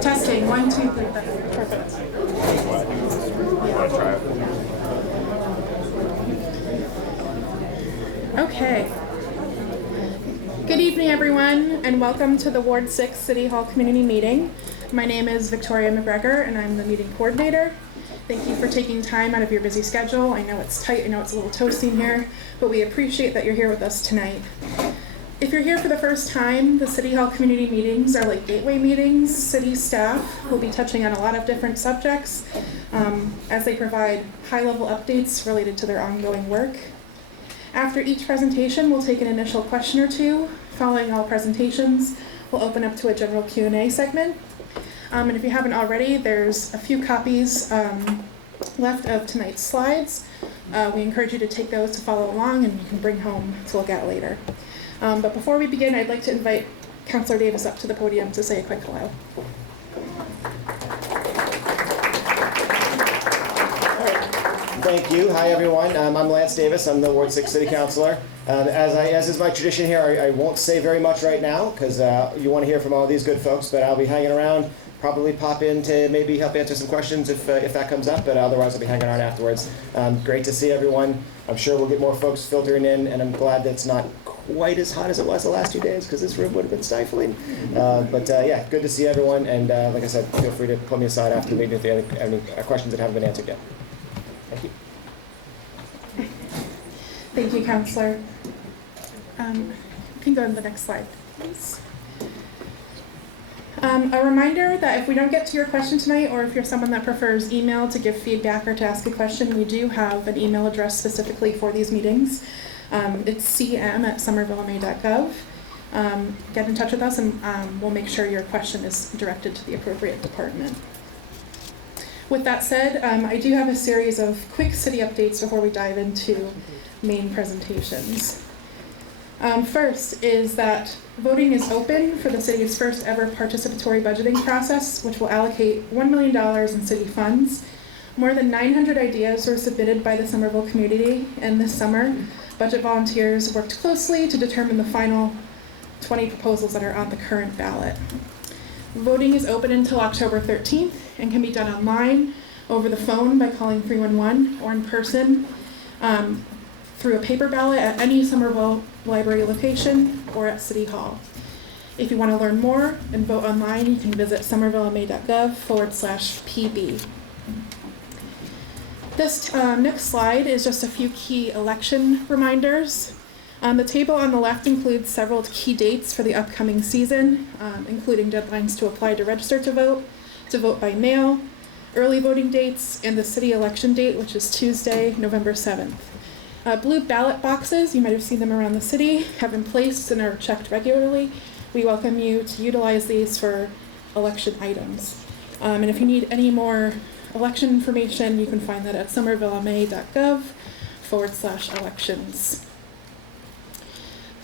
Testing, 1, 2, 3, perfect. Okay. Good evening, everyone, and welcome to the Ward 6 City Hall Community Meeting. My name is Victoria McGregor, and I'm the meeting coordinator. Thank you for taking time out of your busy schedule. I know it's tight, I know it's a little toasty in here, but we appreciate that you're here with us tonight. If you're here for the first time, the City Hall community meetings are like gateway meetings. City staff will be touching on a lot of different subjects as they provide high-level updates related to their ongoing work. After each presentation, we'll take an initial question or two. Following all presentations, we'll open up to a general Q&A segment. And if you haven't already, there's a few copies left of tonight's slides. We encourage you to take those to follow along, and you can bring home to look at later. But before we begin, I'd like to invite Councillor Davis up to the podium to say a quick hello. Thank you. Hi, everyone. I'm Lance Davis. I'm the Ward 6 City Councilor. As is my tradition here, I won't say very much right now because you want to hear from all these good folks, but I'll be hanging around, probably pop in to maybe help answer some questions if that comes up, but otherwise I'll be hanging around afterwards. Great to see everyone. I'm sure we'll get more folks filtering in, and I'm glad that it's not quite as hot as it was the last 2 days because this room would have been stifling. Yeah, good to see everyone, and like I said, feel free to pull me aside after the meeting if you have any questions that haven't been answered yet. Thank you. Thank you, Councillor. You can go to the next slide, please. A reminder that if we don't get to your question tonight, or if you're someone that prefers email to give feedback or to ask a question, we do have an email address specifically for these meetings. It's cm@somervillema.gov. Get in touch with us, and we'll make sure your question is directed to the appropriate department. With that said, I do have a series of quick city updates before we dive into main presentations. First is that voting is open for the city's first ever participatory budgeting process, which will allocate $1 million in city funds. More than 900 ideas were submitted by the Somerville community, and this summer, budget volunteers worked closely to determine the final 20 proposals that are on the current ballot. Voting is open until October 13th and can be done online, over the phone by calling 311, or in person through a paper ballot at any Somerville library location or at City Hall. If you want to learn more and vote online, you can visit somervillema.gov/PB. This next slide is just a few key election reminders. The table on the left includes several key dates for the upcoming season, including deadlines to apply to register to vote by mail, early voting dates, and the city election date, which is Tuesday, November 7th. Blue ballot boxes, you might have seen them around the city, have been placed and are checked regularly. We welcome you to utilize these for election items. And if you need any more election information, you can find that at somervillema.gov/elections.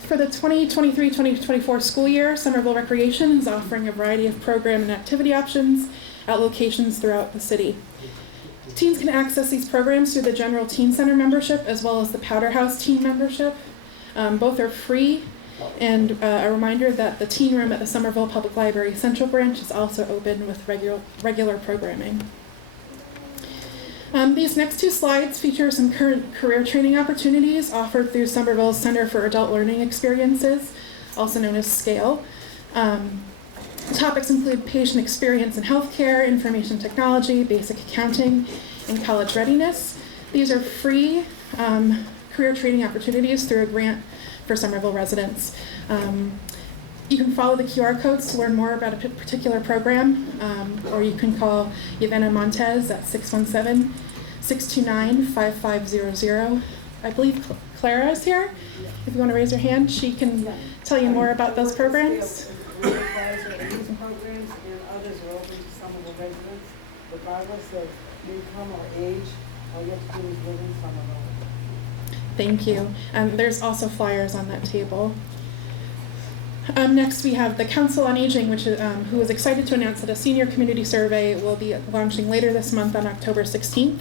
For the 2023-2024 school year, Somerville Recreation is offering a variety of program and activity options at locations throughout the city. Teens can access these programs through the General Teen Center membership as well as the Powder House Teen membership. Both are free, and a reminder that the teen room at the Somerville Public Library Central Branch is also open with regular programming. These next two slides feature some current career training opportunities offered through Somerville's Center for Adult Learning Experiences, also known as SCALE. Topics include patient experience in healthcare, information technology, basic accounting, and college readiness. These are free career training opportunities through a grant for Somerville residents. You can follow the QR codes to learn more about a particular program, or you can call Yvonne Montez at 617-629-5500. I believe Clara is here. If you want to raise your hand, she can tell you more about those programs. Programs and others are open to Somerville residents, regardless of income or age. All you have to do is live in Somerville. Thank you. There's also flyers on that table. Next, we have the Council on Aging, who is excited to announce that a senior community survey will be launching later this month on October 16th.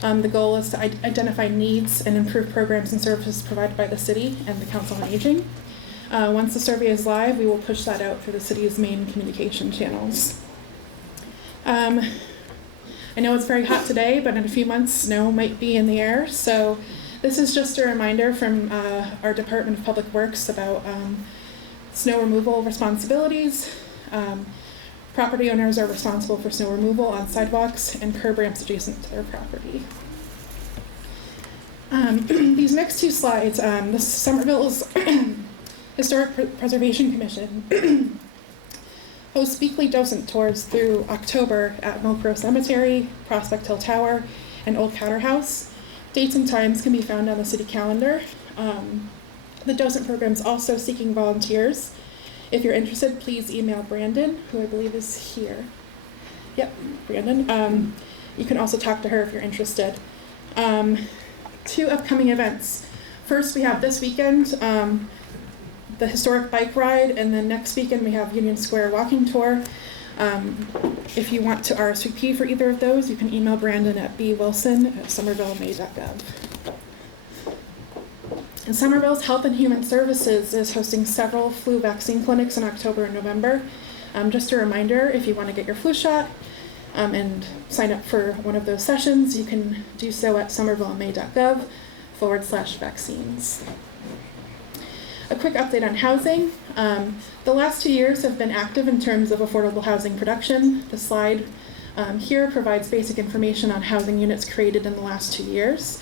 The goal is to identify needs and improve programs and services provided by the city and the Council on Aging. Once the survey is live, we will push that out through the city's main communication channels. I know it's very hot today, but in a few months, snow might be in the air. So this is just a reminder from our Department of Public Works about snow removal responsibilities. Property owners are responsible for snow removal on sidewalks and curb ramps adjacent to their property. These next two slides, the Somerville's Historic Preservation Commission hosts weekly docent tours through October at Mill Crow Cemetery, Prospect Hill Tower, and Old Cotter House. Dates and times can be found on the city calendar. The docent program is also seeking volunteers. If you're interested, please email Brandon, who I believe is here. Yep, Brandon. You can also talk to her if you're interested. Two upcoming events. First, we have this weekend, the historic bike ride, and then next weekend we have Union Square walking tour. If you want to RSVP for either of those, you can email Brandon at bwilson@somervillema.gov. And Somerville's Health and Human Services is hosting several flu vaccine clinics in October and November. Just a reminder, if you want to get your flu shot and sign up for one of those sessions, you can do so at somervillema.gov/vaccines. A quick update on housing. The last 2 years have been active in terms of affordable housing production. The slide here provides basic information on housing units created in the last 2 years.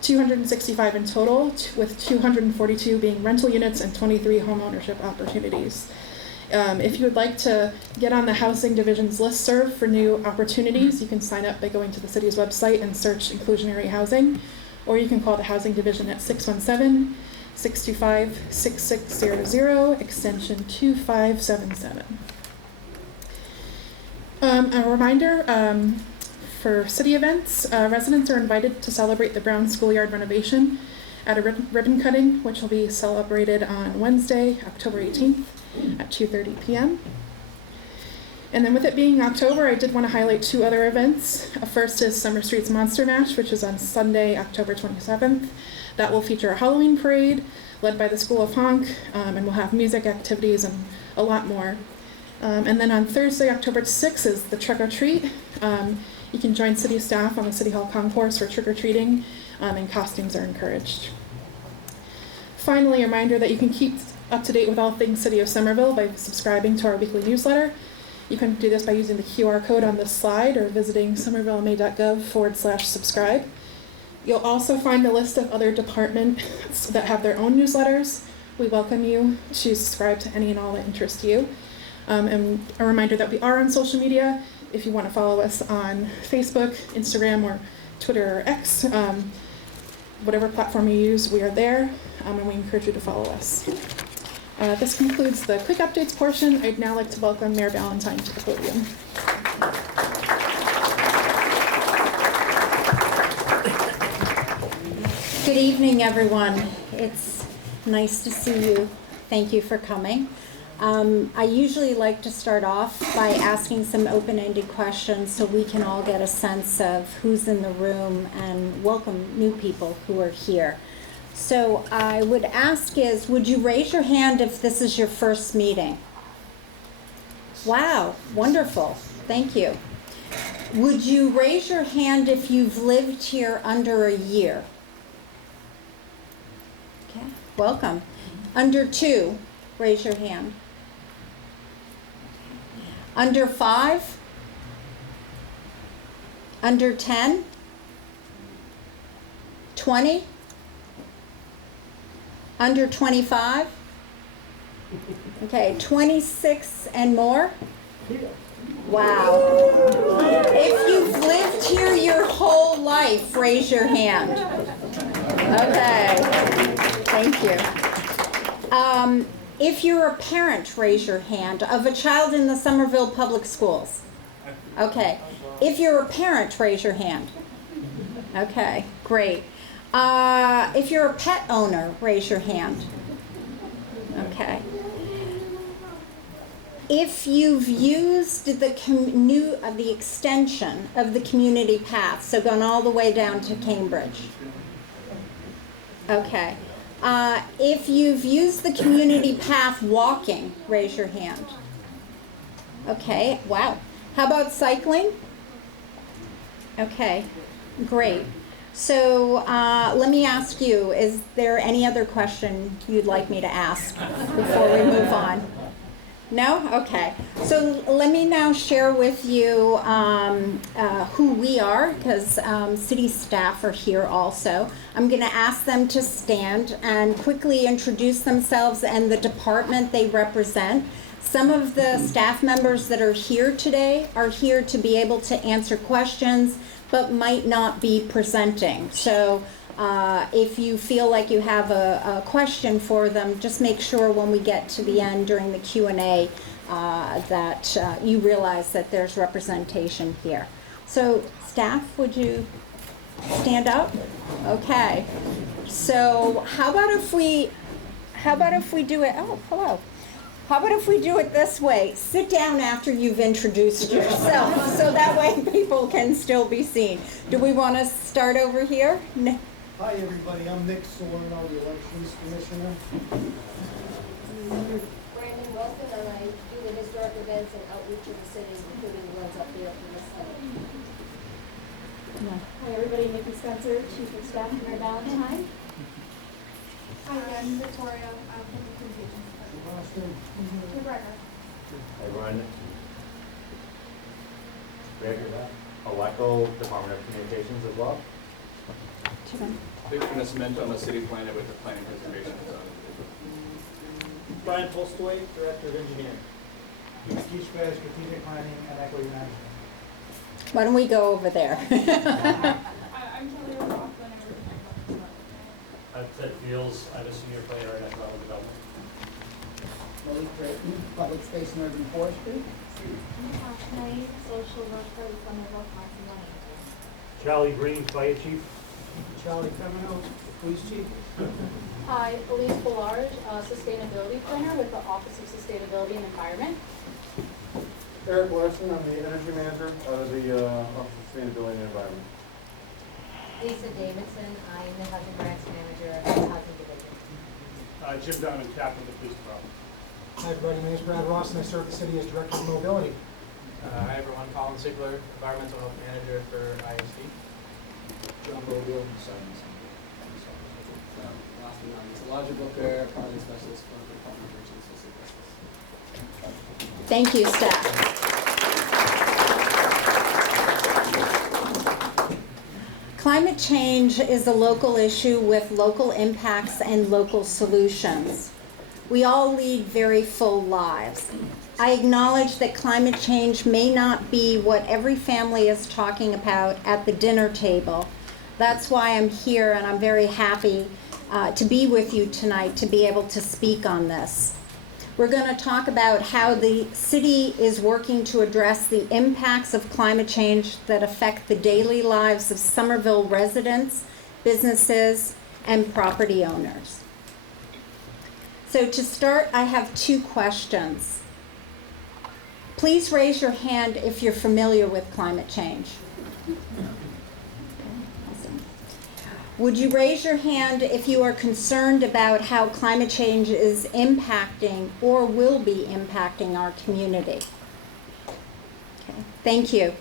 265 in total, with 242 being rental units and 23 home ownership opportunities. If you would like to get on the Housing Division's listserv for new opportunities, you can sign up by going to the city's website and search inclusionary housing, or you can call the Housing Division at 617-625-6600, extension 2577. A reminder, for city events, residents are invited to celebrate the Brown Schoolyard renovation at a ribbon cutting, which will be celebrated on Wednesday, October 18th at 2:30 p.m. And then with it being October, I did want to highlight two other events. First is Summer Street's Monster Mash, which is on Sunday, October 27th. That will feature a Halloween parade led by the School of Honk, and we'll have music activities and a lot more. And then on Thursday, October 6th is the Trick or Treat. You can join city staff on the City Hall concourse for trick-or-treating, and costumes are encouraged. Finally, a reminder that you can keep up to date with all things City of Somerville by subscribing to our weekly newsletter. You can do this by using the QR code on this slide or visiting somervillema.gov/subscribe. You'll also find a list of other departments that have their own newsletters. We welcome you to subscribe to any and all that interest you. And a reminder that we are on social media. If you want to follow us on Facebook, Instagram, or Twitter or X, whatever platform you use, we are there, and we encourage you to follow us. This concludes the quick updates portion. I'd now like to welcome Mayor Ballantyne to the podium. Good evening, everyone. It's nice to see you. Thank you for coming. I usually like to start off by asking some open-ended questions so we can all get a sense of who's in the room and welcome new people who are here. So I would ask would you raise your hand if this is your first meeting? Wow, wonderful. Thank you. Would you raise your hand if you've lived here under a year? Okay, welcome. Under 2, raise your hand. Under 5? Under 10? 20? Under 25? Okay, 26 and more? Wow. If you've lived here your whole life, raise your hand. Okay, thank you. If you're a parent, raise your hand, of a child in the Somerville Public Schools. Okay. If you're a parent, raise your hand. Okay, great. If you're a pet owner, raise your hand. Okay. If you've used the extension of the community path, so gone all the way down to Cambridge. Okay. If you've used the community path walking, raise your hand. Okay, wow. How about cycling? Okay, great. So let me ask you, is there any other question you'd like me to ask before we move on? No? Okay. So let me now share with you who we are, because city staff are here also. I'm going to ask them to stand and quickly introduce themselves and the department they represent. Some of the staff members that are here today are here to be able to answer questions, but might not be presenting. So if you feel like you have a question for them, just make sure when we get to the end during the Q&A that you realize that there's representation here. So staff, would you stand up? Okay. So how about if we do it, oh, hello. How about if we do it this way? Sit down after you've introduced yourself, so that way people can still be seen. Do we want to start over here? No. Hi, everybody. I'm Nick Salerno, the Elections Commissioner. Brandon Wilson, and I do the historic events and outreach in the city, including the ones up there from the site. Hi everybody, Nikki Spencer, Chief of Staff at Ballantyne. Hi, I'm Victoria. I'm from the Communications Department. Rebecca. Everyone, Greg, Electo, Department of Communications as well. Victor Nascimento, I'm a city planner with the Planning Preservation Zone. Brian Tolstoy, Director of Engineering. Keith Kishka, Strategic Planning and Equity Management. Why don't we go over there? I'm Kelly O'Rourke, I'm Ted Fields. I'm a senior planner in economic development. Malik Creighton, Public Space and Urban Forestry. Knight, Social Work for the Somerville Council. Charlie Green, Fire Chief. Charlie Femino, Police Chief. Hi, Elise Ballard, Sustainability Planner with the Office of Sustainability and Environment. Eric Larson, I'm the Energy Manager out of the Office of Sustainability and Environment. Lisa Davidson, I'm the Housing Grants Manager of the Housing Division. Jim Donovan, Captain of the Police Department. Hi, everybody. My name is Brad Ross, and I serve the city as Director of Mobility. Hi everyone, Colin Ziegler, Environmental Health Manager for ISD. John Mobile, last but not least, Elijah Booker, Parliament Specialist for the Department of Research and Justice. Thank you, staff. Climate change is a local issue with local impacts and local solutions. We all lead very full lives. I acknowledge that climate change may not be what every family is talking about at the dinner table. That's why I'm here, and I'm very happy to be with you tonight to be able to speak on this. We're going to talk about how the city is working to address the impacts of climate change that affect the daily lives of Somerville residents, businesses, and property owners. So to start, I have two questions. Please raise your hand if you're familiar with climate change. Awesome. Would you raise your hand if you are concerned about how climate change is impacting or will be impacting our community? Okay. Thank you.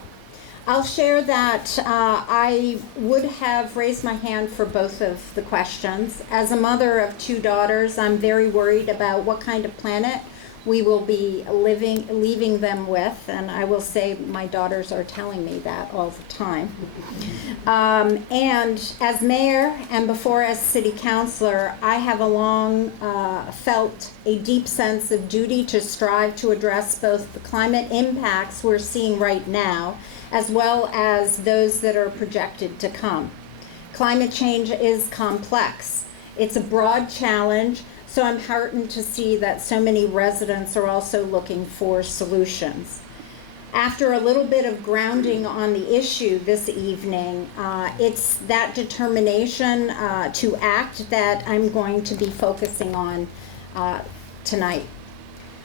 I'll share that I would have raised my hand for both of the questions. As a mother of two daughters, I'm very worried about what kind of planet we will be leaving them with, and I will say my daughters are telling me that all the time. And as mayor and before as city councilor, I have long felt a deep sense of duty to strive to address both the climate impacts we're seeing right now, as well as those that are projected to come. Climate change is complex. It's a broad challenge, so I'm heartened to see that so many residents are also looking for solutions. After a little bit of grounding on the issue this evening, it's that determination to act that I'm going to be focusing on tonight.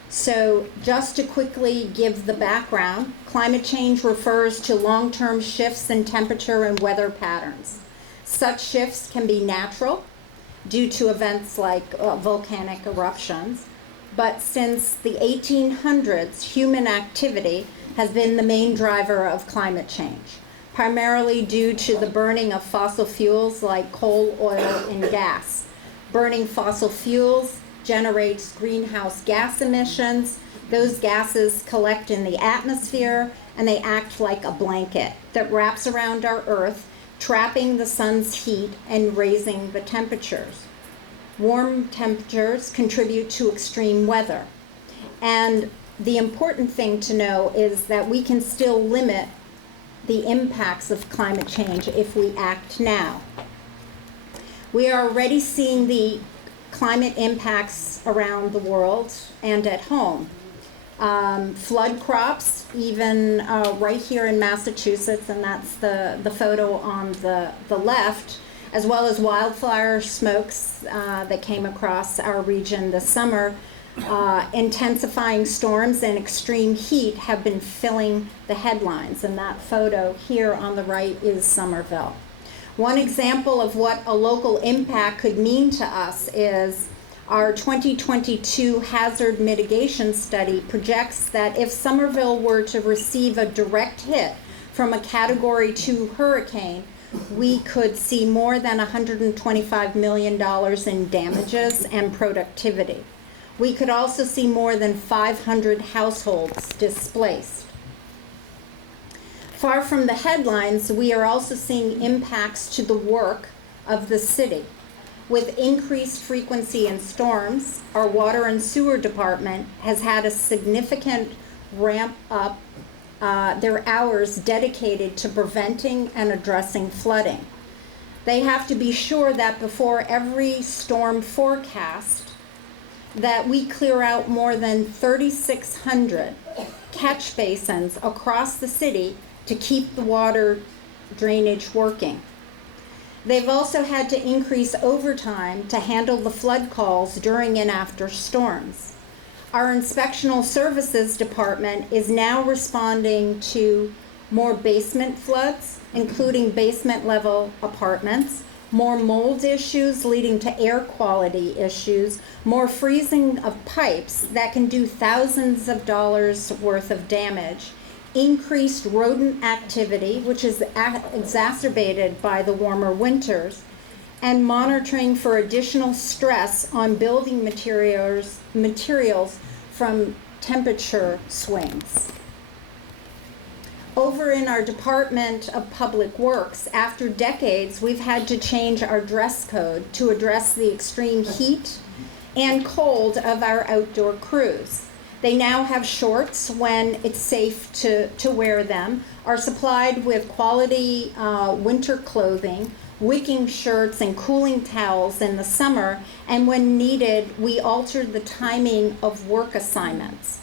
So just to quickly give the background, climate change refers to long-term shifts in temperature and weather patterns. Such shifts can be natural due to events like volcanic eruptions, but since the 1800s, human activity has been the main driver of climate change, primarily due to the burning of fossil fuels like coal, oil, and gas. Burning fossil fuels generates greenhouse gas emissions. Those gases collect in the atmosphere and they act like a blanket that wraps around our Earth, trapping the sun's heat and raising the temperatures. Warm temperatures contribute to extreme weather. And the important thing to know is that we can still limit the impacts of climate change if we act now. We are already seeing the climate impacts around the world and at home. Flood crops, even right here in Massachusetts, and that's the photo on the left, as well as wildfire smokes that came across our region this summer. Intensifying storms and extreme heat have been filling the headlines, and that photo here on the right is Somerville. One example of what a local impact could mean to us is our 2022 hazard mitigation study projects that if Somerville were to receive a direct hit from a Category 2 hurricane, we could see more than $125 million in damages and productivity. We could also see more than 500 households displaced. Far from the headlines, we are also seeing impacts to the work of the city. With increased frequency in storms, our water and sewer department has had a significant ramp up their hours dedicated to preventing and addressing flooding. They have to be sure that before every storm forecast, that we clear out more than 3,600 catch basins across the city to keep the water drainage working. They've also had to increase overtime to handle the flood calls during and after storms. Our inspectional services department is now responding to more basement floods, including basement level apartments, more mold issues leading to air quality issues, more freezing of pipes that can do thousands of dollars worth of damage, increased rodent activity, which is exacerbated by the warmer winters, and monitoring for additional stress on building materials from temperature swings. Over in our Department of Public Works, after decades, we've had to change our dress code to address the extreme heat and cold of our outdoor crews. They now have shorts when it's safe to wear them, are supplied with quality winter clothing, wicking shirts and cooling towels in the summer, and when needed, we altered the timing of work assignments.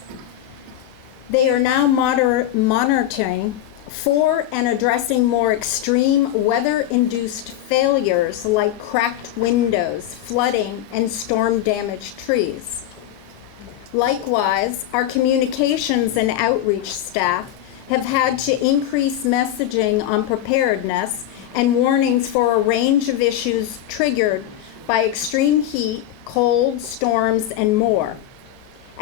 They are now monitoring for and addressing more extreme weather-induced failures like cracked windows, flooding, and storm-damaged trees. Likewise, our communications and outreach staff have had to increase messaging on preparedness and warnings for a range of issues triggered by extreme heat, cold, storms, and more.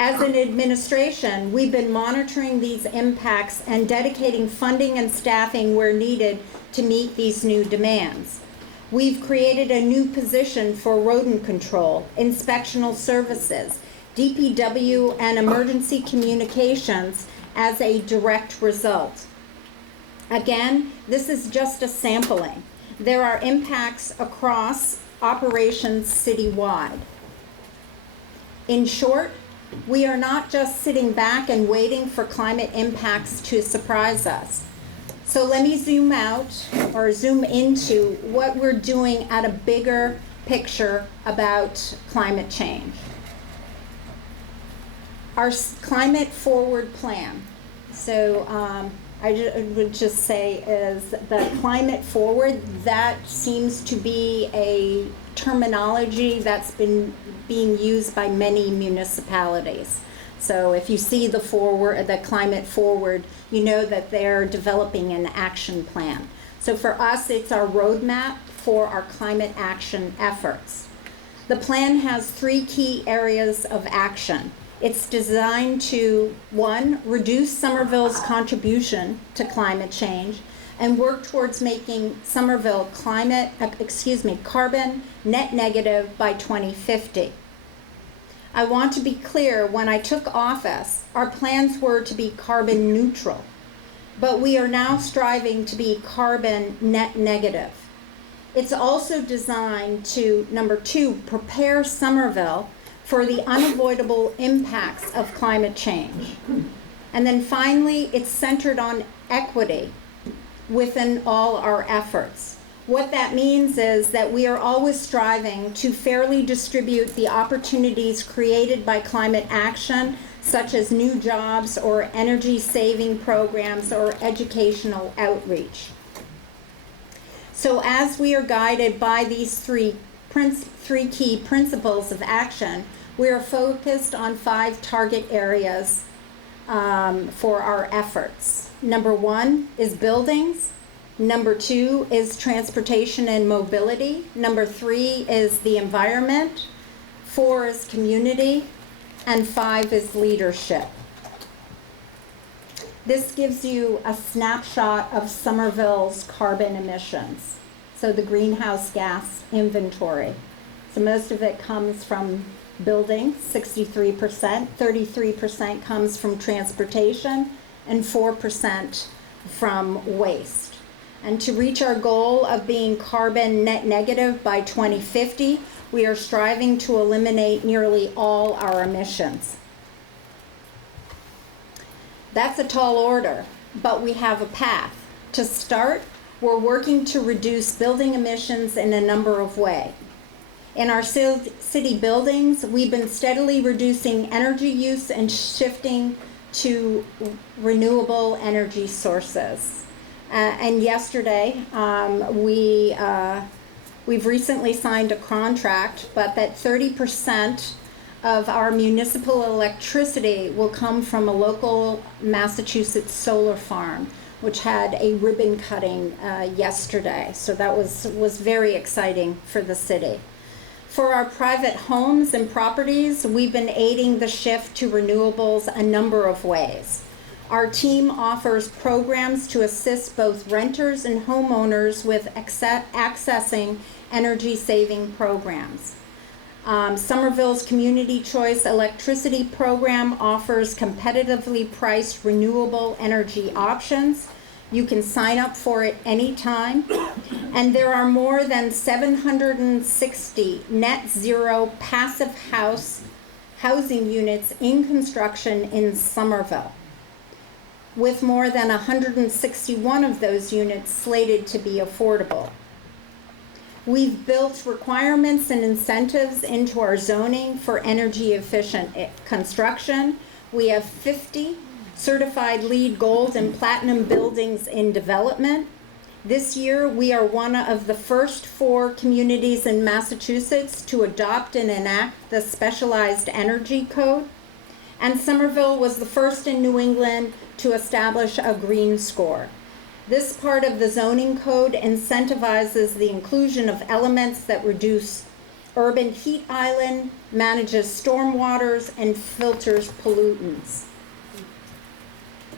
As an administration, we've been monitoring these impacts and dedicating funding and staffing where needed to meet these new demands. We've created a new position for rodent control, inspectional services, DPW, and emergency communications as a direct result. Again, this is just a sampling. There are impacts across operations citywide. In short, we are not just sitting back and waiting for climate impacts to surprise us. So let me zoom out or zoom into what we're doing at a bigger picture about climate change. Our climate forward plan. So I would just say is the climate forward, that seems to be a terminology that's been being used by many municipalities. So if you see the climate forward, you know that they're developing an action plan. So for us, it's our roadmap for our climate action efforts. The plan has 3 key areas of action: It's designed to, one, reduce Somerville's contribution to climate change and work towards making Somerville carbon net negative by 2050. I want to be clear, when I took office, our plans were to be carbon neutral, but we are now striving to be carbon net negative. It's also designed to, number two, prepare Somerville for the unavoidable impacts of climate change. And then finally, it's centered on equity within all our efforts. What that means is that we are always striving to fairly distribute the opportunities created by climate action, such as new jobs or energy saving programs or educational outreach. So as we are guided by these three key principles of action, we are focused on 5 target areas for our efforts. Number 1 is buildings. Number 2 is transportation and mobility. Number 3 is the environment. 4 is community. And 5 is leadership. This gives you a snapshot of Somerville's carbon emissions. So the greenhouse gas inventory. So most of it comes from buildings, 63%, 33% comes from transportation, and 4% from waste. And to reach our goal of being carbon net negative by 2050, we are striving to eliminate nearly all our emissions. That's a tall order, but we have a path. To start, we're working to reduce building emissions in a number of ways. In our city buildings, we've been steadily reducing energy use and shifting to renewable energy sources. And yesterday, we've recently signed a contract, but that 30% of our municipal electricity will come from a local Massachusetts solar farm, which had a ribbon cutting yesterday. So that was very exciting for the city. For our private homes and properties, we've been aiding the shift to renewables a number of ways. Our team offers programs to assist both renters and homeowners with accessing energy-saving programs. Somerville's Community Choice Electricity Program offers competitively priced renewable energy options. You can sign up for it anytime. And there are more than 760 net zero passive housing units in construction in Somerville, with more than 161 of those units slated to be affordable. We've built requirements and incentives into our zoning for energy efficient construction. We have 50 certified LEED Gold and Platinum buildings in development. This year, we are one of the first 4 communities in Massachusetts to adopt and enact the Specialized Energy Code. And Somerville was the first in New England to establish a green score. This part of the zoning code incentivizes the inclusion of elements that reduce urban heat island, manages stormwaters, and filters pollutants.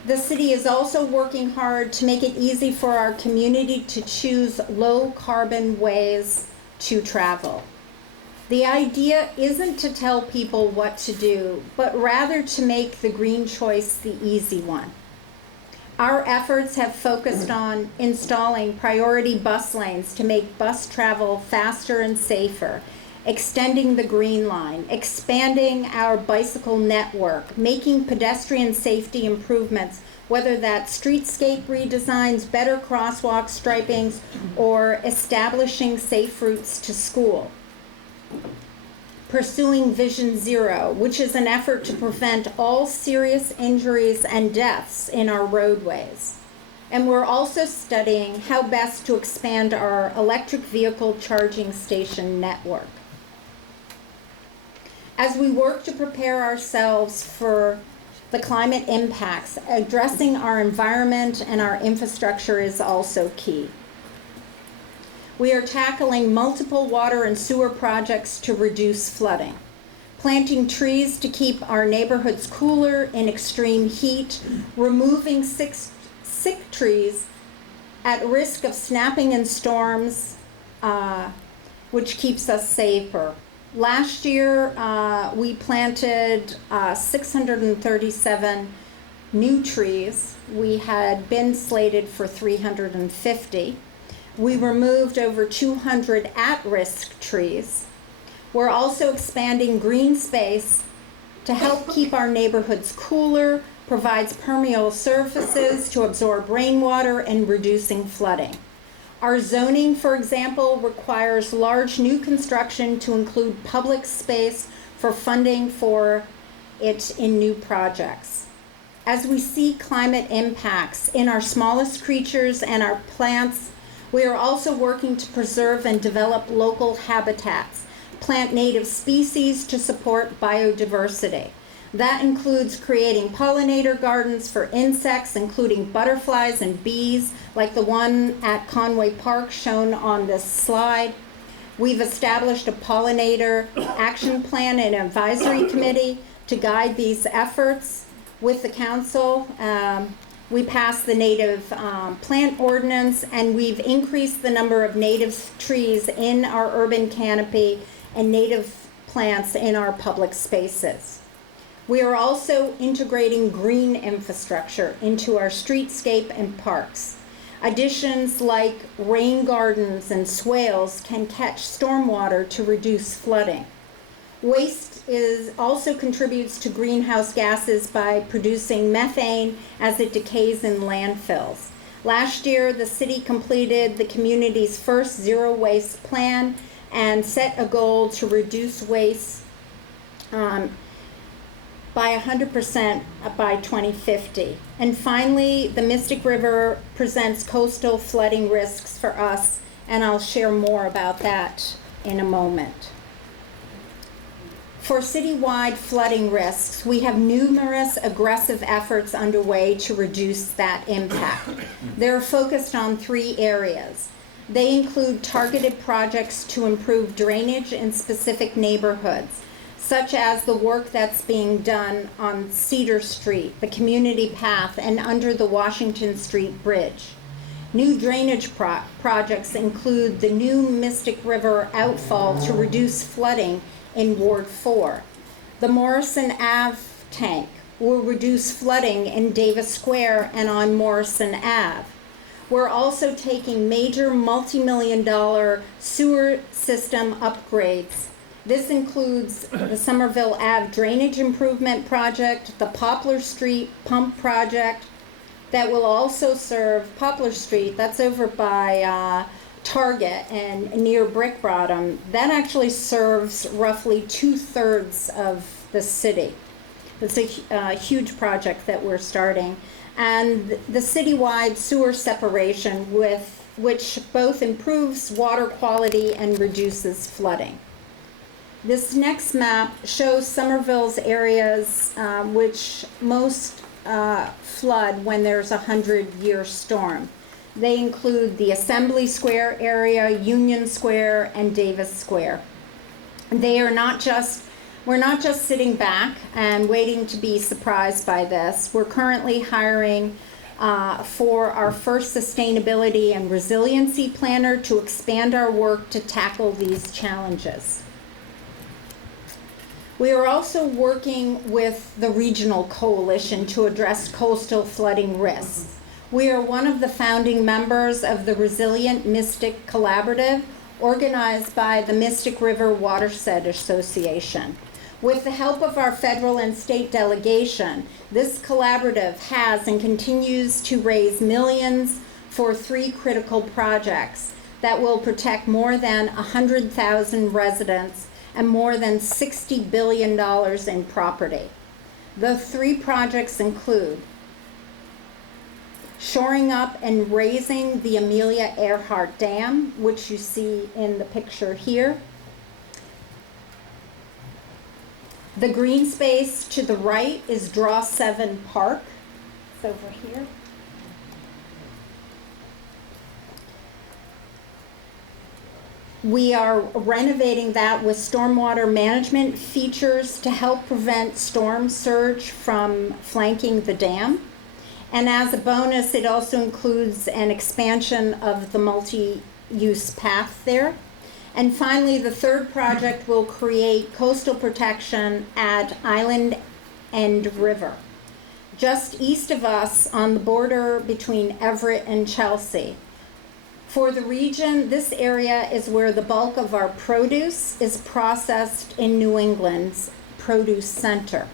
The city is also working hard to make it easy for our community to choose low carbon ways to travel. The idea isn't to tell people what to do, but rather to make the green choice the easy one. Our efforts have focused on installing priority bus lanes to make bus travel faster and safer, extending the Green Line, expanding our bicycle network, making pedestrian safety improvements, whether that's streetscape redesigns, better crosswalk stripings, or establishing safe routes to school. Pursuing Vision Zero, which is an effort to prevent all serious injuries and deaths in our roadways. And we're also studying how best to expand our electric vehicle charging station network. As we work to prepare ourselves for the climate impacts, addressing our environment and our infrastructure is also key. We are tackling multiple water and sewer projects to reduce flooding. planting trees to keep our neighborhoods cooler in extreme heat, removing sick trees at risk of snapping in storms, which keeps us safer. Last year, we planted 637 new trees. We had been slated for 350. We removed over 200 at-risk trees. We're also expanding green space to help keep our neighborhoods cooler, provides permeable surfaces to absorb rainwater, and reducing flooding. Our zoning, for example, requires large new construction to include public space for funding for it in new projects. As we see climate impacts in our smallest creatures and our plants, we are also working to preserve and develop local habitats, plant native species to support biodiversity. That includes creating pollinator gardens for insects, including butterflies and bees, like the one at Conway Park shown on this slide. We've established a pollinator action plan and advisory committee to guide these efforts with the council. We passed the native plant ordinance, and we've increased the number of native trees in our urban canopy and native plants in our public spaces. We are also integrating green infrastructure into our streetscape and parks. Additions like rain gardens and swales can catch stormwater to reduce flooding. Waste also contributes to greenhouse gases by producing methane as it decays in landfills. Last year, the city completed the community's first zero waste plan and set a goal to reduce waste by 100% by 2050. And finally, the Mystic River presents coastal flooding risks for us, and I'll share more about that in a moment. For citywide flooding risks, we have numerous aggressive efforts underway to reduce that impact. They're focused on 3 areas. They include targeted projects to improve drainage in specific neighborhoods, such as the work that's being done on Cedar Street, the community path, and under the Washington Street Bridge. New drainage projects include the new Mystic River outfall to reduce flooding in Ward 4. The Morrison Ave tank will reduce flooding in Davis Square and on Morrison Ave. We're also taking major multi-million-dollar sewer system upgrades. This includes the Somerville Ave drainage improvement project, the Poplar Street pump project that will also serve Poplar Street, that's over by Target and near Brick Bottom. That actually serves roughly 2/3 of the city. It's a huge project that we're starting. And the citywide sewer separation, with which both improves water quality and reduces flooding. This next map shows Somerville's areas which most flood when there's a 100-year storm. They include the Assembly Square area, Union Square, and Davis Square. We're not just sitting back and waiting to be surprised by this. We're currently hiring for our first sustainability and resiliency planner to expand our work to tackle these challenges. We are also working with the regional coalition to address coastal flooding risks. We are one of the founding members of the Resilient Mystic Collaborative, organized by the Mystic River Watershed Association. With the help of our federal and state delegation, this collaborative has and continues to raise millions for 3 critical projects that will protect more than 100,000 residents and more than $60 billion in property. The 3 projects include shoring up and raising the Amelia Earhart Dam, which you see in the picture here. The green space to the right is Draw 7 Park. It's over here. We are renovating that with stormwater management features to help prevent storm surge from flanking the dam. And as a bonus, it also includes an expansion of the multi-use path there. And finally, the third project will create coastal protection at Island End River, just east of us on the border between Everett and Chelsea. For the region, this area is where the bulk of our produce is processed in New England's produce center.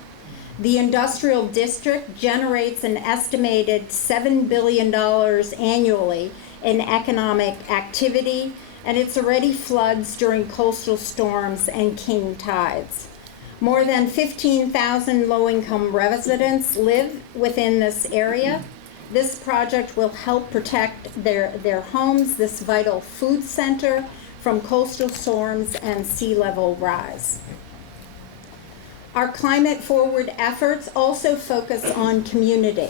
The industrial district generates an estimated $7 billion annually in economic activity, and it's already floods during coastal storms and king tides. More than 15,000 low-income residents live within this area. This project will help protect their homes, this vital food center, from coastal storms and sea level rise. Our climate forward efforts also focus on community.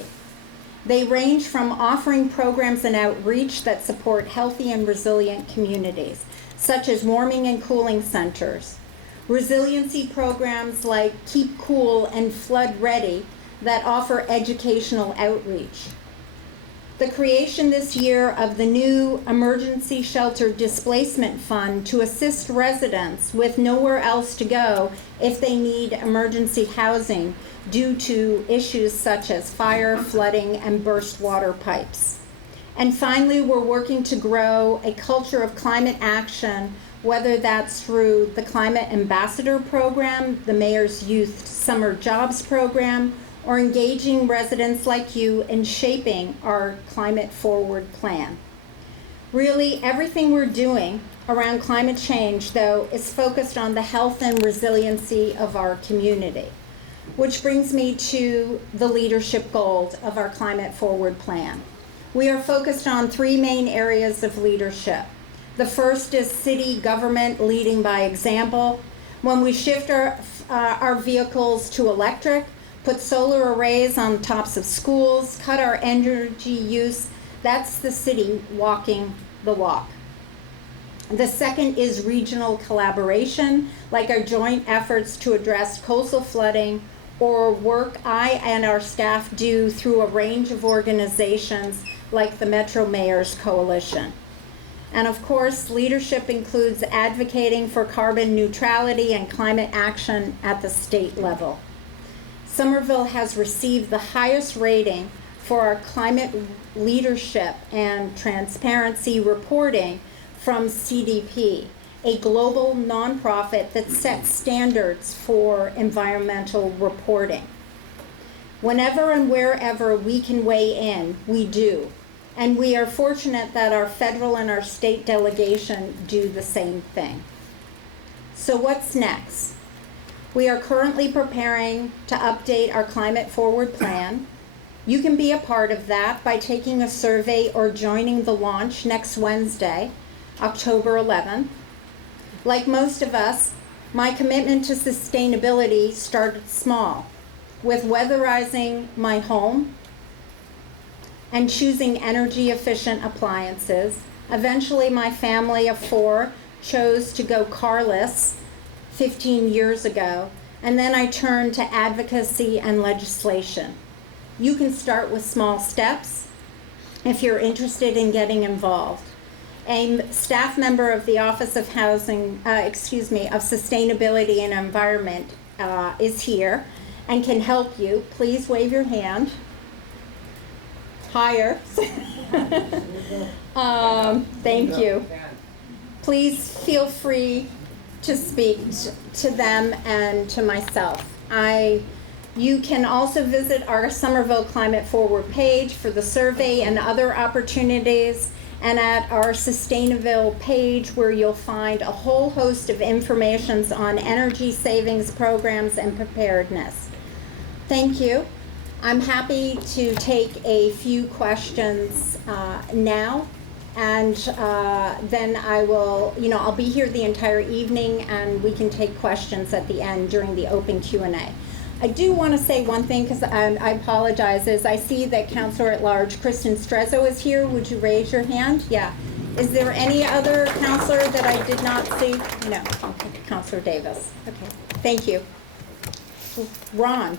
They range from offering programs and outreach that support healthy and resilient communities, such as warming and cooling centers, resiliency programs like Keep Cool and Flood Ready that offer educational outreach, the creation this year of the new Emergency Shelter Displacement Fund to assist residents with nowhere else to go if they need emergency housing due to issues such as fire, flooding, and burst water pipes. And finally, we're working to grow a culture of climate action, whether that's through the Climate Ambassador Program, the Mayor's Youth Summer Jobs Program, or engaging residents like you in shaping our climate forward plan. Really, everything we're doing around climate change, though, is focused on the health and resiliency of our community, which brings me to the leadership goals of our climate forward plan. We are focused on three main areas of leadership. The first is city government leading by example. When we shift our vehicles to electric, put solar arrays on tops of schools, cut our energy use, that's the city walking the walk. The second is regional collaboration, like our joint efforts to address coastal flooding, or work I and our staff do through a range of organizations like the Metro Mayors Coalition. And of course, leadership includes advocating for carbon neutrality and climate action at the state level. Somerville has received the highest rating for our climate leadership and transparency reporting from CDP, a global nonprofit that sets standards for environmental reporting. Whenever and wherever we can weigh in, we do. And we are fortunate that our federal and our state delegation do the same thing. So what's next? We are currently preparing to update our climate forward plan. You can be a part of that by taking a survey or joining the launch next Wednesday, October 11th. Like most of us, my commitment to sustainability started small, with weatherizing my home and choosing energy efficient appliances. Eventually, my family of 4 chose to go carless 15 years ago, and then I turned to advocacy and legislation. You can start with small steps if you're interested in getting involved. A staff member of the Office of Sustainability and Environment is here and can help you. Please wave your hand. Higher. Thank you. Please feel free to speak to them and to myself. You can also visit our Somerville Climate Forward page for the survey and other opportunities, and at our Sustainaville page, where you'll find a whole host of information on energy savings programs and preparedness. Thank you. I'm happy to take a few questions now, and then I will, I'll be here the entire evening, and we can take questions at the end during the open Q&A. I do want to say one thing, because I apologize, is I see that Councilor at Large Kristen Strezzo is here. Would you raise your hand? Yeah. Is there any other counselor that I did not see? No. Counselor Davis. Okay. Thank you. Ron.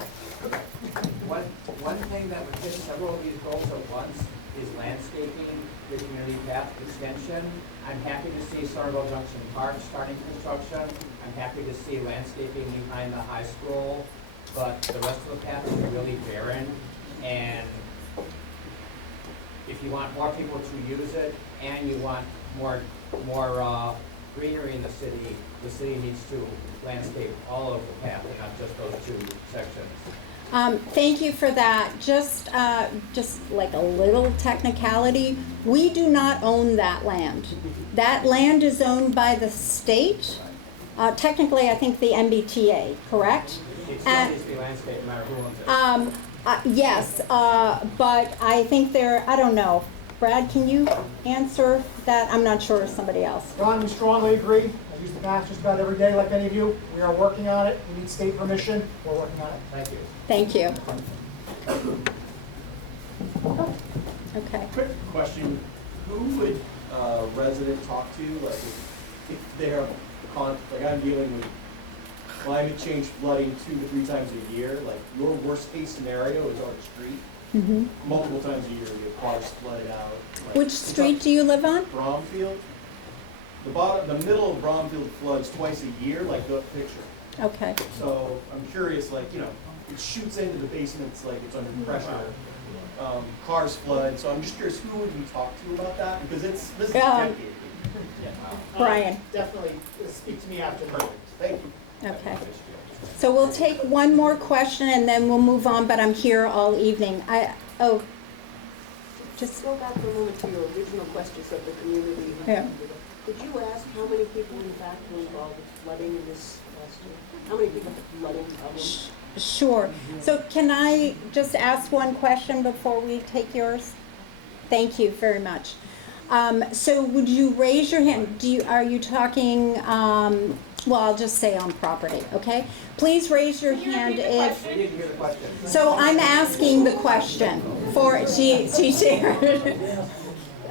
One thing that would hit several of these goals at once is landscaping, the community path extension. I'm happy to see Somerville Junction Park starting construction. I'm happy to see landscaping behind the high school, but the rest of the path is really barren. And if you want more people to use it and you want more greenery in the city needs to landscape all of the path and not just those two sections. Thank you for that. Just like a little technicality, we do not own that land. That land is owned by the state. Technically, I think the MBTA, correct? It still needs to be landscaped no matter who owns it. Yes, but I think I don't know. Brad, can you answer that? I'm not sure if somebody else. Ron, we strongly agree. I use the path just about every day like many of you. We are working on it. We need state permission. We're working on it. Thank you. Thank you. Okay. Quick question. Who would a resident talk to, like, if they have, like, I'm dealing with climate change flooding 2 to 3 times a year, like, your worst case scenario is our street. Mm-hmm. Multiple times a year, we have cars flooded out. Like, Which street do you live on? Bromfield. The middle of Bromfield floods twice a year, like the picture. Okay. So I'm curious, like, you know, it shoots into the basements like it's under pressure. Cars flood. So I'm just curious, who would we talk to about that? Because this is a decade. Brian. Definitely speak to me after. Perfect. Thank you. Okay. So we'll take one more question and then we'll move on, but I'm here all evening. Just go back for a moment to your original questions of the community. Yeah. Did you ask how many people in fact were involved with flooding in this last year? How many people had flooding problems? Sure. So can I just ask one question before we take yours? Thank you very much. So would you raise your hand? Are you talking, well, I'll just say on property, okay? Please raise your hand if... We didn't hear the question. So I'm asking the question for, she's here.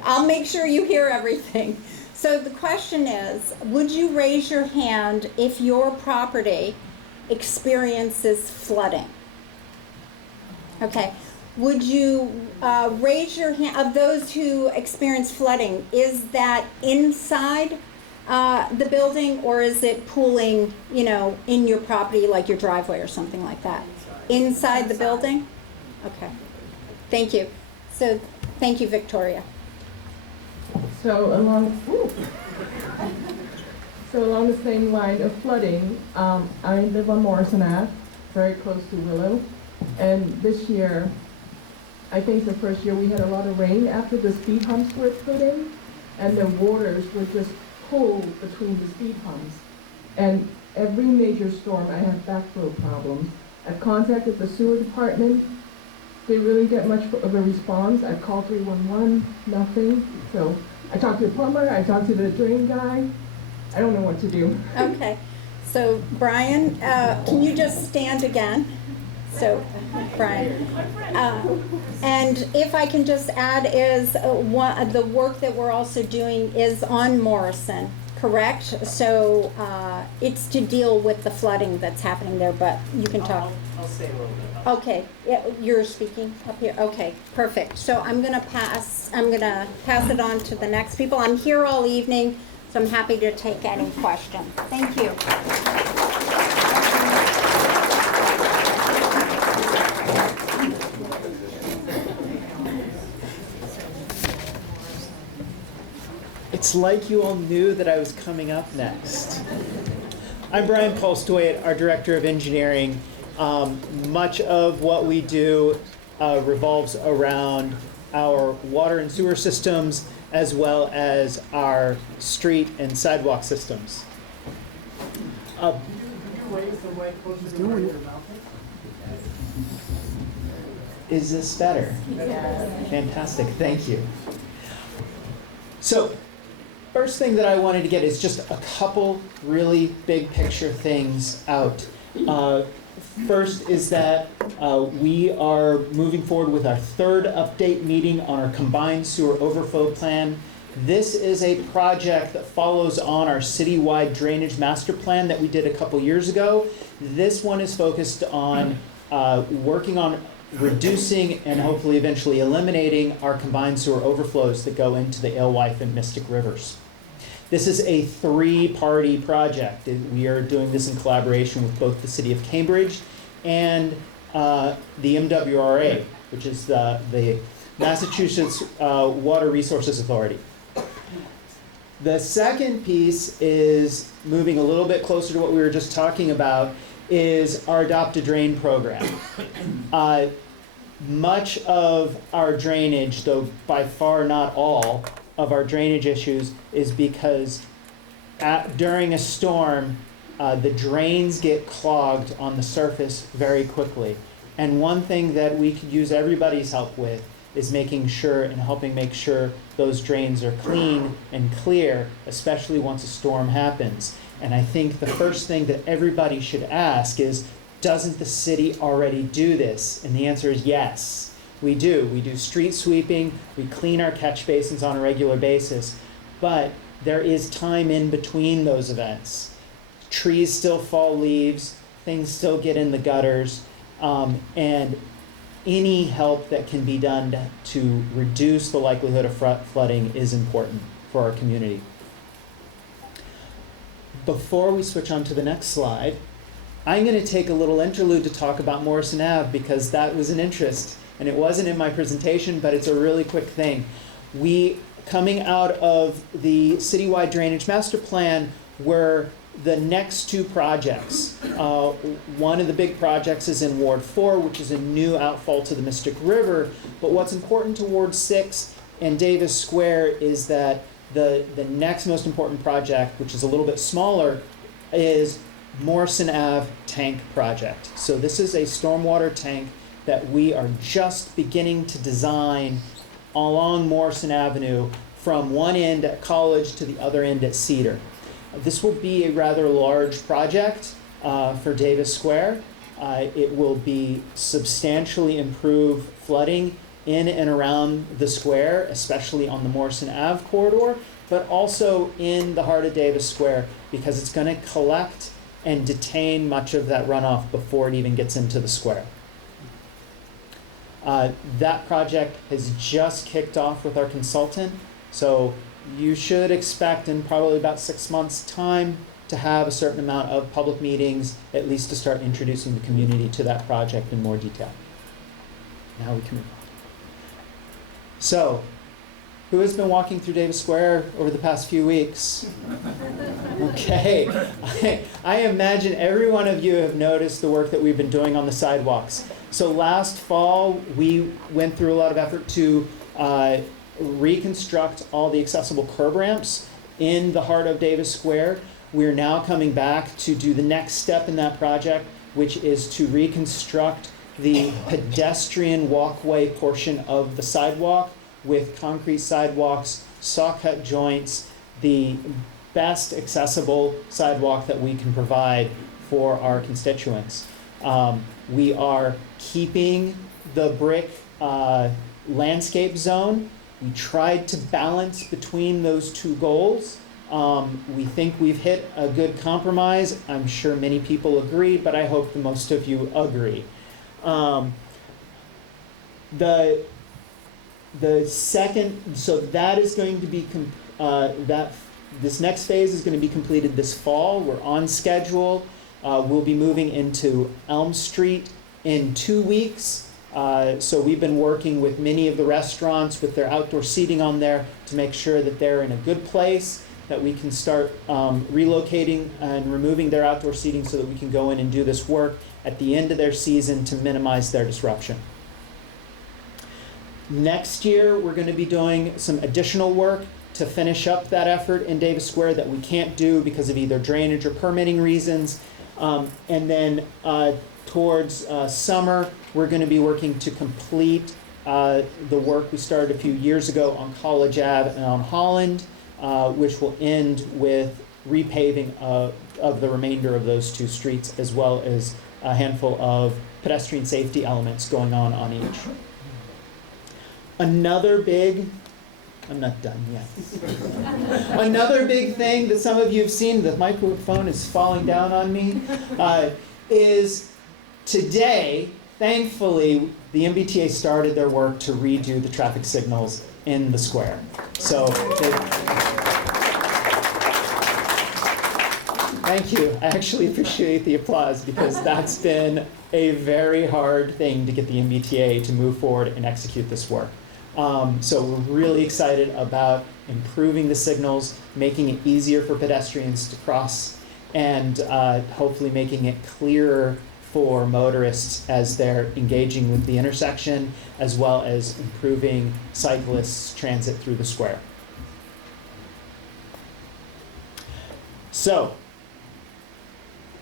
I'll make sure you hear everything. So the question is, would you raise your hand if your property experiences flooding? Okay. Would you raise your hand, of those who experience flooding, is that inside the building or is it pooling, you know, in your property like your driveway or something like that? Inside the building? Okay. Thank you. So, thank you, Victoria. So along the same line of flooding, I live on Morrison Ave, very close to Willow, and this year, I think the first year we had a lot of rain after the speed humps were put in, and the waters were just pulled between the speed humps. And every major storm, I have backflow problems. I've contacted the sewer department. Didn't really get much of a response. I called 311, nothing. So I talked to the plumber, I talked to the drain guy. I don't know what to do. Okay. So Brian, can you just stand again? So, Brian. And if I can just add is the work that we're also doing is on Morrison, correct? So it's to deal with the flooding that's happening there, but you can talk. I'll say a little bit about Okay, yeah, you're speaking up here. Okay, perfect. So I'm gonna pass it on to the next people. I'm here all evening, so I'm happy to take any questions. Thank you. It's like you all knew that I was coming up next. I'm Brian Polstoy, our Director of Engineering. Much of what we do revolves around our water and sewer systems as well as our street and sidewalk systems. Is this better? Yes. Fantastic, thank you. So, first thing that I wanted to get is just a couple really big picture things out. First is that we are moving forward with our third update meeting on our combined sewer overflow plan. This is a project that follows on our citywide drainage master plan that we did a couple years ago. This one is focused on working on reducing and hopefully eventually eliminating our combined sewer overflows that go into the Alewife and Mystic Rivers. This is a three-party project. We are doing this in collaboration with both the City of Cambridge and the MWRA, which is the Massachusetts Water Resources Authority. The second piece is moving a little bit closer to what we were just talking about, is our Adopt a Drain program. Much of our drainage, though by far not all of our drainage issues, is because during a storm, the drains get clogged on the surface very quickly. And one thing that we could use everybody's help with is making sure and helping make sure those drains are clean and clear, especially once a storm happens. And I think the first thing that everybody should ask is, doesn't the city already do this? And the answer is yes, we do. We do street sweeping, we clean our catch basins on a regular basis, but there is time in between those events. Trees still fall leaves, things still get in the gutters, and any help that can be done to reduce the likelihood of flooding is important for our community. Before we switch on to the next slide, I'm going to take a little interlude to talk about Morrison Ave because that was an interest, and it wasn't in my presentation, but it's a really quick thing. Coming out of the citywide drainage master plan were the next two projects. One of the big projects is in Ward 4, which is a new outfall to the Mystic River. But what's important to Ward 6 and Davis Square is that the next most important project, which is a little bit smaller, is Morrison Ave Tank Project. So this is a stormwater tank that we are just beginning to design along Morrison Avenue from one end at College to the other end at Cedar. This will be a rather large project for Davis Square. It will be substantially improve flooding in and around the square, especially on the Morrison Ave corridor, but also in the heart of Davis Square because it's going to collect and detain much of that runoff before it even gets into the square. That project has just kicked off with our consultant, so you should expect in probably about 6 months' time to have a certain amount of public meetings, at least to start introducing the community to that project in more detail. Now we can move on. So, who has been walking through Davis Square over the past few weeks? Okay, I imagine every one of you have noticed the work that we've been doing on the sidewalks. So last fall, we went through a lot of effort to reconstruct all the accessible curb ramps in the heart of Davis Square. We're now coming back to do the next step in that project, which is to reconstruct the pedestrian walkway portion of the sidewalk with concrete sidewalks, saw-cut joints, the best accessible sidewalk that we can provide for our constituents. We are keeping the brick landscape zone. We tried to balance between those two goals. We think we've hit a good compromise. I'm sure many people agree, but I hope that most of you agree. The second, so that is going to be, this next phase is going to be completed this fall. We're on schedule. We'll be moving into Elm Street in 2 weeks. So we've been working with many of the restaurants with their outdoor seating on there to make sure that they're in a good place, that we can start relocating and removing their outdoor seating so that we can go in and do this work at the end of their season to minimize their disruption. Next year, we're going to be doing some additional work to finish up that effort in Davis Square that we can't do because of either drainage or permitting reasons. And then towards summer, we're going to be working to complete the work we started a few years ago on College Ave and on Holland, which will end with repaving of the remainder of those two streets, as well as a handful of pedestrian safety elements going on each. Another big I'm not done yet. Another big thing that some of you have seen, the microphone is falling down on me, is today, thankfully, the MBTA started their work to redo the traffic signals in the square. So, thank you. I actually appreciate the applause because that's been a very hard thing to get the MBTA to move forward and execute this work. So we're really excited about improving the signals, making it easier for pedestrians to cross, and hopefully making it clearer for motorists as they're engaging with the intersection, as well as improving cyclists' transit through the square. So,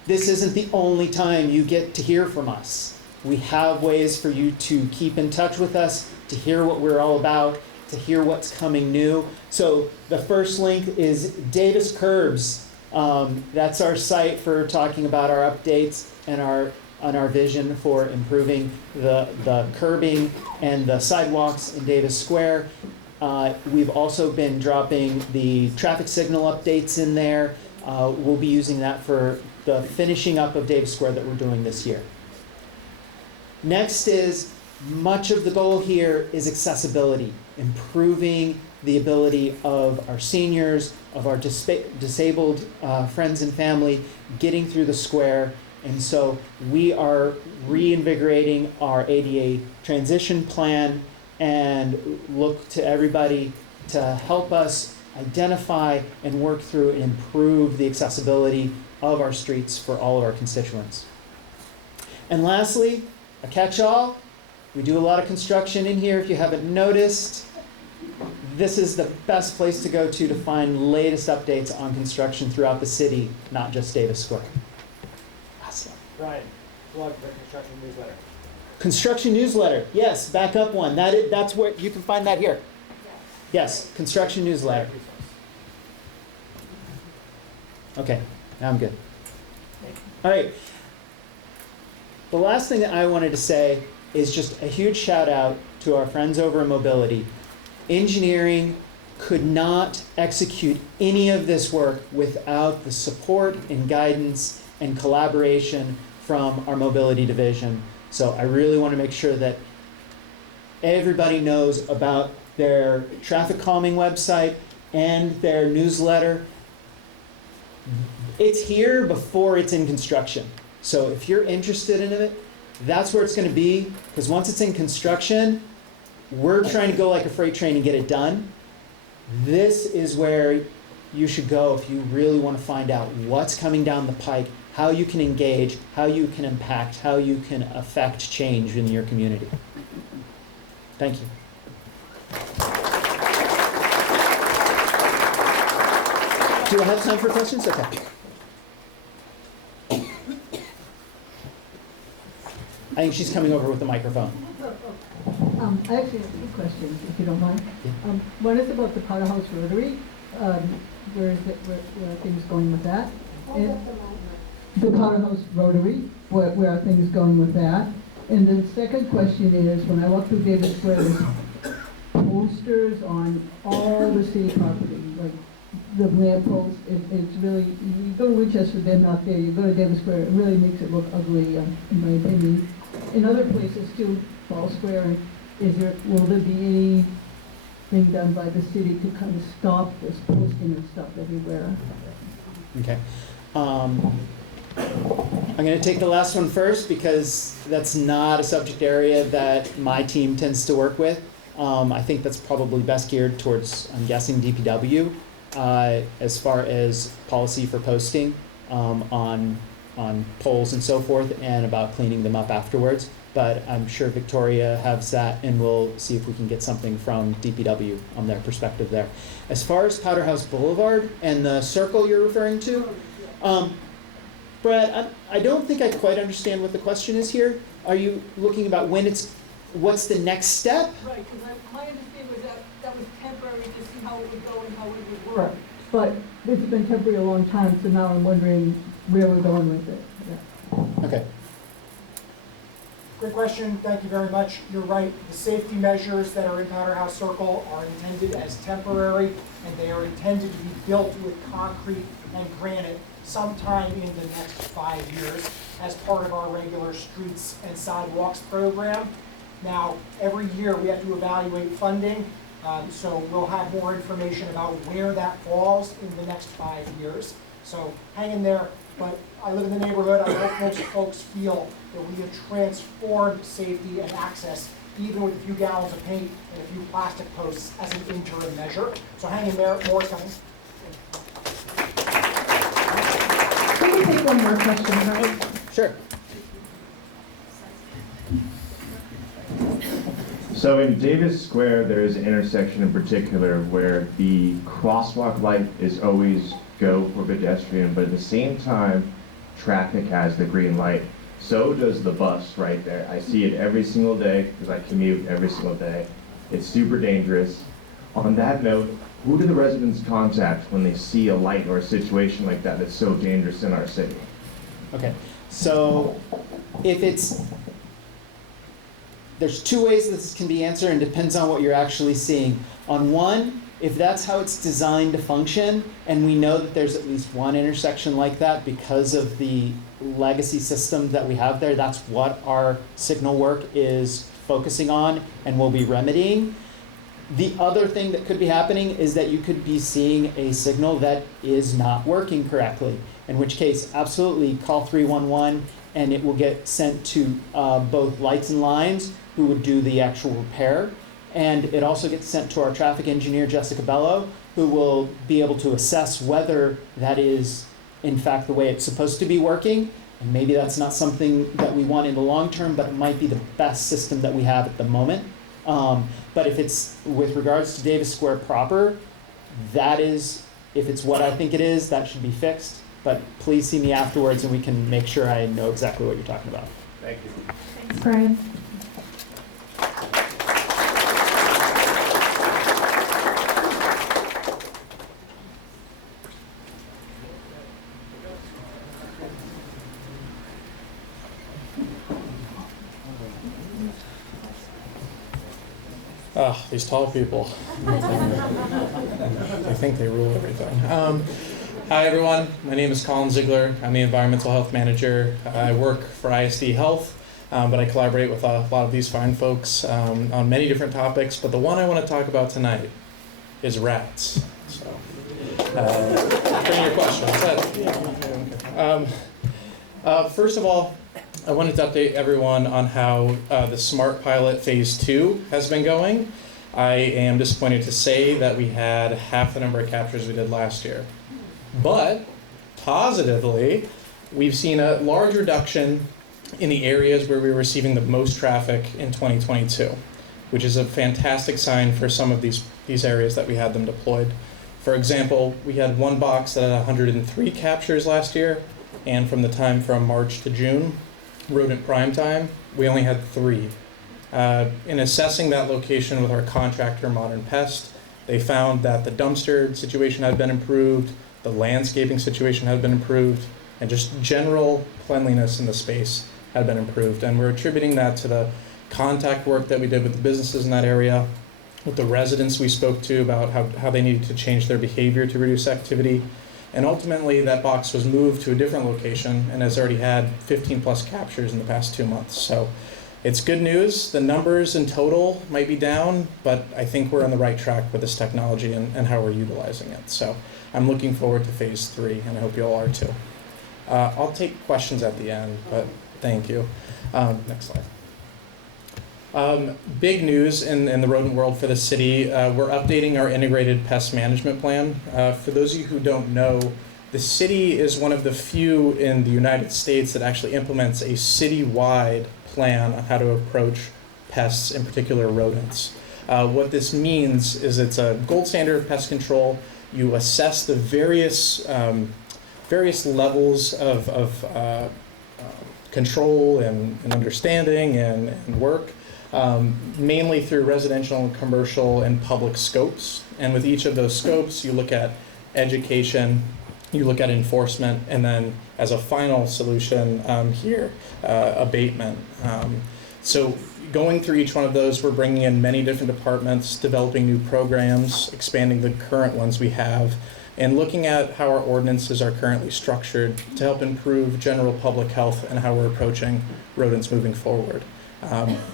this isn't the only time you get to hear from us. We have ways for you to keep in touch with us, to hear what we're all about, to hear what's coming new. So the first link is Davis Curbs. That's our site for talking about our updates and our vision for improving the curbing and the sidewalks in Davis Square. We've also been dropping the traffic signal updates in there. We'll be using that for the finishing up of Davis Square that we're doing this year. Next is, much of the goal here is accessibility, improving the ability of our seniors, of our disabled friends and family, getting through the square. And so we are reinvigorating our ADA transition plan and look to everybody to help us identify and work through and improve the accessibility of our streets for all of our constituents. And lastly, a catch-all. We do a lot of construction in here. If you haven't noticed, this is the best place to go to find latest updates on construction throughout the city, not just Davis Square. Awesome. Brian, plug the construction newsletter. Construction newsletter. Yes, back up one. That's where you can find that here. Yes, construction newsletter. Okay, now I'm good. All right. The last thing that I wanted to say is just a huge shout out to our friends over in Mobility. Engineering could not execute any of this work without the support and guidance and collaboration from our Mobility division. So I really want to make sure that everybody knows about their traffic calming website and their newsletter. It's here before it's in construction. So if you're interested in it, that's where it's going to be, because once it's in construction, we're trying to go like a freight train and get it done. This is where you should go if you really want to find out what's coming down the pike, how you can engage, how you can impact, how you can affect change in your community. Thank you. Do I have time for questions? Okay. I think she's coming over with the microphone. I actually have two questions, if you don't mind. One is about the Powerhouse Rotary. Where are things going with that? The Powerhouse Rotary, where are things going with that? And the second question is, when I walk through Davis Square, there's posters on all the city property, like the lamp posts. It's really, you go to Winchester, they're not there. You go to Davis Square, it really makes it look ugly, in my opinion. In other places too, Fall Square, will there be anything done by the city to kind of stop this posting of stuff everywhere? Okay. I'm going to take the last one first because that's not a subject area that my team tends to work with. I think that's probably best geared towards, I'm guessing, DPW as far as policy for posting on poles and so forth, and about cleaning them up afterwards. But I'm sure Victoria has that, and we'll see if we can get something from DPW on their perspective there. As far as Powderhouse Boulevard and the circle you're referring to, Brad, I don't think I quite understand what the question is here. Are you looking about what's the next step? Right, because my understanding was that was temporary to see how it would go and how it would work. But this has been temporary a long time, so now I'm wondering where we're going with it. Yeah. Okay. Great question, thank you very much. You're right, the safety measures that are in Powder House Circle are intended as temporary, and they are intended to be built with concrete and granite sometime in the next 5 years as part of our regular streets and sidewalks program. Now, every year we have to evaluate funding, so we'll have more information about where that falls in the next 5 years. So hang in there, but I live in the neighborhood, I hope most folks feel that we have transformed safety and access, even with a few gallons of paint and a few plastic posts as an interim measure. So hang in there, more coming. Can we take one more question, right? Sure. So in Davis Square, there is an intersection in particular where the crosswalk light is always go for pedestrian, but at the same time, traffic has the green light. So does the bus right there. I see it every single day because I commute every single day. It's super dangerous. On that note, who do the residents contact when they see a light or a situation like that that's so dangerous in our city? Okay, so if there's two ways this can be answered, and depends on what you're actually seeing. On one, if that's how it's designed to function, and we know that there's at least one intersection like that because of the legacy system that we have there, that's what our signal work is focusing on and will be remedying. The other thing that could be happening is that you could be seeing a signal that is not working correctly, in which case, absolutely call 311 and it will get sent to both Lights and Lines, who would do the actual repair. And it also gets sent to our traffic engineer, Jessica Bello, who will be able to assess whether that is, in fact, the way it's supposed to be working. And maybe that's not something that we want in the long term, but it might be the best system that we have at the moment. But if it's with regards to Davis Square proper, that is, if it's what I think it is, that should be fixed. But please see me afterwards and we can make sure I know exactly what you're talking about. Thank you. Thanks, Brian. Oh, these tall people. I think they rule everything. Hi everyone, my name is Colin Ziegler. I'm the Environmental Health Manager. I work for ISD Health, but I collaborate with a lot of these fine folks on many different topics, but the one I want to talk about tonight is rats. So, bring your questions. First of all, I wanted to update everyone on how the Smart Pilot Phase 2 has been going. I am disappointed to say that we had half the number of captures we did last year. But positively, we've seen a large reduction in the areas where we were receiving the most traffic in 2022, which is a fantastic sign for some of these areas that we had them deployed. For example, we had one box that had 103 captures last year, and from the time from March to June, rodent prime time, we only had 3. In assessing that location with our contractor, Modern Pest, they found that the dumpster situation had been improved, the landscaping situation had been improved, and just general cleanliness in the space had been improved. And we're attributing that to the contact work that we did with the businesses in that area, with the residents we spoke to about how they needed to change their behavior to reduce activity. And ultimately, that box was moved to a different location and has already had 15 plus captures in the past 2 months. So it's good news. The numbers in total might be down, but I think we're on the right track with this technology and how we're utilizing it. So I'm looking forward to Phase 3, and I hope you all are too. I'll take questions at the end, but thank you. Next slide. Big news in the rodent world for the city. We're updating our integrated pest management plan. For those of you who don't know, the city is one of the few in the United States that actually implements a citywide plan on how to approach pests, in particular rodents. What this means is it's a gold standard of pest control. You assess the various levels of control and understanding and work. Mainly through residential and commercial and public scopes. And with each of those scopes, you look at education, you look at enforcement, and then as a final solution here, abatement. So going through each one of those, we're bringing in many different departments, developing new programs, expanding the current ones we have, and looking at how our ordinances are currently structured to help improve general public health and how we're approaching rodents moving forward.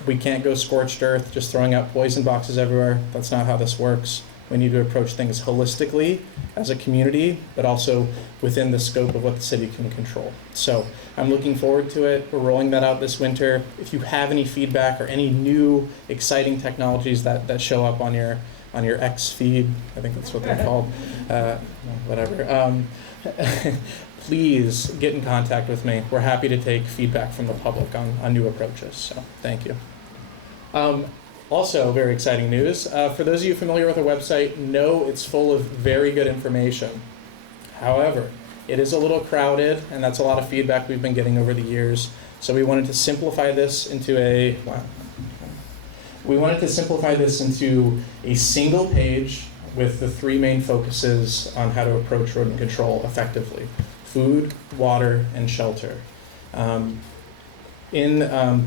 We can't go scorched earth, just throwing out poison boxes everywhere. That's not how this works. We need to approach things holistically as a community, but also within the scope of what the city can control. So I'm looking forward to it. We're rolling that out this winter. If you have any feedback or any new exciting technologies that show up on your X feed, I think that's what they're called, whatever. Please get in contact with me. We're happy to take feedback from the public on new approaches. So thank you. Also, very exciting news. For those of you familiar with our website, know it's full of very good information. However, it is a little crowded, and that's a lot of feedback we've been getting over the years. So we wanted to simplify this into a single page with the 3 main focuses on how to approach rodent control effectively: food, water, and shelter. In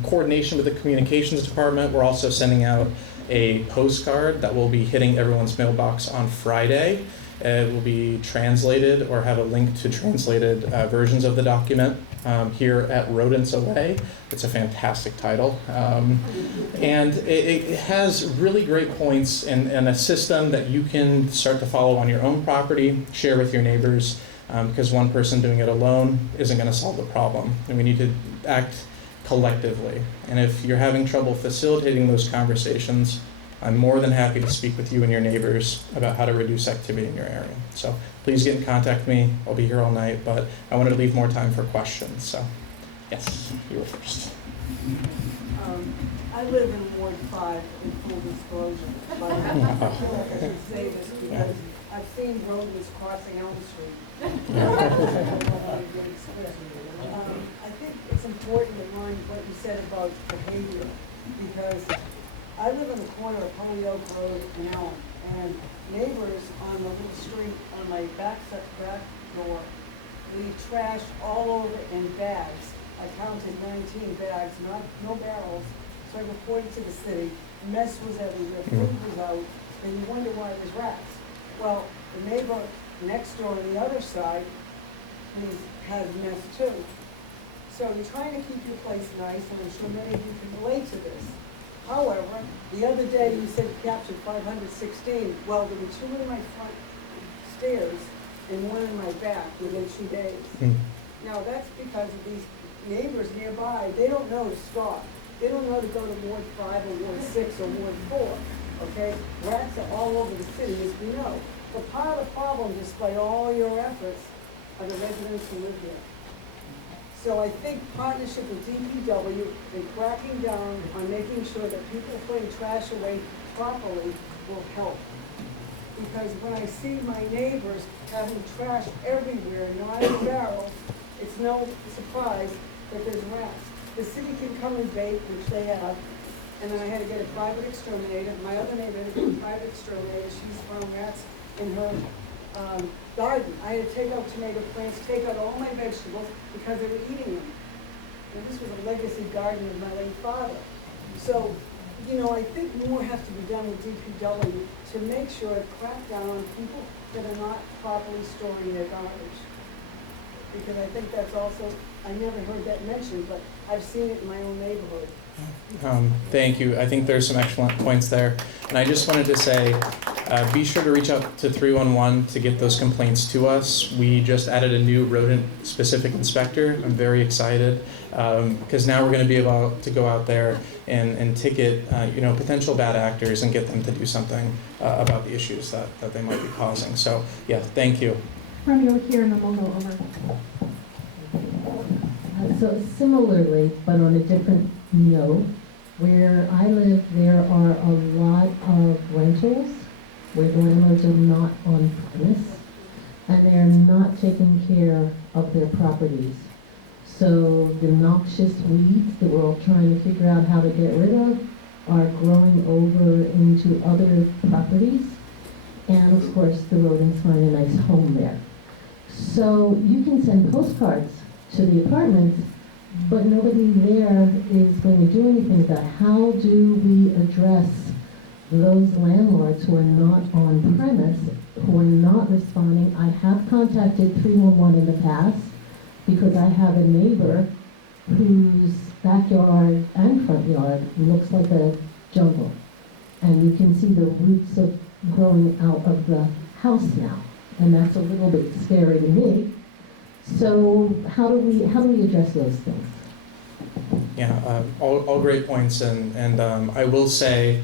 coordination with the communications department, we're also sending out a postcard that will be hitting everyone's mailbox on Friday. It will be translated or have a link to translated versions of the document here at Rodents Away. It's a fantastic title. And it has really great points and a system that you can start to follow on your own property, share with your neighbors, because one person doing it alone isn't going to solve the problem. And we need to act collectively. And if you're having trouble facilitating those conversations, I'm more than happy to speak with you and your neighbors about how to reduce activity in your area. So please get in contact with me. I'll be here all night, but I wanted to leave more time for questions. So yes, you were first. I live in Ward 5, in full disclosure, but I feel like I should say this because I've seen rodents crossing Elm Street. I think it's important to learn what you said about behavior, because I live in the corner of Holyoke Road and Elm, and neighbors on the little street on my back door leave trash all over in bags. I counted 19 bags, no barrels. So I reported to the city. Mess was everywhere, food was out, and you wonder why there's rats. Well, the neighbor next door on the other side has mess too. So you're trying to keep your place nice, and I'm sure many of you can relate to this. However, the other day you said you captured 516. Well, there were 2 in my front stairs and 1 in my back within 2 days. Now that's because of these neighbors nearby. They don't know to stop. They don't know to go to Ward 5 or Ward 6 or Ward 4. Okay? Rats are all over the city, as we know. But part of the problem, despite all your efforts, are the residents who live here. So I think partnership with DPW and cracking down on making sure that people putting trash away properly will help. Because when I see my neighbors having trash everywhere, not in barrels, it's no surprise that there's rats. The city can come and bait, which they have, and then I had to get a private exterminator. My other neighbor had to get a private exterminator. She's found rats in her garden. I had to take out tomato plants, take out all my vegetables because they were eating them. And this was a legacy garden of my late father. So, you know, I think more has to be done with DPW to make sure it crack down on people that are not properly storing their garbage. Because I think that's also, I never heard that mentioned, but I've seen it in my own neighborhood. Thank you. I think there's some excellent points there. And I just wanted to say, be sure to reach out to 311 to get those complaints to us. We just added a new rodent-specific inspector. I'm very excited because now we're going to be able to go out there and ticket potential bad actors and get them to do something about the issues that they might be causing. So yeah, thank you. From over here, and then we'll go over. So similarly, but on a different note, where I live, there are a lot of rentals where the landlords are not on premise, and they're not taking care of their properties. So the noxious weeds that we're all trying to figure out how to get rid of are growing over into other properties, and of course the rodents find a nice home there. So you can send postcards to the apartments, but nobody there is going to do anything with that. How do we address those landlords who are not on premise, who are not responding? I have contacted 311 in the past because I have a neighbor whose backyard and front yard looks like a jungle. And you can see the roots of growing out of the house now. And that's a little bit scary to me. So how do we address those things? Yeah, all great points, and I will say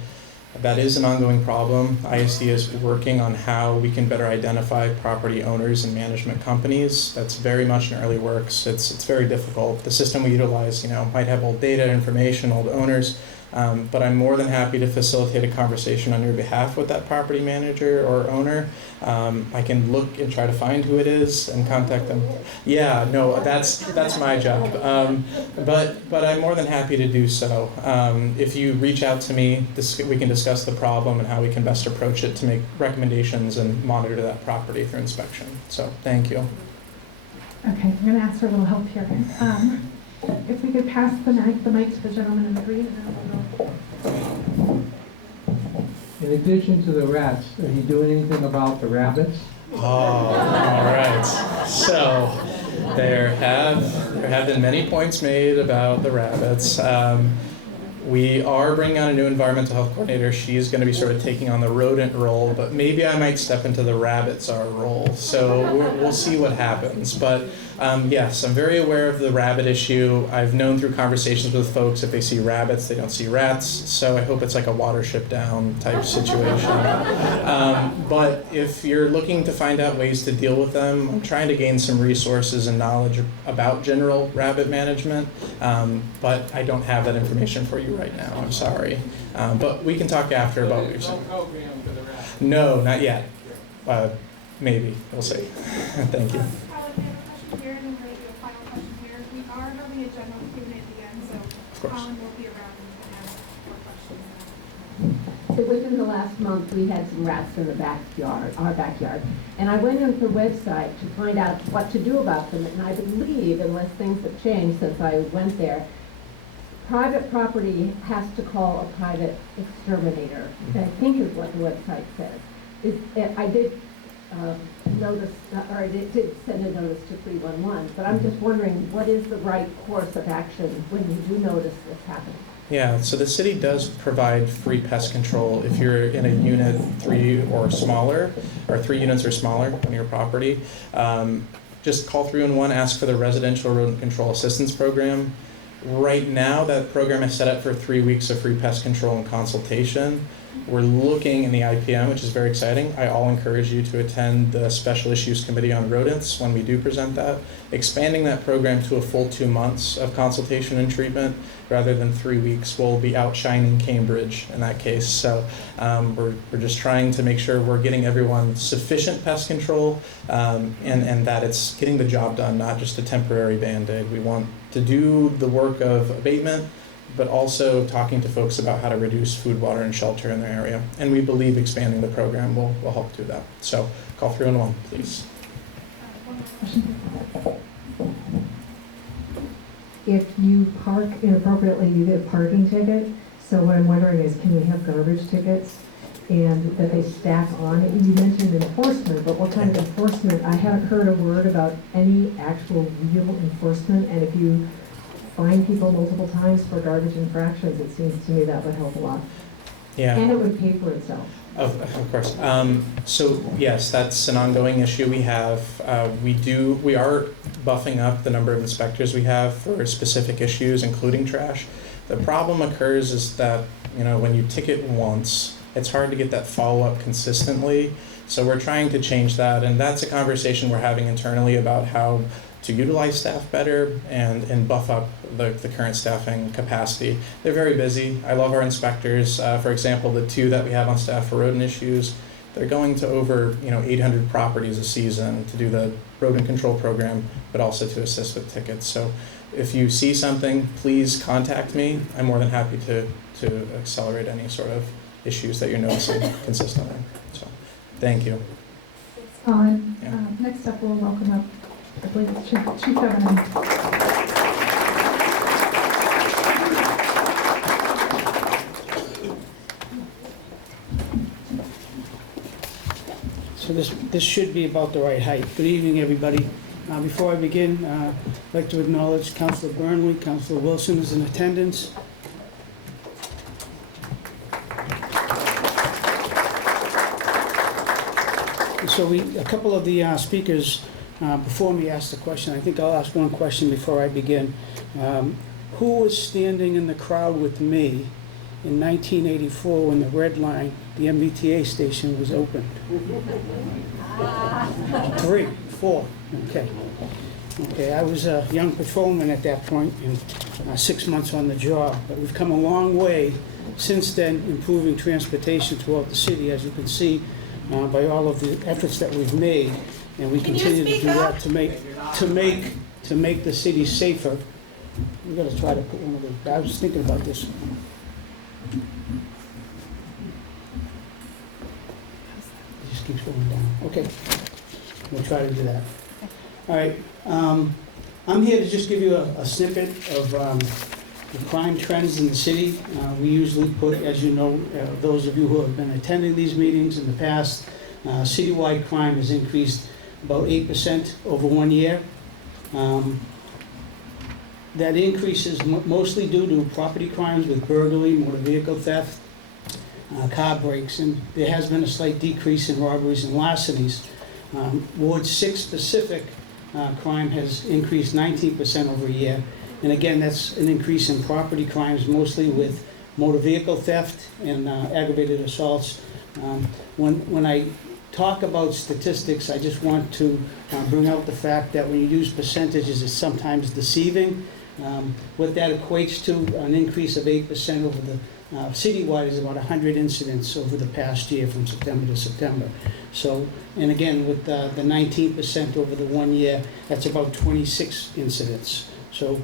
that is an ongoing problem. ISD is working on how we can better identify property owners and management companies. That's very much in early works. It's very difficult. The system we utilize, might have old data, information, old owners, but I'm more than happy to facilitate a conversation on your behalf with that property manager or owner. I can look and try to find who it is and contact them. Yeah, no, that's my job. But I'm more than happy to do so. If you reach out to me, we can discuss the problem and how we can best approach it to make recommendations and monitor that property for inspection. So thank you. Okay, I'm going to ask for a little help here. If we could pass the mic to the gentleman in the green, and then we'll go. In addition to the rats, are you doing anything about the rabbits? Oh, all right. So there have been many points made about the rabbits. We are bringing on a new environmental health coordinator. She's going to be sort of taking on the rodent role, but maybe I might step into the rabbit czar role. So we'll see what happens. But yes, I'm very aware of the rabbit issue. I've known through conversations with folks, if they see rabbits, they don't see rats. So I hope it's like a Watership Down type situation. But if you're looking to find out ways to deal with them, I'm trying to gain some resources and knowledge about general rabbit management. But I don't have that information for you right now. I'm sorry. But we can talk after about what you're saying. No, not yet. Maybe. We'll see. Thank you. Here, and then we're going to do a final question here. We are having a general Q&A at the end, so Colin will be around and you can ask more questions. So within the last month, we had some rats in the backyard, our backyard. And I went on the website to find out what to do about them. And I believe, unless things have changed since I went there, private property has to call a private exterminator, I think is what the website says. I did notice, or I did send a notice to 311, but I'm just wondering, what is the right course of action when you do notice this happening? Yeah, so the city does provide free pest control if you're in a unit 3 or smaller, or 3 units or smaller on your property. Just call 311, ask for the Residential Rodent Control Assistance Program. Right now, that program is set up for 3 weeks of free pest control and consultation. We're looking in the IPM, which is very exciting. I'll encourage you to attend the Special Issues Committee on Rodents when we do present that. Expanding that program to a full 2 months of consultation and treatment rather than 3 weeks will be outshining Cambridge in that case. So we're just trying to make sure we're getting everyone sufficient pest control and that it's getting the job done, not just a temporary Band-Aid. We want to do the work of abatement, but also talking to folks about how to reduce food, water, and shelter in their area. And we believe expanding the program will help do that. So call 311, please. If you park inappropriately, you get a parking ticket. So what I'm wondering is, can we have garbage tickets and that they stack on it? You mentioned enforcement, but what kind of enforcement? I haven't heard a word about any actual real enforcement. And if you fine people multiple times for garbage infractions, it seems to me that would help a lot. Yeah. And it would pay for itself. Of course. So yes, that's an ongoing issue we have. We are buffing up the number of inspectors we have for specific issues, including trash. The problem occurs is that, when you ticket once, it's hard to get that follow-up consistently. So we're trying to change that, and that's a conversation we're having internally about how to utilize staff better and buff up the current staffing capacity. They're very busy. I love our inspectors. For example, the 2 that we have on staff for rodent issues, they're going to over 800 properties a season to do the rodent control program, but also to assist with tickets. So if you see something, please contact me. I'm more than happy to accelerate any sort of issues that you're noticing consistently. So thank you. Colin, Yeah. Next up we'll welcome up, I believe it's Chief Governor. So this should be about the right height. Good evening, everybody. Before I begin, I'd like to acknowledge Councilor Burnley, Councilor Wilson is in attendance. So a couple of the speakers before me asked a question. I think I'll ask one question before I begin. Who was standing in the crowd with me in 1984 when the Red Line, the MBTA station, was opened? 3, 4, okay. Okay, I was a young patrolman at that point and 6 months on the job. But we've come a long way since then, improving transportation throughout the city, as you can see by all of the efforts that we've made. And we continue to do that to make the city safer. We've got to try to put one of those. I was thinking about this. It just keeps going down. Okay, we'll try to do that. All right, I'm here to just give you a snippet of the crime trends in the city. We usually put, as you know, those of you who have been attending these meetings in the past, citywide crime has increased about 8% over 1 year. That increase is mostly due to property crimes with burglary, motor vehicle theft, car breaks, and there has been a slight decrease in robberies and larcenies. Ward 6 specific crime has increased 19% over a year. And again, that's an increase in property crimes, mostly with motor vehicle theft and aggravated assaults. When I talk about statistics, I just want to bring out the fact that when you use percentages, it's sometimes deceiving. What that equates to, an increase of 8% over the citywide, is about 100 incidents over the past year from September to September. So, and again, with the 19% over the 1 year, that's about 26 incidents. So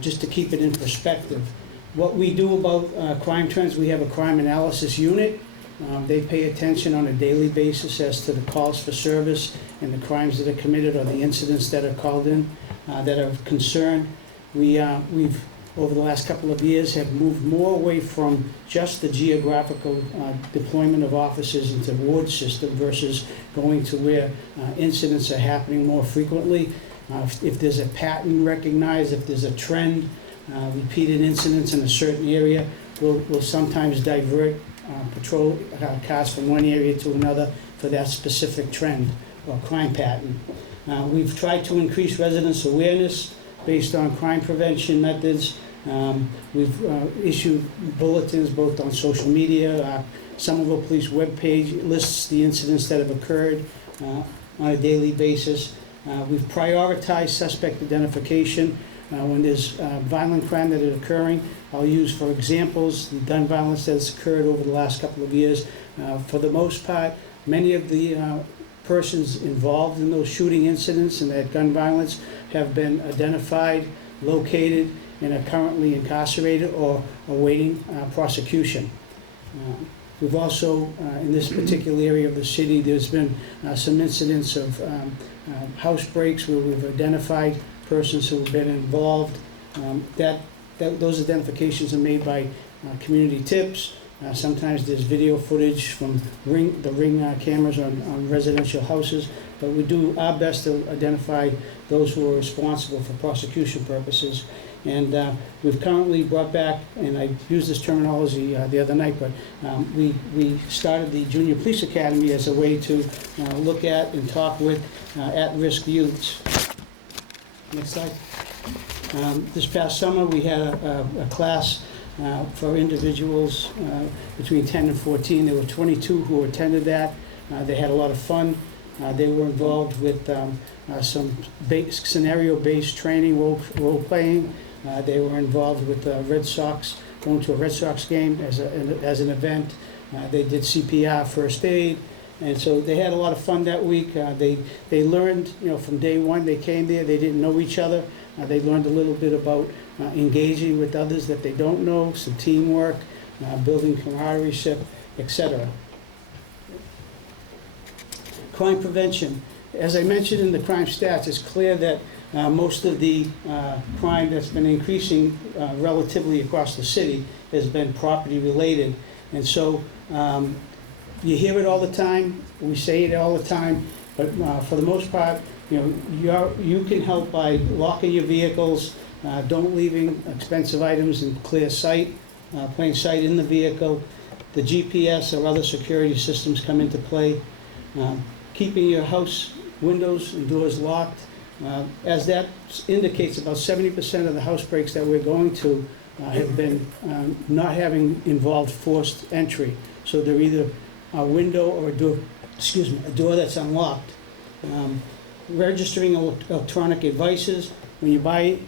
just to keep it in perspective, what we do about crime trends, we have a crime analysis unit. They pay attention on a daily basis as to the calls for service and the crimes that are committed or the incidents that are called in that are of concern. We've, over the last couple of years, have moved more away from just the geographical deployment of officers into the ward system versus going to where incidents are happening more frequently. If there's a pattern recognized, if there's a trend, repeated incidents in a certain area, we'll sometimes divert patrol cars from one area to another for that specific trend or crime pattern. We've tried to increase residents' awareness based on crime prevention methods. We've issued bulletins both on social media. Somerville Police webpage lists the incidents that have occurred on a daily basis. We've prioritized suspect identification when there's violent crime that is occurring. I'll use, for examples, the gun violence that's occurred over the last couple of years. For the most part, many of the persons involved in those shooting incidents and that gun violence have been identified, located, and are currently incarcerated or awaiting prosecution. We've also, in this particular area of the city, there's been some incidents of house breaks where we've identified persons who have been involved. Those identifications are made by community tips. Sometimes there's video footage from the ring cameras on residential houses, but we do our best to identify those who are responsible for prosecution purposes. And we've currently brought back, and I used this terminology the other night, but we started the Junior Police Academy as a way to look at and talk with at-risk youths. Next slide. This past summer, we had a class for individuals between 10 and 14. There were 22 who attended that. They had a lot of fun. They were involved with some scenario-based training, role-playing. They were involved with Red Sox, going to a Red Sox game as an event. They did CPR, first aid. And so they had a lot of fun that week. They learned, from day one they came there, they didn't know each other. They learned a little bit about engaging with others that they don't know, some teamwork, building camaraderie, etc. Crime prevention. As I mentioned in the crime stats, it's clear that most of the crime that's been increasing relatively across the city has been property related. And so You hear it all the time, we say it all the time, but for the most part, you can help by locking your vehicles, don't leaving expensive items in clear sight, plain sight in the vehicle. The GPS or other security systems come into play. Keeping your house windows and doors locked. As that indicates, about 70% of the house breaks that we're going to have been not having involved forced entry. So they're either a window or a door that's unlocked. Registering electronic devices. When you buy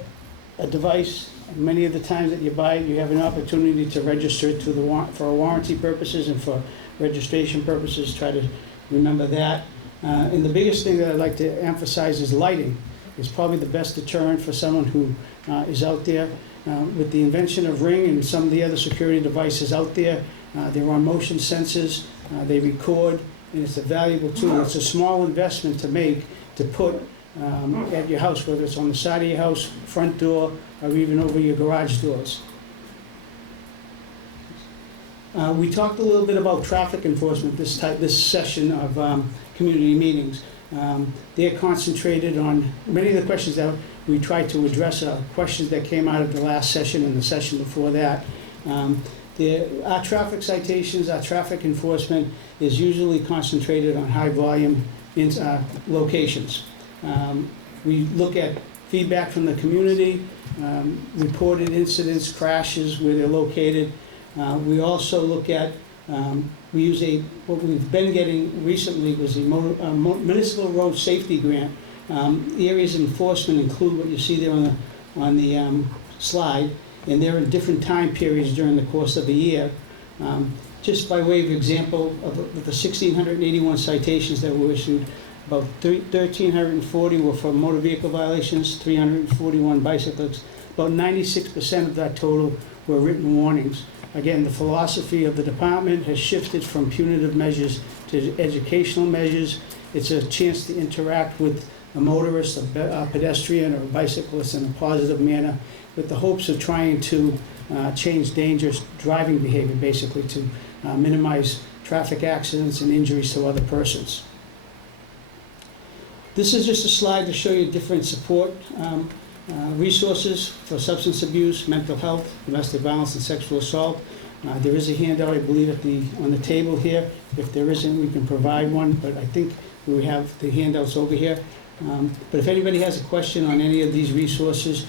a device, many of the times that you buy it, you have an opportunity to register it for warranty purposes and for registration purposes. Try to remember that. And the biggest thing that I'd like to emphasize is lighting. It's probably the best deterrent for someone who is out there. With the invention of Ring and some of the other security devices out there, they're on motion sensors, they record, and it's a valuable tool. It's a small investment to make to put at your house, whether it's on the side of your house, front door, or even over your garage doors. We talked a little bit about traffic enforcement this session of community meetings. They're concentrated on many of the questions that we tried to address, questions that came out of the last session and the session before that. Our traffic citations, our traffic enforcement is usually concentrated on high volume locations. We look at feedback from the community, reported incidents, crashes, where they're located. We also look at, what we've been getting recently was a municipal road safety grant. Areas of enforcement include what you see there on the slide, and they're in different time periods during the course of the year. Just by way of example, of the 1,681 citations that were issued, about 1,340 were for motor vehicle violations, 341 bicyclists. About 96% of that total were written warnings. Again, the philosophy of the department has shifted from punitive measures to educational measures. It's a chance to interact with a motorist, a pedestrian, or a bicyclist in a positive manner, with the hopes of trying to change dangerous driving behavior, basically to minimize traffic accidents and injuries to other persons. This is just a slide to show you different support resources for substance abuse, mental health, domestic violence, and sexual assault. There is a handout, I believe, on the table here. If there isn't, we can provide one, but I think we have the handouts over here. But if anybody has a question on any of these resources,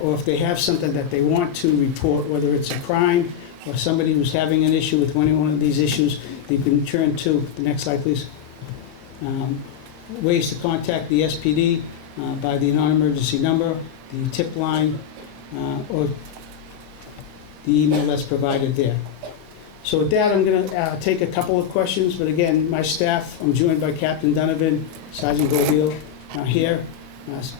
or if they have something that they want to report, whether it's a crime or somebody who's having an issue with one of these issues, they can turn to the next slide, please. Ways to contact the SPD by the non-emergency number, the tip line, or the email that's provided there. So with that, I'm going to take a couple of questions, but again, my staff, I'm joined by Captain Donovan, Sergeant Gordillo here.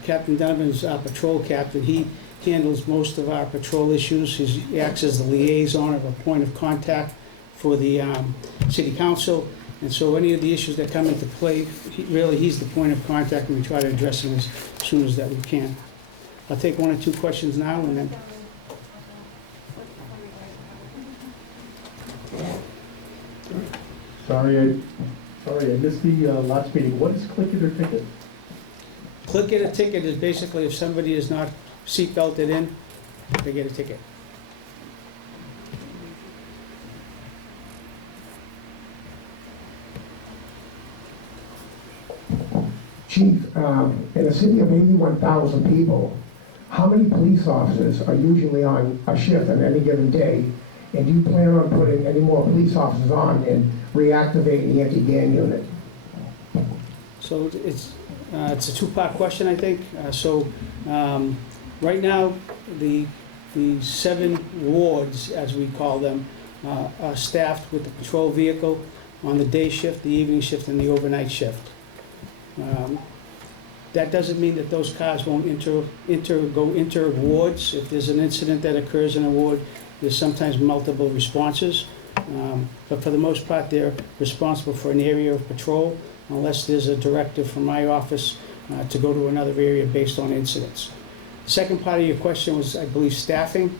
Captain Donovan's our patrol captain. He handles most of our patrol issues. He acts as the liaison or a point of contact for the city council. And so any of the issues that come into play, he's the point of contact, and we try to address them as soon as that we can. I'll take one or two questions now, and then. Sorry, I missed the last meeting. What is click it or ticket? Click it a ticket is basically if somebody is not seat belted in, they get a ticket. Chief, in a city of 81,000 people, how many police officers are usually on a shift on any given day? And do you plan on putting any more police officers on and reactivating the anti-gang unit? So it's a two-part question, I think. Right now, the 7 wards, as we call them, are staffed with the patrol vehicle on the day shift, the evening shift, and the overnight shift. That doesn't mean that those cars won't go inter wards. If there's an incident that occurs in a ward, there's sometimes multiple responses. But for the most part, they're responsible for an area of patrol unless there's a directive from my office to go to another area based on incidents. The second part of your question was, I believe, staffing. Do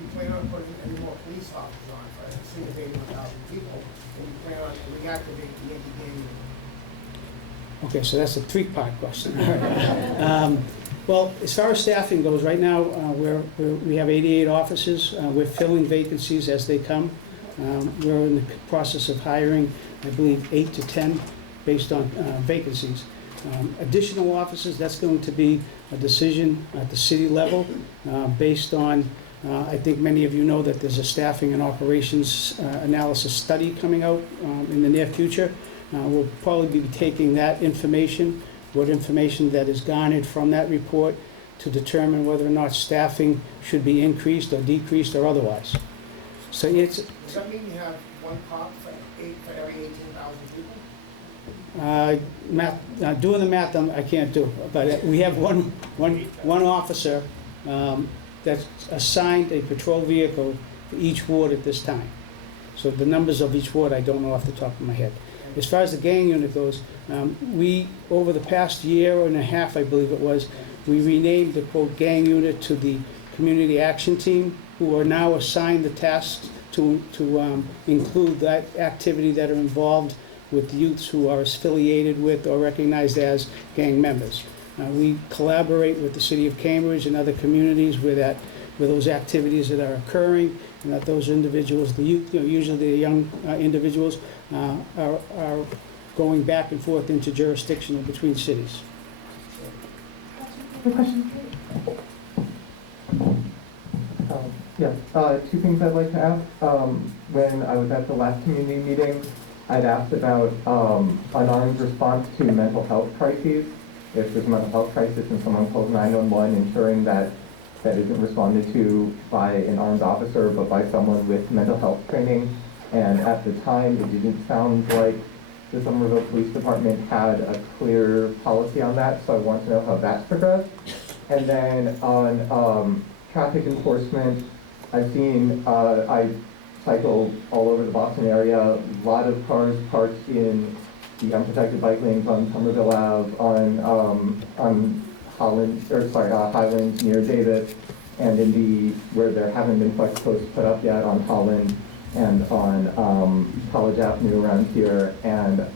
you plan on putting any more police officers on for a city of 81,000 people? And you plan on Okay, so that's a three-part question. All right. Well, as far as staffing goes, right now, we have 88 officers. We're filling vacancies as they come. We're in the process of hiring, I believe, 8 to 10 based on vacancies. Additional officers, that's going to be a decision at the city level based on, I think many of you know that there's a staffing and operations analysis study coming out in the near future. We'll probably be taking that information, what information that is garnered from that report, to determine whether or not staffing should be increased or decreased or otherwise. So it's... Does that mean you have one cop for every 18,000 people? Math, doing the math I can't do, but we have one officer that's assigned a patrol vehicle for each ward at this time. So the numbers of each ward I don't know off the top of my head. As far as the gang unit goes, we, over the past year and a half, I believe it was, we renamed the quote gang unit to the community action team, who are now assigned the tasks to include that activity that are involved with youths who are affiliated with or recognized as gang members. We collaborate with the city of Cambridge and other communities where those activities that are occurring, and that those individuals, the youth, usually the young individuals, are going back and forth into jurisdictional between cities. Question? Two things I'd like to ask. When I was at the last community meeting, I'd asked about unarmed response to mental health crises. If there's a mental health crisis and someone calls 911, ensuring that that isn't responded to by an armed officer, but by someone with mental health training. And at the time, it didn't sound like the Somerville Police Department had a clear policy on that, so I want to know how that's progressed. And then on traffic enforcement, I've seen, I cycle all over the Boston area, a lot of cars parked in the unprotected bike lanes on Somerville Ave, on Highland near Davis, and in where there haven't been flex posts put up yet on Holland and on College Avenue around here. And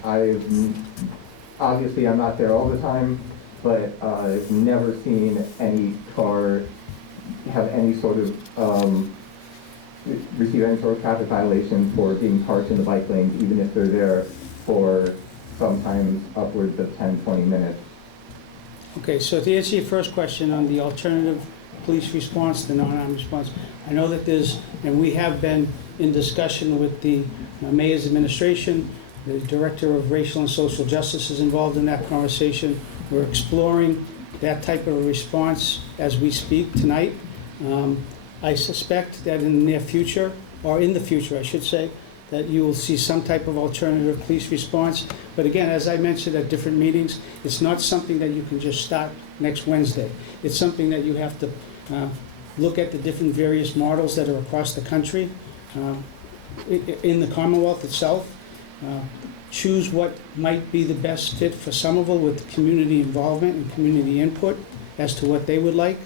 obviously I'm not there all the time, but I've never seen any car have any sort of receive any sort of traffic violation for being parked in the bike lanes, even if they're there for sometimes upwards of 10, 20 minutes. Okay, so to answer your first question on the alternative police response, the non-armed response, I know that and we have been in discussion with the mayor's administration. The director of racial and social justice is involved in that conversation. We're exploring that type of a response as we speak tonight. I suspect that in the near future, or in the future, I should say, that you will see some type of alternative police response. But again, as I mentioned at different meetings, it's not something that you can just start next Wednesday. It's something that you have to look at the different various models that are across the country, in the Commonwealth itself, choose what might be the best fit for Somerville with community involvement and community input as to what they would like.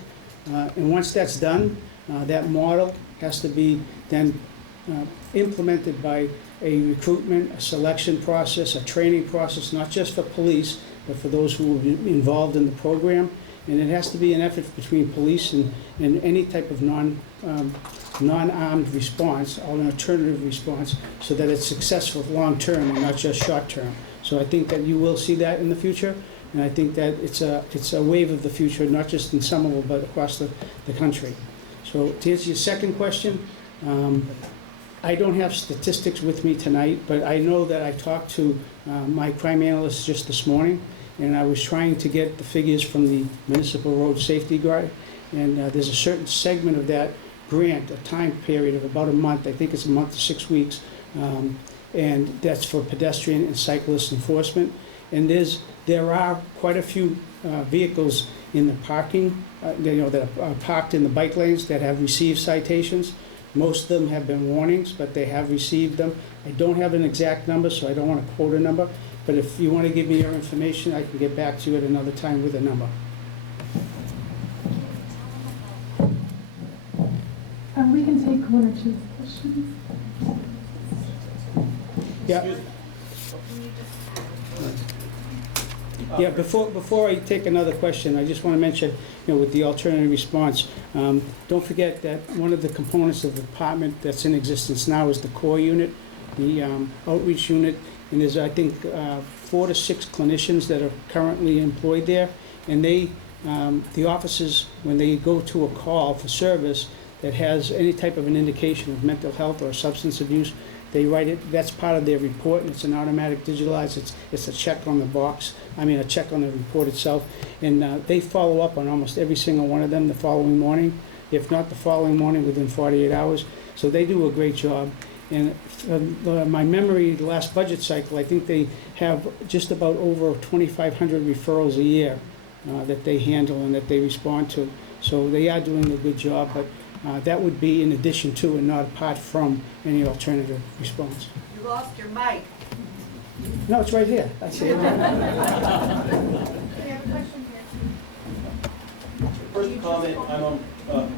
And once that's done, that model has to be then implemented by a recruitment, a selection process, a training process, not just for police, but for those who will be involved in the program. And it has to be an effort between police and any type of non-armed response, or an alternative response, so that it's successful long-term and not just short-term. So I think that you will see that in the future, and I think that it's a wave of the future, not just in Somerville, but across the country. So to answer your second question, I don't have statistics with me tonight, but I know that I talked to my crime analyst just this morning, and I was trying to get the figures from the Municipal Road Safety Guard, and there's a certain segment of that grant, a time period of about a month, I think it's a month to 6 weeks, and that's for pedestrian and cyclist enforcement. And there are quite a few vehicles in the parking, that are parked in the bike lanes that have received citations. Most of them have been warnings, but they have received them. I don't have an exact number, so I don't want to quote a number, but if you want to give me your information, I can get back to you at another time with a number. We can take one or two questions. Yeah. Yeah, before I take another question, I just want to mention, with the alternative response, don't forget that one of the components of the department that's in existence now is the core unit, the outreach unit, and there's, I think, 4 to 6 clinicians that are currently employed there, and they, the officers, when they go to a call for service that has any type of an indication of mental health or substance abuse, they write it, that's part of their report, and it's an automatic digitalized, it's a check on the box, a check on the report itself, and they follow up on almost every single one of them the following morning, if not the following morning, within 48 hours, so they do a great job. And my memory, the last budget cycle, I think they have just about over 2,500 referrals a year that they handle and that they respond to, so they are doing a good job, but that would be in addition to and not apart from any alternative response. You lost your mic. No, it's right here. I see it. We have a question here. First comment, I'm on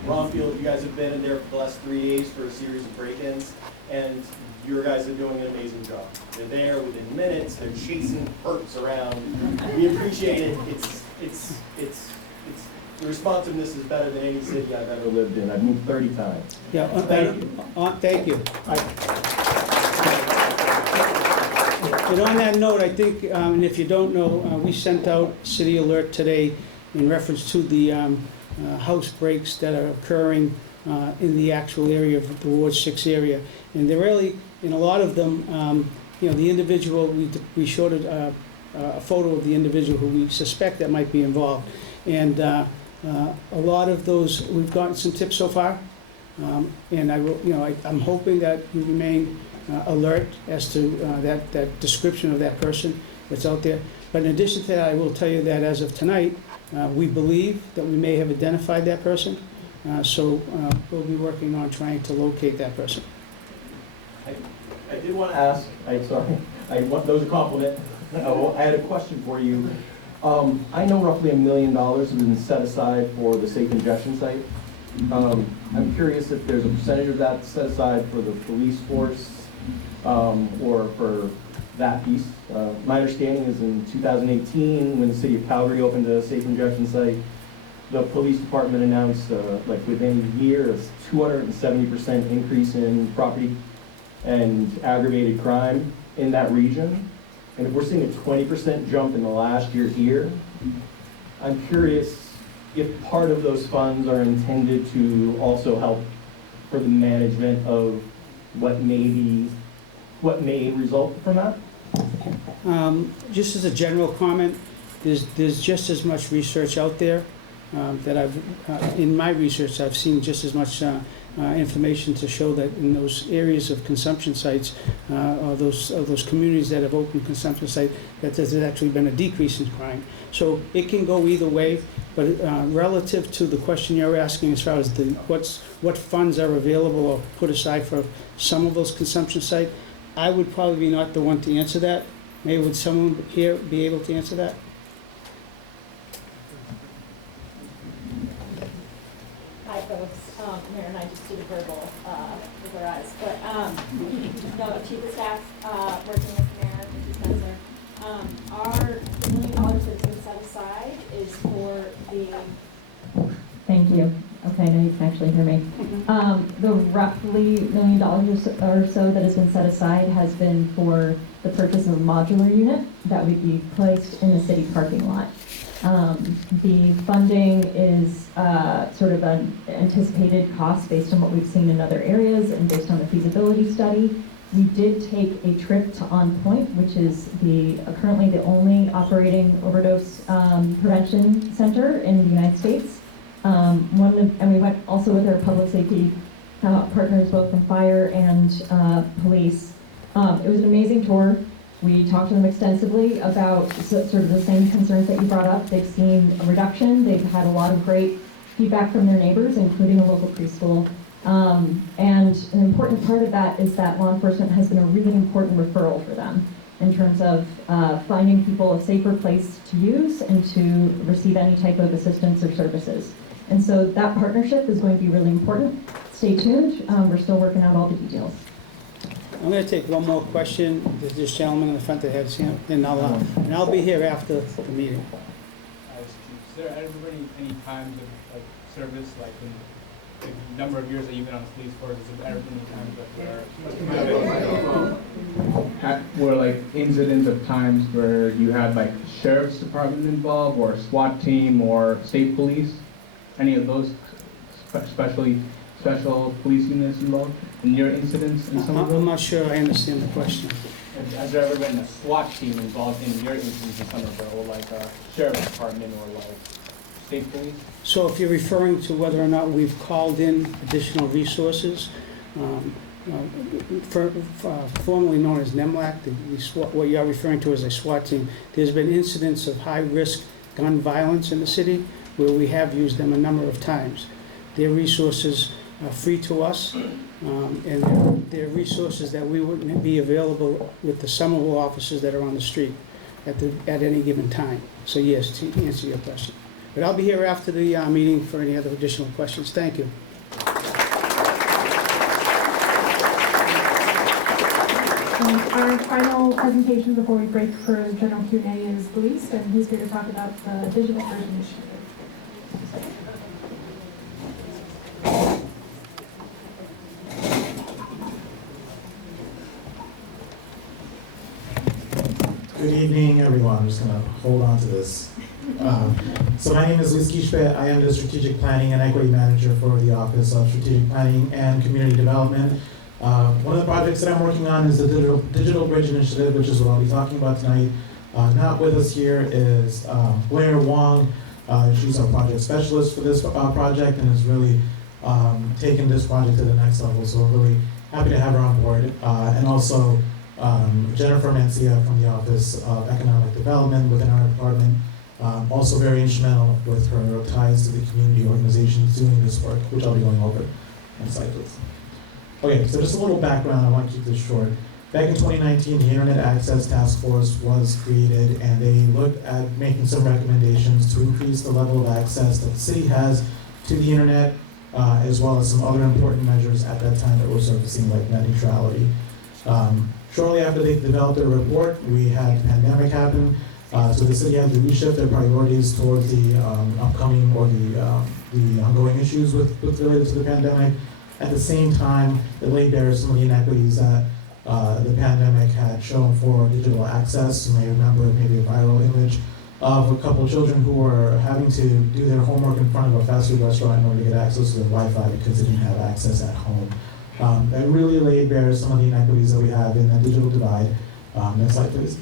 Bromfield. You guys have been in there for the last 3 days for a series of break-ins, and your guys are doing an amazing job. They're there within minutes. They're chasing perps around. We appreciate it. It's the responsiveness is better than any city I've ever lived in. I've moved 30 times. Yeah, thank you. And on that note, I think, and if you don't know, we sent out City Alert today in reference to the house breaks that are occurring in the actual area of the Ward 6 area. And they're really, in a lot of them, the individual, we showed a photo of the individual who we suspect that might be involved. And a lot of those, we've gotten some tips so far. And I'm hoping that you remain alert as to that description of that person that's out there. But in addition to that, I will tell you that as of tonight, we believe that we may have identified that person. So we'll be working on trying to locate that person. I did want to ask, that was a compliment. I had a question for you. I know roughly $1 million has been set aside for the safe injection site. I'm curious if there's a percentage of that set aside for the police force or for that piece. My understanding is in 2018, when the city of Calgary opened a safe injection site, the police department announced within a year a 270% increase in property and aggravated crime in that region. And if we're seeing a 20% jump in the last year here, I'm curious if part of those funds are intended to also help for the management of what may result from that. Just as a general comment, there's just as much research out there that in my research, I've seen just as much information to show that in those areas of consumption sites, or those communities that have opened consumption sites, that there's actually been a decrease in crime. So it can go either way, but relative to the question you're asking as far as what funds are available or put aside for some of those consumption sites, I would probably be not the one to answer that. Maybe would someone here be able to answer that? Hi folks, Mayor and I just did a verbal with our eyes, but no, chief of staff working with Mayor and Spencer. Our $1 million that's been set aside is for the. Thank you. Okay, now you can actually hear me. The roughly $1 million or so that has been set aside has been for the purchase of a modular unit that would be placed in the city parking lot. The funding is sort of an anticipated cost based on what we've seen in other areas and based on the feasibility study. We did take a trip to On Point, which is currently the only operating overdose prevention center in the United States. And we went also with our public safety partners, both from fire and police. It was an amazing tour. We talked to them extensively about sort of the same concerns that you brought up. They've seen a reduction. They've had a lot of great feedback from their neighbors, including a local preschool. And an important part of that is that law enforcement has been a really important referral for them in terms of finding people a safer place to use and to receive any type of assistance or services. And so that partnership is going to be really important. Stay tuned. We're still working out all the details. I'm going to take one more question. There's this gentleman in the front that had his hand, and I'll be here after the meeting. Is there ever any times of service, like in the number of years that you've been on the police force, has there ever been any times where like incidents of times where you had like sheriff's department involved, or SWAT team, or state police? Any of those special police units involved in your incidents in Somerville? I'm not sure I understand the question. Has there ever been a SWAT team involved in your incidents in Somerville, or like a sheriff's department, or like state police? So if you're referring to whether or not we've called in additional resources, formerly known as NEMLAC, what you are referring to as a SWAT team, there's been incidents of high-risk gun violence in the city where we have used them a number of times. Their resources are free to us, and they're resources that we wouldn't be available with the Somerville officers that are on the street at any given time. So yes, to answer your question. But I'll be here after the meeting for any other additional questions. Thank you. Our final presentation before we break for general Q&A is Luis, and he's here to talk about the Digital First Initiative. Good evening, everyone. I'm just going to hold on to this. So my name is Luis Quispe. I am the Strategic Planning and Equity Manager for the Office of Strategic Planning and Community Development. One of the projects that I'm working on is the Digital Bridge Initiative, which is what I'll be talking about tonight. Not with us here is Blair Wong. She's our project specialist for this project and has really taken this project to the next level. So we're really happy to have her on board. And also Jennifer Mancia from the Office of Economic Development within our department. Also very instrumental with her ties to the community organizations doing this work, which I'll be going over. Next slide, please. Okay, so just a little background, I want to keep this short. Back in 2019, the Internet Access Task Force was created, and they looked at making some recommendations to increase the level of access that the city has to the Internet, as well as some other important measures at that time that were surfacing, like net neutrality. Shortly after they developed their report, we had the pandemic happen. So the city had to reshift their priorities towards the upcoming or the ongoing issues related to the pandemic. At the same time, it laid bare some of the inequities that the pandemic had shown for digital access. You may remember maybe a viral image of a couple of children who were having to do their homework in front of a fast food restaurant in order to get access to the Wi-Fi because they didn't have access at home. That really laid bare some of the inequities that we have in the digital divide. Next slide, please.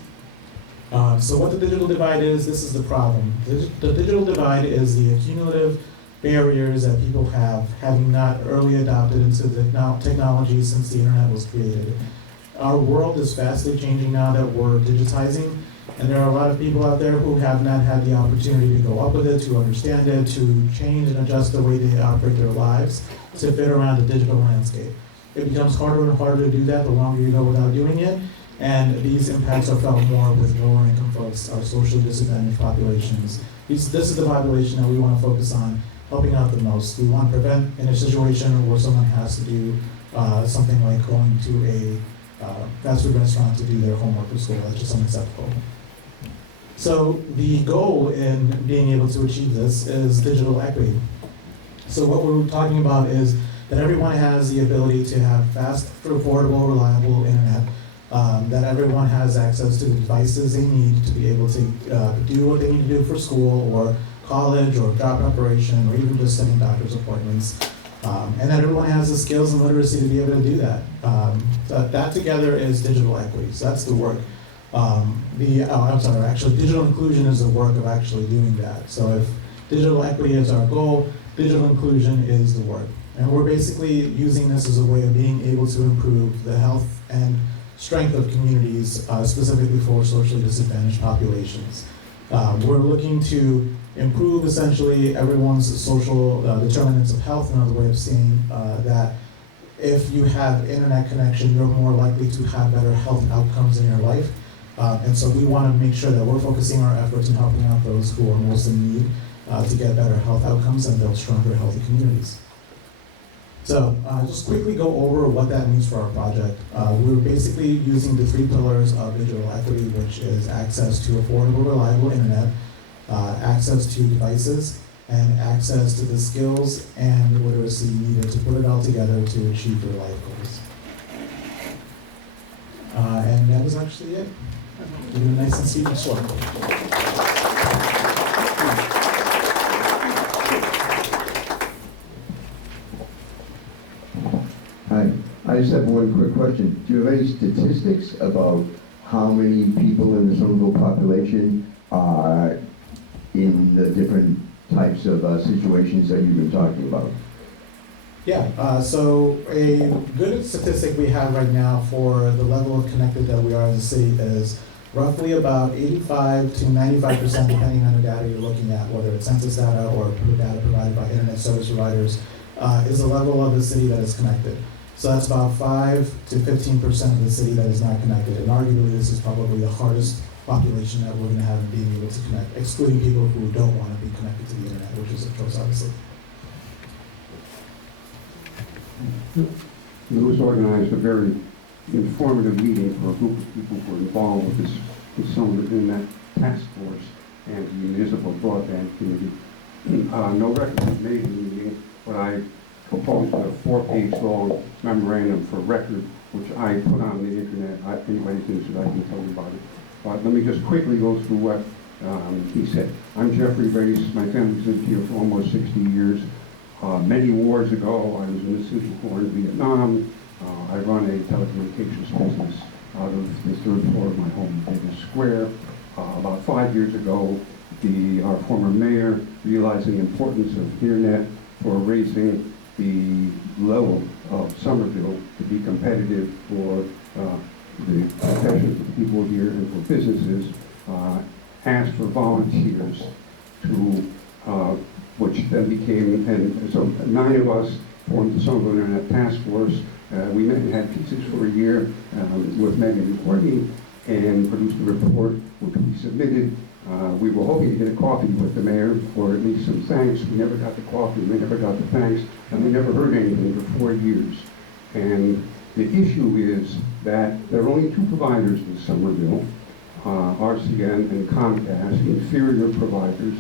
So what the digital divide is, this is the problem. The digital divide is the accumulative barriers that people have, having not early adopted into the technology since the internet was created. Our world is fastly changing now that we're digitizing, and there are a lot of people out there who have not had the opportunity to go up with it, to understand it, to change and adjust the way they operate their lives to fit around the digital landscape. It becomes harder and harder to do that the longer you go without doing it, and these impacts are felt more with lower income folks, our socially disadvantaged populations. This is the population that we want to focus on, helping out the most. We want to prevent in a situation where someone has to do something like going to a fast food restaurant to do their homework for school. That's just unacceptable. So the goal in being able to achieve this is digital equity. So what we're talking about is that everyone has the ability to have fast, affordable, reliable internet, that everyone has access to the devices they need to be able to do what they need to do for school or college or job preparation or even just setting doctor's appointments. And that everyone has the skills and literacy to be able to do that. That together is digital equity, so that's the work. Digital inclusion is the work of actually doing that. So if digital equity is our goal, digital inclusion is the work. And we're basically using this as a way of being able to improve the health and strength of communities, specifically for socially disadvantaged populations. We're looking to improve essentially everyone's social determinants of health, another way of saying that if you have internet connection, you're more likely to have better health outcomes in your life. And so we want to make sure that we're focusing our efforts in helping out those who are most in need to get better health outcomes and build stronger, healthy communities. So just quickly go over what that means for our project. We're basically using the 3 pillars of digital equity, which is access to affordable, reliable internet, access to devices, and access to the skills and literacy needed to put it all together to achieve your life goals. And that was actually it. Keep it nice and sweet and short. Hi, I just have one quick question. Do you have any statistics about how many people in the Somerville population are in the different types of situations that you've been talking about? Yeah, so a good statistic we have right now for the level of connected that we are as a city is roughly about 85 to 95%, depending on the data you're looking at, whether it's census data or data provided by internet service providers, is the level of the city that is connected. So that's about 5 to 15% of the city that is not connected. And arguably, this is probably the hardest population that we're going to have in being able to connect, excluding people who don't want to be connected to the internet, which is a choice, obviously. Lewis organized a very informative meeting for a group of people who were involved with some of the internet task force and the municipal broadband committee. No record was made in the meeting, but I proposed a 4-page long memorandum for record, which I put on the internet. If anybody's interested, I can tell you about it. But let me just quickly go through what he said. I'm Jeffrey Race. My family's lived here for almost 60 years. Many wars ago, I was in the Civil War in Vietnam. I run a telecommunications business out of the 3rd floor of my home in Davis Square. About 5 years ago, our former mayor, realizing the importance of internet for raising the level of Somerville to be competitive for the professions of people here and for businesses, asked for volunteers to which then became, and so 9 of us formed the Somerville Internet Task Force. We met and had pieces for a year with Megan and Courtney and produced a report which we submitted. We were hoping to get a coffee with the mayor for at least some thanks. We never got the coffee, we never got the thanks, and we never heard anything for 4 years. And the issue is that there are only 2 providers in Somerville, RCN and Comcast, inferior providers.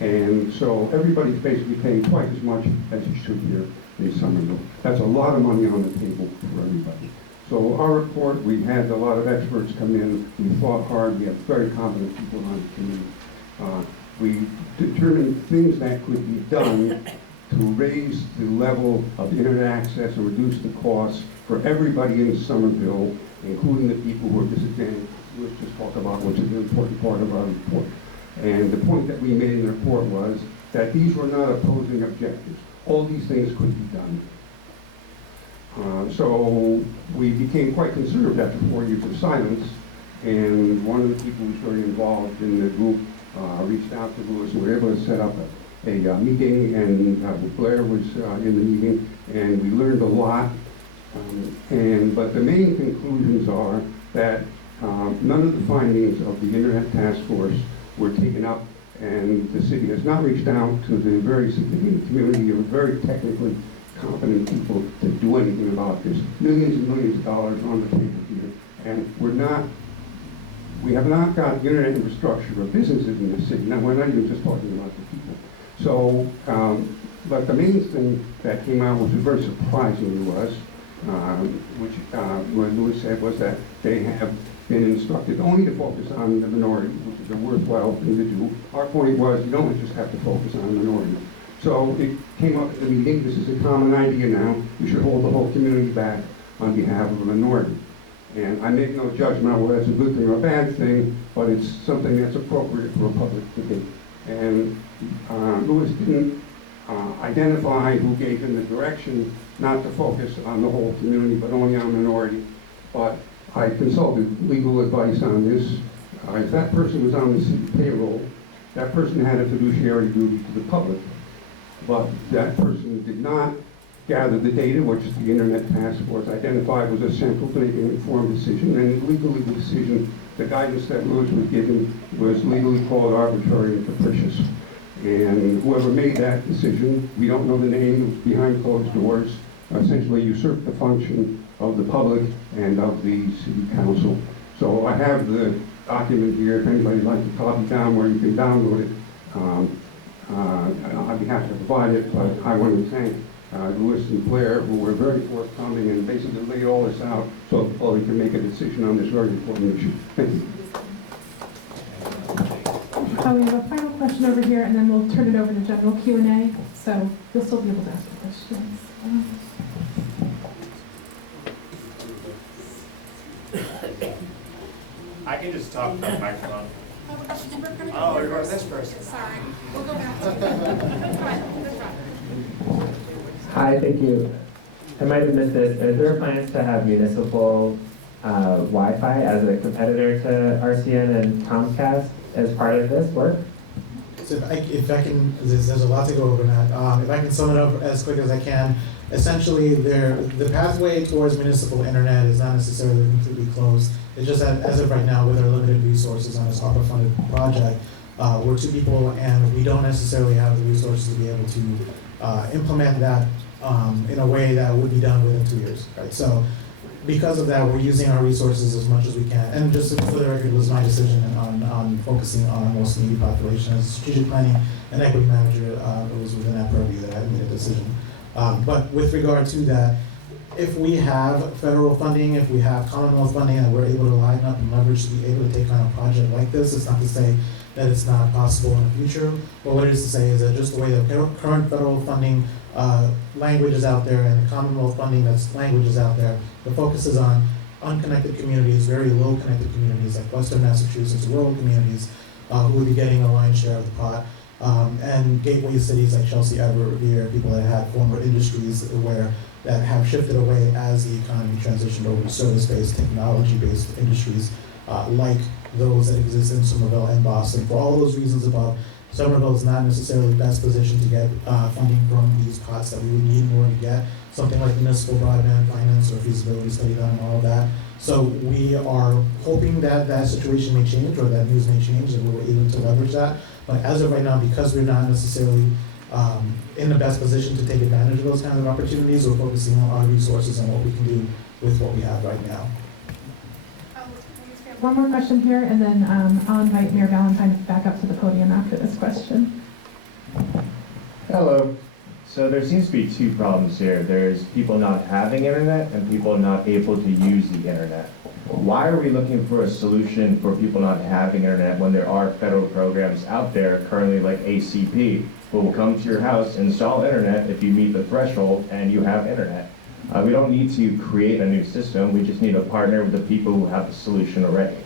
And so everybody's basically paying twice as much as you should here in Somerville. That's a lot of money on the table for everybody. So our report, we had a lot of experts come in. We thought hard. We had very competent people on the committee. We determined things that could be done to raise the level of internet access and reduce the costs for everybody in Somerville, including the people who are disadvantaged. Let's just talk about which is an important part of our report. And the point that we made in the report was that these were not opposing objectives. All these things could be done. So we became quite conservative after 4 years of silence, and one of the people who's very involved in the group reached out to Lewis, and we were able to set up a meeting, and Blair was in the meeting, and we learned a lot. But the main conclusions are that none of the findings of the Internet Task Force were taken up, and the city has not reached out to the very significant community of very technically competent people to do anything about this. Millions and millions of dollars on the table here, and we have not got the internet infrastructure of businesses in the city. Now, we're not even just talking about the people. So, but the main thing that came out, which was very surprising to us, which what Lewis said was that they have been instructed only to focus on the minority, which is a worthwhile thing to do. Our point was you don't just have to focus on the minority. So it came up at the meeting, this is a common idea now, we should hold the whole community back on behalf of a minority. And I make no judgment on whether that's a good thing or a bad thing, but it's something that's appropriate for a public debate. And Lewis didn't identify who gave him the direction not to focus on the whole community, but only on a minority. But I consulted legal advice on this. If that person was on the city payroll, that person had a fiduciary duty to the public. But that person did not gather the data, which the Internet Task Force identified was essential to make an informed decision. And legally, the decision, the guidance that Lewis was given, was legally called arbitrary and capricious. And whoever made that decision, we don't know the name, behind closed doors, essentially usurp the function of the public and of the city council. So I have the document here, if anybody'd like to copy down where you can download it. I'd be happy to provide it, but I want to thank Lewis and Claire, who were very forthcoming and basically laid all this out so the public can make a decision on this very important issue. Thank you. We have a final question over here, and then we'll turn it over to general Q&A, so you'll still be able to ask questions. I can just talk about the microphone. Oh, we're going to this person. Sorry, we'll go back to Hi, thank you. I might have missed it. Is there plans to have municipal Wi-Fi as a competitor to RCN and Comcast as part of this work? So if I can, there's a lot to go over that. If I can sum it up as quick as I can, essentially the pathway towards municipal internet is not necessarily completely closed. It's just that as of right now, with our limited resources on this ARPA-funded project, we're two people and we don't necessarily have the resources to be able to implement that in a way that would be done within 2 years, right? So because of that, we're using our resources as much as we can. And just for the record, it was my decision on focusing on our most needy population. As a strategic planning and equity manager, it was within that purview that I made a decision. But with regard to that, if we have federal funding, if we have Commonwealth funding that we're able to line up and leverage to be able to take on a project like this, it's not to say that it's not possible in the future, but what it is to say is that just the way the current federal funding language is out there and the Commonwealth funding that's language is out there, the focus is on unconnected communities, very low connected communities like Western Massachusetts, rural communities who would be getting a lion's share of the pot, and gateway cities like Chelsea, Everett, Revere, people that had former industries that have shifted away as the economy transitioned over to service-based, technology-based industries like those that exist in Somerville and Boston. For all those reasons above, Somerville is not necessarily best positioned to get funding from these pots that we would need in order to get something like municipal broadband finance or feasibility study done and all of that. So we are hoping that that situation may change or that news may change and we're able to leverage that. But as of right now, because we're not necessarily in the best position to take advantage of those kinds of opportunities, we're focusing on our resources and what we can do with what we have right now. One more question here, and then I'll invite Mayor Ballantyne back up to the podium after this question. Hello. So there seems to be two problems here. There's people not having internet and people not able to use the internet. Why are we looking for a solution for people not having internet when there are federal programs out there currently like ACP, who will come to your house, install internet if you meet the threshold and you have internet? We don't need to create a new system, we just need to partner with the people who have the solution already.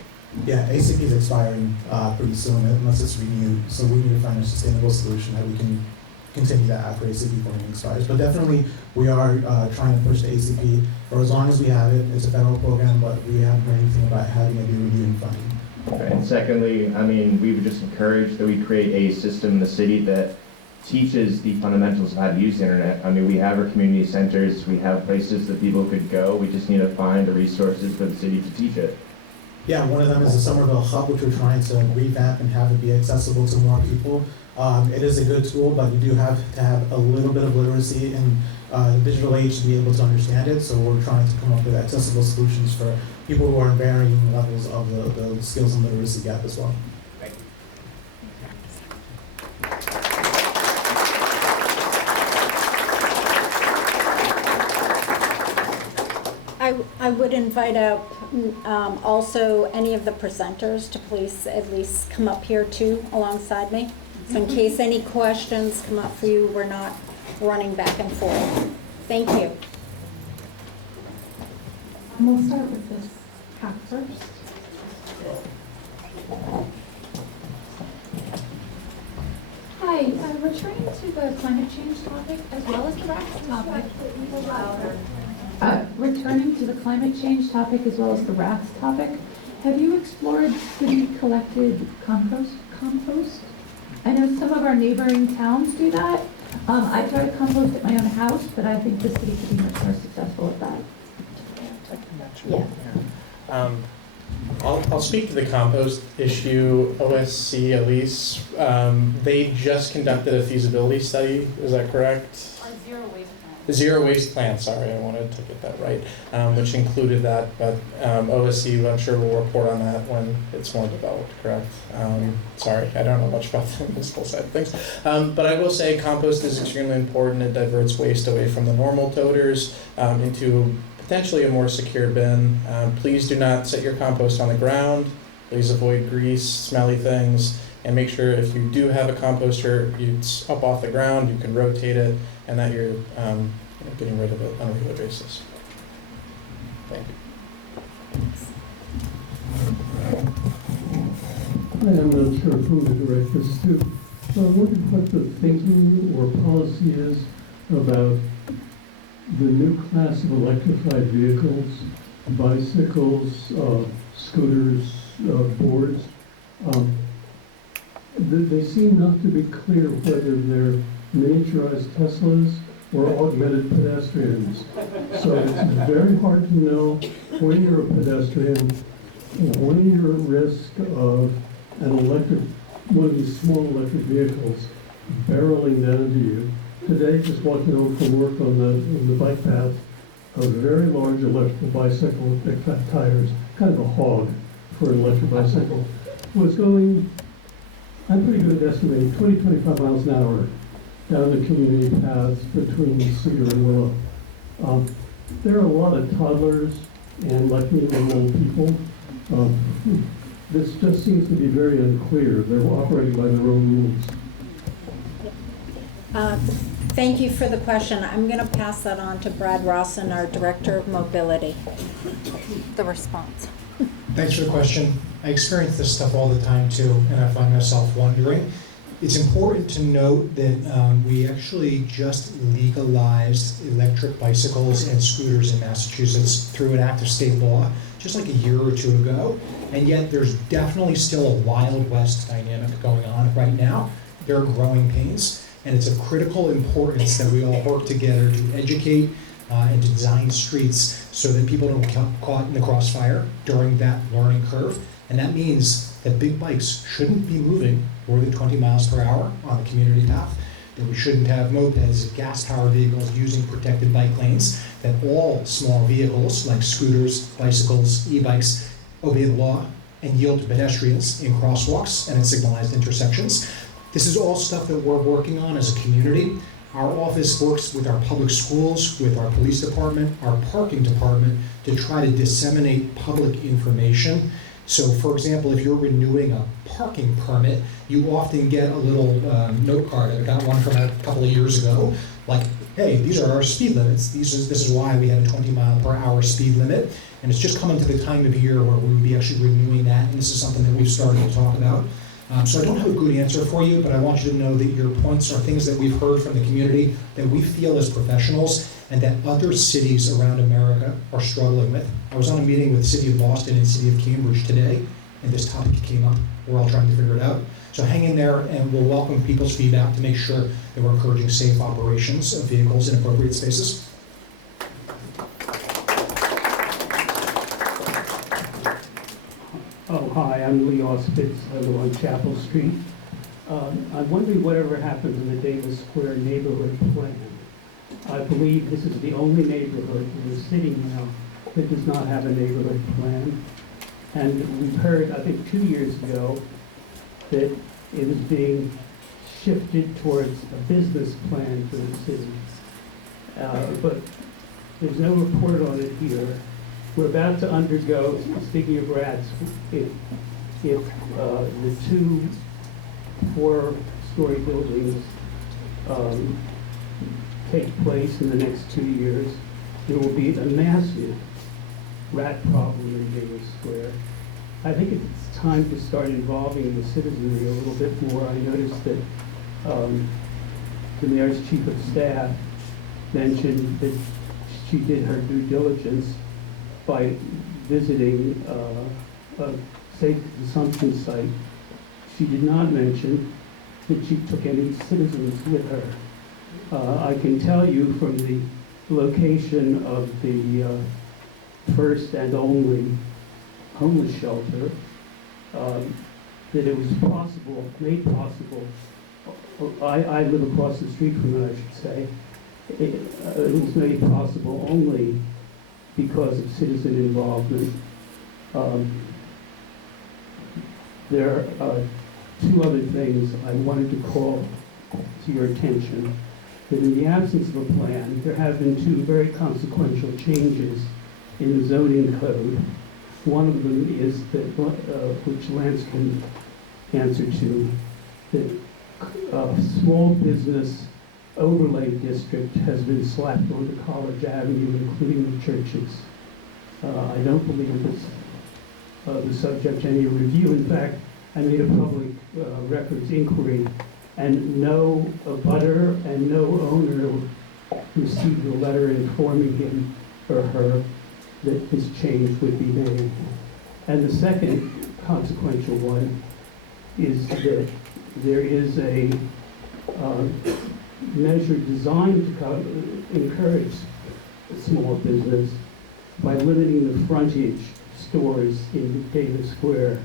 Yeah, ACP is expiring pretty soon unless it's renewed, so we need to find a sustainable solution that we can continue that after ACP funding expires. But definitely, we are trying to push the ACP for as long as we have it. It's a federal program, but we haven't heard anything about having it be renewed in funding. Okay. And secondly, I mean, we would just encourage that we create a system in the city that teaches the fundamentals of how to use the internet. I mean, we have our community centers, we have places that people could go, we just need to find the resources for the city to teach it. Yeah, one of them is the Somerville Hub, which we're trying to revamp and have it be accessible to more people. It is a good tool, but you do have to have a little bit of literacy in the digital age to be able to understand it, so we're trying to come up with accessible solutions for people who are in varying levels of the skills and literacy gap as well. I would invite out also any of the presenters to please at least come up here too alongside me. So in case any questions come up for you, we're not running back and forth. Thank you. And we'll start with this half first. Hi, returning to the climate change topic as well as the rats topic. Returning to the climate change topic as well as the rats topic, have you explored city collected compost? I know some of our neighboring towns do that. I try to compost at my own house, but I think the city could be much more successful at that. Yeah. I'll speak to the compost issue. OSC, at least, they just conducted a feasibility study. Is that correct? Our zero waste plan. zero waste plan, sorry, I wanted to get that right, which included that, but OSC, I'm sure will report on that when it's more developed, correct? Sorry, I don't know much about the municipal side of things. But I will say compost is extremely important. It diverts waste away from the normal toters into potentially a more secure bin. Please do not set your compost on the ground. Please avoid grease, smelly things, and make sure if you do have a composter, it's up off the ground, you can rotate it, and that you're getting rid of it on a regular basis. Thank you. I'm not sure who to direct this to. I wondered what the thinking or policy is about the new class of electrified vehicles, bicycles, scooters, boards. They seem not to be clear whether they're miniaturized Teslas or augmented pedestrians. So it's very hard to know when you're a pedestrian, when you're at risk of one of these small electric vehicles barreling down to you. Today, just walking home from work on the bike path, a very large electrical bicycle with big fat tires, kind of a hog for an electric bicycle, was going, I'm pretty good at estimating, 20-25 miles an hour down the community paths between Cedar and Willow. There are a lot of toddlers and like me, old people. This just seems to be very unclear. They're operating by their own rules. Thank you for the question. I'm going to pass that on to Brad Rawson, our Director of Mobility. The response. Thanks for the question. I experience this stuff all the time too, and I find myself wondering. It's important to note that we actually just legalized electric bicycles and scooters in Massachusetts through an act of state law just like a year or two ago, and yet there's definitely still a Wild West dynamic going on right now. There are growing pains, and it's of critical importance that we all work together to educate and to design streets so that people don't get caught in the crossfire during that learning curve. And that means that big bikes shouldn't be moving more than 20 miles per hour on the community path, that we shouldn't have mopeds, gas-powered vehicles using protected bike lanes, that all small vehicles like scooters, bicycles, e-bikes obey the law and yield to pedestrians in crosswalks and at signalized intersections. This is all stuff that we're working on as a community. Our office works with our public schools, with our police department, our parking department to try to disseminate public information. So for example, if you're renewing a parking permit, you often get a little note card. I got one from a couple of years ago, like, hey, these are our speed limits. This is why we have a 20-mile-per-hour speed limit. And it's just coming to the time of year where we would be actually renewing that, and this is something that we've started to talk about. So I don't have a good answer for you, but I want you to know that your points are things that we've heard from the community, that we feel as professionals, and that other cities around America are struggling with. I was on a meeting with the City of Boston and City of Cambridge today, and this topic came up. We're all trying to figure it out. So hang in there, and we'll welcome people's feedback to make sure that we're encouraging safe operations of vehicles in appropriate spaces. Oh, hi, I'm Lee Auspitz. I live on Chapel Street. I'm wondering whatever happened to the Davis Square neighborhood plan. I believe this is the only neighborhood in the city now that does not have a neighborhood plan. And we've heard, I think 2 years ago, that it was being shifted towards a business plan for the city. But there's no report on it here. We're about to undergo, speaking of rats, if the two 4-story buildings take place in the next 2 years, there will be a massive rat problem in Davis Square. I think it's time to start involving the citizenry a little bit more. I noticed that the mayor's chief of staff mentioned that she did her due diligence by visiting a safe consumption site. She did not mention that she took any citizens with her. I can tell you from the location of the first and only homeless shelter that it was possible, made possible. I live across the street from it, I should say, it was made possible only because of citizen involvement. There are two other things I wanted to call to your attention. That in the absence of a plan, there have been two very consequential changes in the zoning code. One of them is that, which Lance can answer to, that small business overlay district has been slapped onto College Avenue, including the churches. I don't believe it's the subject to any review. In fact, I made a public records inquiry, and no abutter and no owner received a letter informing him or her that this change would be made. And the second consequential one is that there is a measure designed to encourage small business by limiting the frontage stores in Davis Square.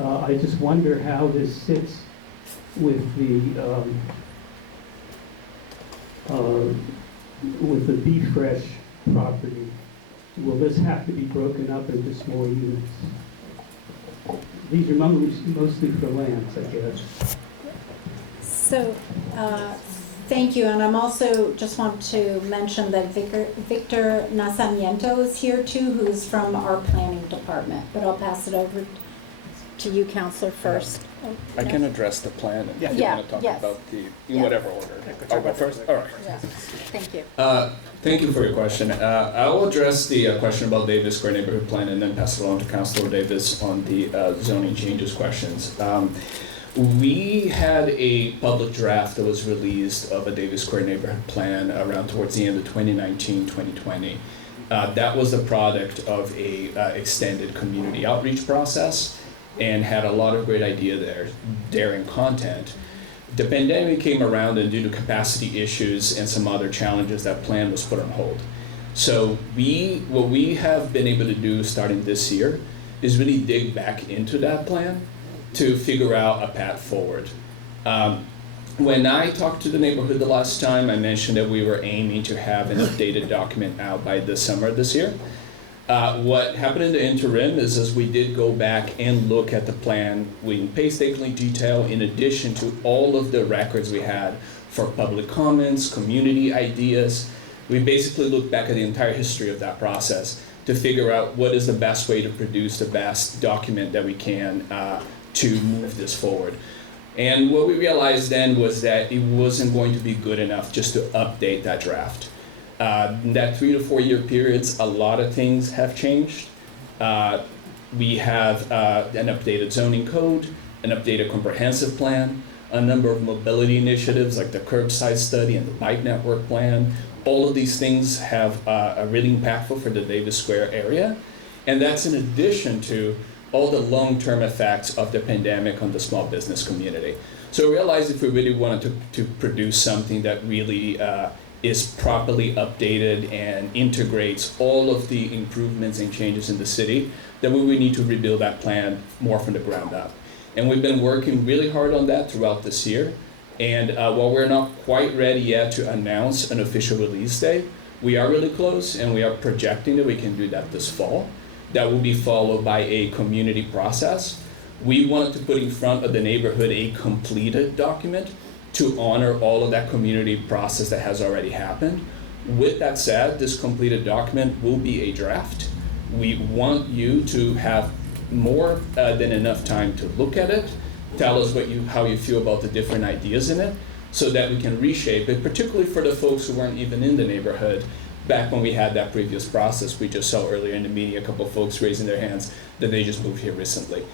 I just wonder how this sits with the Be Fresh property. Will this have to be broken up into small units? These are mostly for Lance, I guess. So, thank you, and I'm also just want to mention that Victor Nascimento is here too, who's from our planning department, but I'll pass it over to you, Counselor, first. I can address the plan if you want to talk about in whatever order. I'll go first? All right. Yeah. Thank you. Thank you for your question. I will address the question about Davis Square neighborhood plan and then pass it along to Councilor Davis on the zoning changes questions. We had a public draft that was released of a Davis Square neighborhood plan around towards the end of 2019, 2020. That was the product of a extended community outreach process and had a lot of great idea there, daring content. The pandemic came around, and due to capacity issues and some other challenges, that plan was put on hold. So what we have been able to do starting this year is really dig back into that plan to figure out a path forward. When I talked to the neighborhood the last time, I mentioned that we were aiming to have an updated document out by the summer this year. What happened in the interim is as we did go back and look at the plan in painstakingly detail, in addition to all of the records we had for public comments, community ideas. We basically looked back at the entire history of that process to figure out what is the best way to produce the best document that we can to move this forward. And what we realized then was that it wasn't going to be good enough just to update that draft. In that 3 to 4 year periods, a lot of things have changed. We have an updated zoning code, an updated comprehensive plan, a number of mobility initiatives like the curbside study and the bike network plan. All of these things have are really impactful for the Davis Square area. And that's in addition to all the long-term effects of the pandemic on the small business community. So we realized if we really wanted to produce something that really is properly updated and integrates all of the improvements and changes in the city, then we would need to rebuild that plan more from the ground up. And we've been working really hard on that throughout this year. And while we're not quite ready yet to announce an official release date, we are really close, and we are projecting that we can do that this fall. That will be followed by a community process. We wanted to put in front of the neighborhood a completed document to honor all of that community process that has already happened. With that said, this completed document will be a draft. We want you to have more than enough time to look at it, tell us how you feel about the different ideas in it, so that we can reshape it, particularly for the folks who weren't even in the neighborhood back when we had that previous process. We just saw earlier in the meeting a couple of folks raising their hands that they just moved here recently.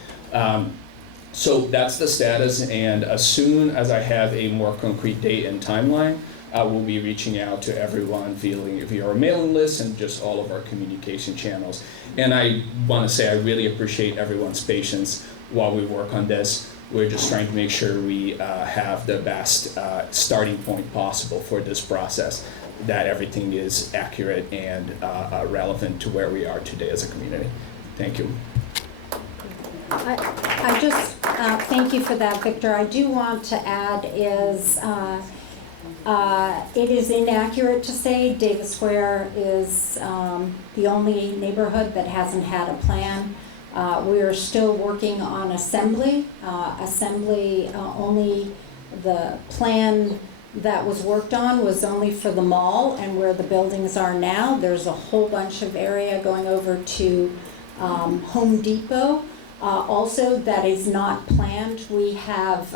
So that's the status, and as soon as I have a more concrete date and timeline, I will be reaching out to everyone via our mailing list and just all of our communication channels. And I want to say I really appreciate everyone's patience while we work on this. We're just trying to make sure we have the best starting point possible for this process, that everything is accurate and relevant to where we are today as a community. Thank you. I just, thank you for that, Victor. I do want to add is It is inaccurate to say Davis Square is the only neighborhood that hasn't had a plan. We are still working on Assembly. Only the plan that was worked on was only for the mall and where the buildings are now. There's a whole bunch of area going over to Home Depot. Also, that is not planned. We have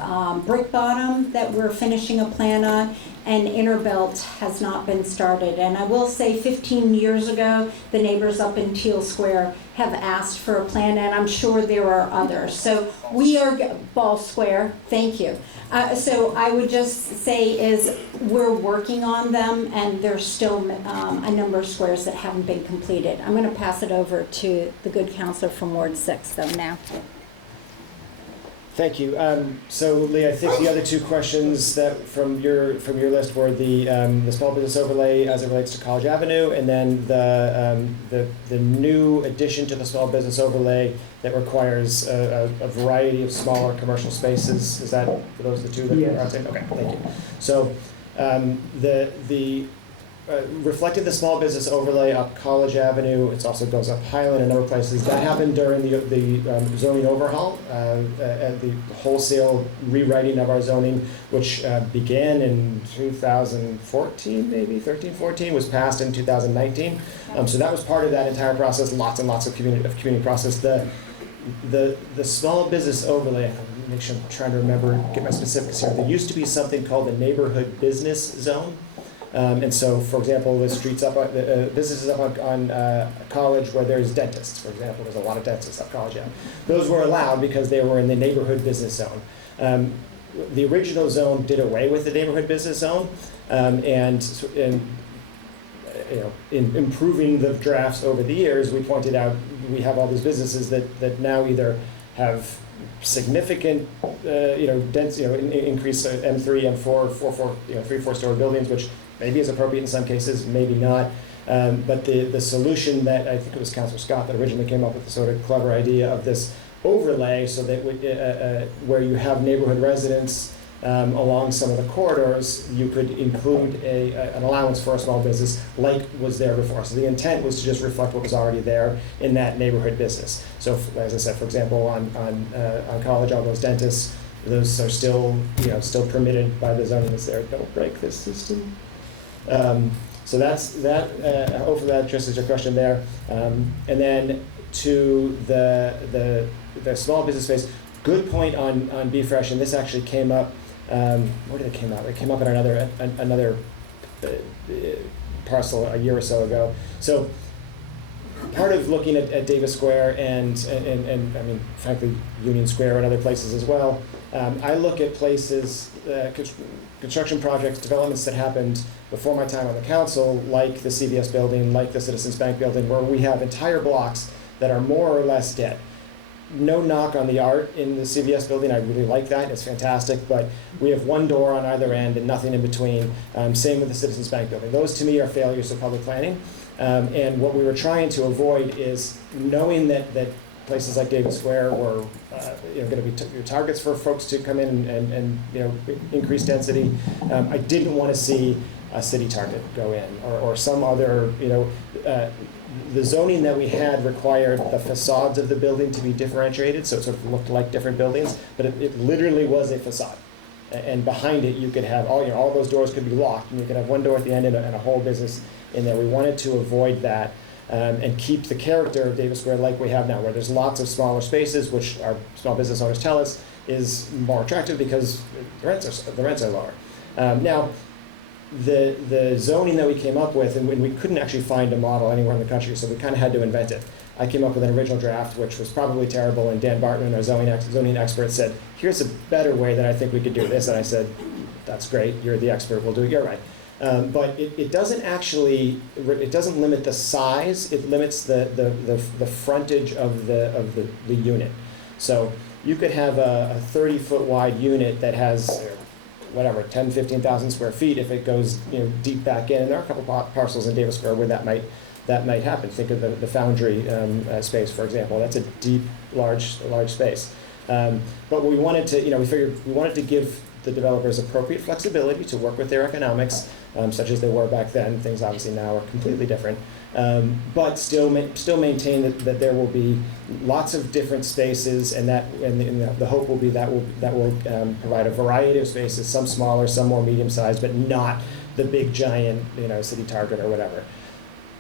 Brick Bottom that we're finishing a plan on, and Innerbelt has not been started. And I will say 15 years ago, the neighbors up in Teal Square have asked for a plan, and I'm sure there are others. So we are, Ball Square, thank you. So I would just say is we're working on them, and there's still a number of squares that haven't been completed. I'm going to pass it over to the good counselor from Ward 6 though now. Thank you. So Lee, I think the other two questions that from your list were the small business overlay as it relates to College Avenue, and then the new addition to the small business overlay that requires a variety of smaller commercial spaces. Is that for those the two that are out there? Okay, thank you. So the reflected the small business overlay up College Avenue. It also goes up Highland and other places. That happened during the zoning overhaul, at the wholesale rewriting of our zoning, which began in 2014, maybe 13, 14, was passed in 2019. So that was part of that entire process. Lots and lots of community process. The small business overlay. Make sure I'm trying to remember, get my specifics here. There used to be something called the neighborhood business zone. And so, for example, the streets up, businesses up on College where there's dentists, for example, there's a lot of dentists up College Ave. Those were allowed because they were in the neighborhood business zone. The original zone did away with the neighborhood business zone, and you know, in improving the drafts over the years, we pointed out we have all these businesses that now either have significant, dense, increase M3, M4, 3-4-story buildings, which maybe is appropriate in some cases, maybe not. But the solution that I think it was Councilor Scott that originally came up with the sort of clever idea of this overlay, so that where you have neighborhood residents along some of the corridors, you could include an allowance for a small business like was there before. So the intent was to just reflect what was already there in that neighborhood business. So as I said, for example, on College, all those dentists, those are still permitted by the zoning that's there. Don't break this system. So that's that. Hopefully that addresses your question there. And then to the small business space. Good point on Be Fresh, and this actually came up. Where did it come up? It came up in another parcel a year or so ago. So part of looking at Davis Square and I mean, frankly, Union Square and other places as well, I look at places, construction projects, developments that happened before my time on the council, like the CVS building, like the Citizens Bank building, where we have entire blocks that are more or less dead. No knock on the art in the CVS building, I really like that, it's fantastic, but we have one door on either end and nothing in between. Same with the Citizens Bank building. Those to me are failures of public planning. And what we were trying to avoid is knowing that places like Davis Square were going to be targets for folks to come in and increase density. I didn't want to see a city target go in or some other, the zoning that we had required the facades of the building to be differentiated, so it sort of looked like different buildings, but it literally was a facade. And behind it, you could have all those doors could be locked, and you could have one door at the end and a whole business in there. We wanted to avoid that and keep the character of Davis Square like we have now, where there's lots of smaller spaces, which our small business owners tell us is more attractive because the rents are lower. Now, the zoning that we came up with, and we couldn't actually find a model anywhere in the country, so we kind of had to invent it. I came up with an original draft, which was probably terrible, and Dan Bartman, our zoning expert, said, here's a better way that I think we could do this. And I said, that's great, you're the expert, we'll do it your way. But it doesn't actually, it doesn't limit the size, it limits the frontage of the unit. So you could have a 30-foot wide unit that has, 10, 15,000 square feet if it goes deep back in. And there are a couple parcels in Davis Square where that might happen. Think of the Foundry space, for example. That's a deep, large space. But we wanted to, we figured we wanted to give the developers appropriate flexibility to work with their economics, such as they were back then. Things obviously now are completely different, but still maintain that there will be lots of different spaces, and the hope will be that will provide a variety of spaces, some smaller, some more medium sized, but not the big giant city Target or whatever.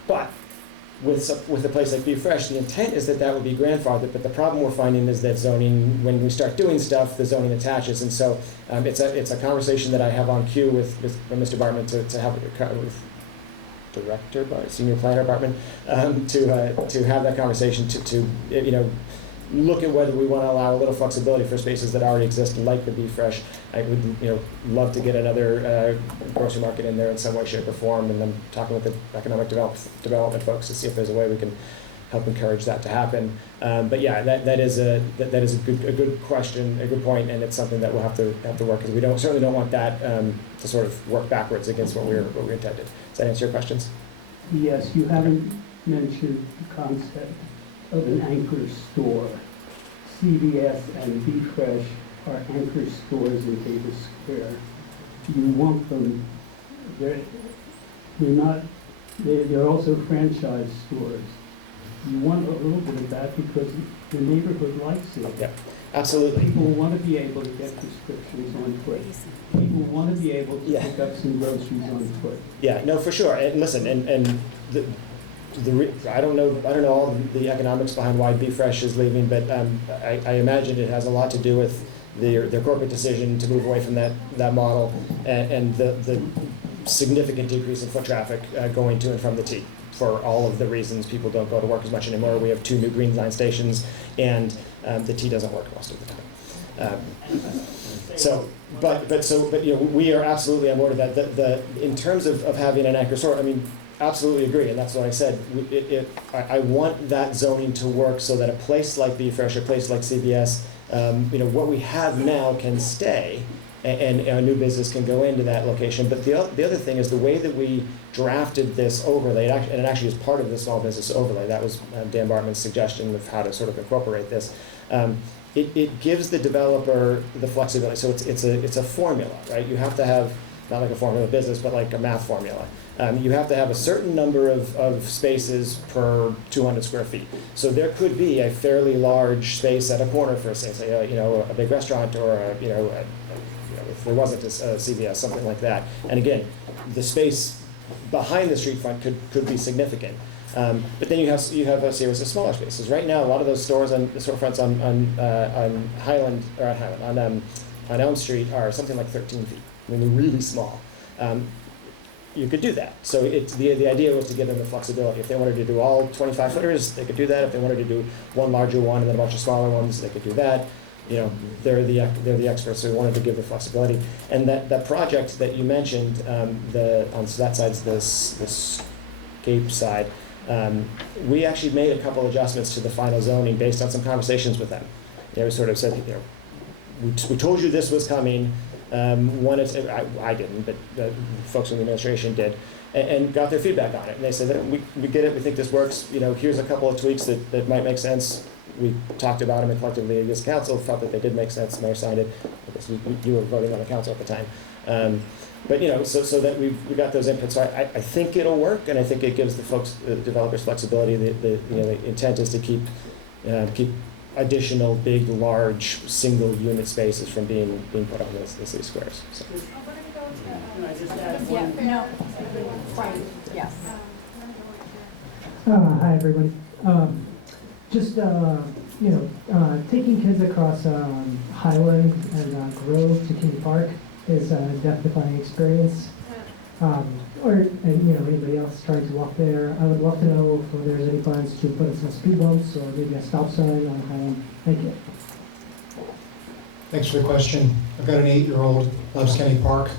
But with a place like Be Fresh, the intent is that would be grandfathered, but the problem we're finding is that zoning, when we start doing stuff, the zoning attaches, and so it's a conversation that I have on queue with Mr. Bartman to have with Director, Senior Planner Bartman, to have that conversation to look at whether we want to allow a little flexibility for spaces that already exist, like the Be Fresh. I would love to get another grocery market in there in some way, shape, or form, and then talking with the economic development folks to see if there's a way we can help encourage that to happen. But yeah, that is a good question, a good point, and it's something that we'll have to work, because we certainly don't want that to sort of work backwards against what we intended. Does that answer your questions? Yes, you haven't mentioned the concept of an anchor store. CVS and Be Fresh are anchor stores in Davis Square. You want them, they're also franchise stores. You want a little bit of that because the neighborhood likes it. Yeah, absolutely. People want to be able to get prescriptions on foot. People want to be able to pick up some groceries on foot. Yeah, no, for sure. And listen, I don't know all the economics behind why Be Fresh is leaving, but I imagine it has a lot to do with their corporate decision to move away from that model and the significant decrease in foot traffic going to and from the T. For all of the reasons, people don't go to work as much anymore. We have 2 new Green Line stations, and the T doesn't work most of the time. But we are absolutely on board with that. In terms of having an anchor store, I mean, absolutely agree, and that's what I said. I want that zoning to work so that a place like Be Fresh, a place like CVS, what we have now can stay, and a new business can go into that location. But the other thing is the way that we drafted this overlay, and it actually is part of the small business overlay. That was Dan Bartman's suggestion of how to sort of incorporate this. It gives the developer the flexibility. So it's a formula, right? You have to have, not like a formula of business, but like a math formula. You have to have a certain number of spaces per 200 square feet. So there could be a fairly large space at a corner for, say a big restaurant, or if there wasn't a CVS, something like that. And again, the space behind the street front could be significant. But then you have a series of smaller spaces. Right now, a lot of those stores on the storefronts on Highland, or on Elm Street are something like 13 feet. I mean, they're really small. You could do that. So the idea was to give them the flexibility. If they wanted to do all 25 footers, they could do that. If they wanted to do one larger one and then a bunch of smaller ones, they could do that. They're the experts, so we wanted to give the flexibility. And that project that you mentioned, on that side's the Scape side, we actually made a couple adjustments to the final zoning based on some conversations with them. We sort of said, we told you this was coming. I didn't, but the folks in the administration did, and got their feedback on it. And they said, we get it, we think this works. Here's a couple of tweaks that might make sense. We talked about them, and collectively as council felt that they did make sense. Mayor signed it. I guess you were voting on the council at the time. But so that we got those inputs. So I think it'll work, and I think it gives the developers flexibility. The intent is to keep additional big, large, single unit spaces from being put on the city squares. So. Can I just add Yeah, one? no, right, yes. Hi, everybody. Taking kids across Highland and Grove to King Park is a death-defying experience. Anybody else trying to walk there. I would love to know if there's any plans to put in some speed bumps or maybe a stop sign on Highland. Thank you. Thanks for the question. I've got an 8-year-old, loves Kenny Park.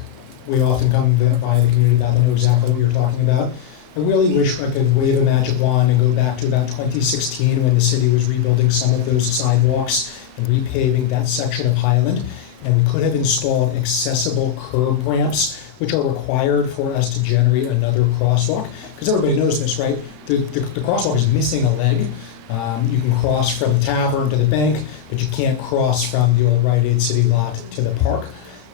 We often come by the community about and know exactly what you're talking about. I really wish I could wave a magic wand and go back to about 2016 when the city was rebuilding some of those sidewalks and repaving that section of Highland. And we could have installed accessible curb ramps, which are required for us to generate another crosswalk. Because everybody knows this, right? The crosswalk is missing a leg. You can cross from the tavern to the bank, but you can't cross from the old Rite Aid City lot to the park.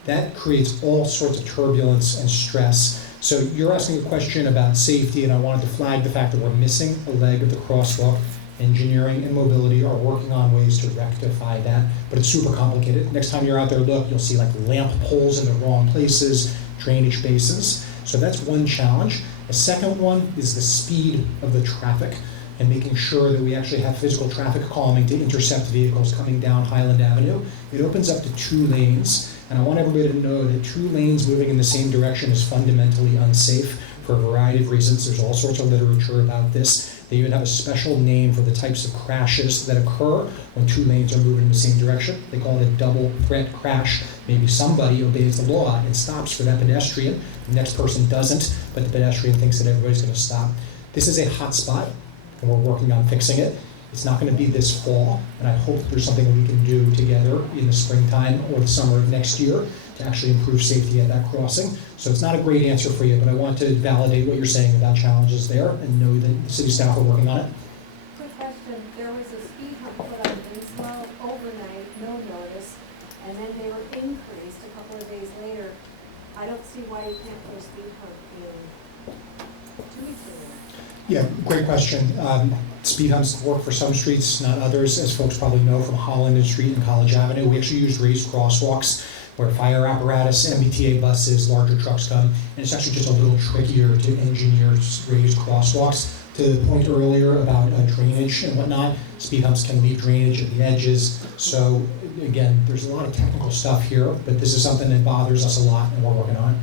That creates all sorts of turbulence and stress. So you're asking a question about safety, and I wanted to flag the fact that we're missing a leg of the crosswalk. Engineering and mobility are working on ways to rectify that, but it's super complicated. Next time you're out there, look, you'll see like lamp poles in the wrong places, drainage basins. So that's one challenge. A second one is the speed of the traffic and making sure that we actually have physical traffic calming to intercept vehicles coming down Highland Avenue. It opens up to 2 lanes, and I want everybody to know that 2 lanes moving in the same direction is fundamentally unsafe for a variety of reasons. There's all sorts of literature about this. They even have a special name for the types of crashes that occur when 2 lanes are moving in the same direction. They call it a double threat crash. Maybe somebody obeys the law and stops for that pedestrian. The next person doesn't, but the pedestrian thinks that everybody's going to stop. This is a hot spot, and we're working on fixing it. It's not going to be this fall, and I hope there's something we can do together in the springtime or the summer of next year to actually improve safety at that crossing. So it's not a great answer for you, but I want to validate what you're saying about challenges there and know that the city staff are working on it. Quick question, there was a speed hump put on Winslow overnight, no notice, and then they were increased a couple of days later. I don't see why you can't put a speed hump in 2 weeks ago. Yeah, great question. Speed humps work for some streets, not others. As folks probably know from Holland Street and College Avenue, we actually used raised crosswalks where fire apparatus, MBTA buses, larger trucks come, and it's actually just a little trickier to engineer raised crosswalks. To the point earlier about drainage and whatnot, speed humps can leave drainage at the edges. So again, there's a lot of technical stuff here, but this is something that bothers us a lot and we're working on it.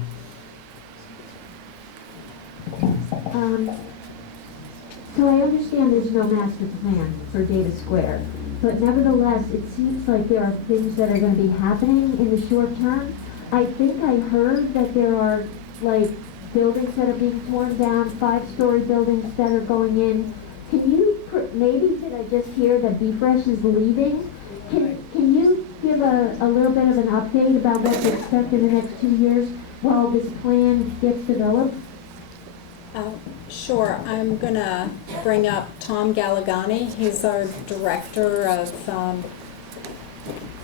So I understand there's no master plan for Davis Square, but nevertheless, it seems like there are things that are going to be happening in the short term. I think I heard that there are like buildings that are being torn down, 5-story buildings that are going in. Can you, maybe did I just hear that B-Fresh is leaving? Can you give a little bit of an update about what to expect in the next 2 years while this plan gets developed? Sure. I'm going to bring up Tom Galligani. He's our director of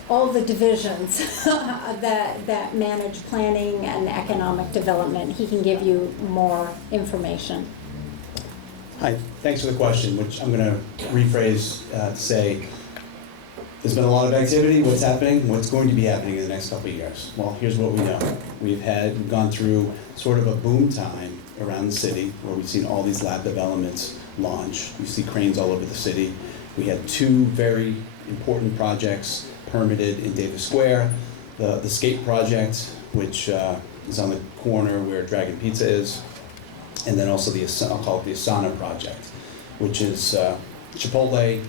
all the divisions that manage planning and economic development. He can give you more information. Hi, thanks for the question, which I'm going to rephrase to say there's been a lot of activity. What's happening? What's going to be happening in the next couple of years? Well, here's what we know. We've gone through sort of a boom time around the city where we've seen all these lab developments launch. You see cranes all over the city. We had 2 very important projects permitted in Davis Square. The skate project, which is on the corner where Dragon Pizza is, and then also I'll call it the Asana project, which is Chipotle,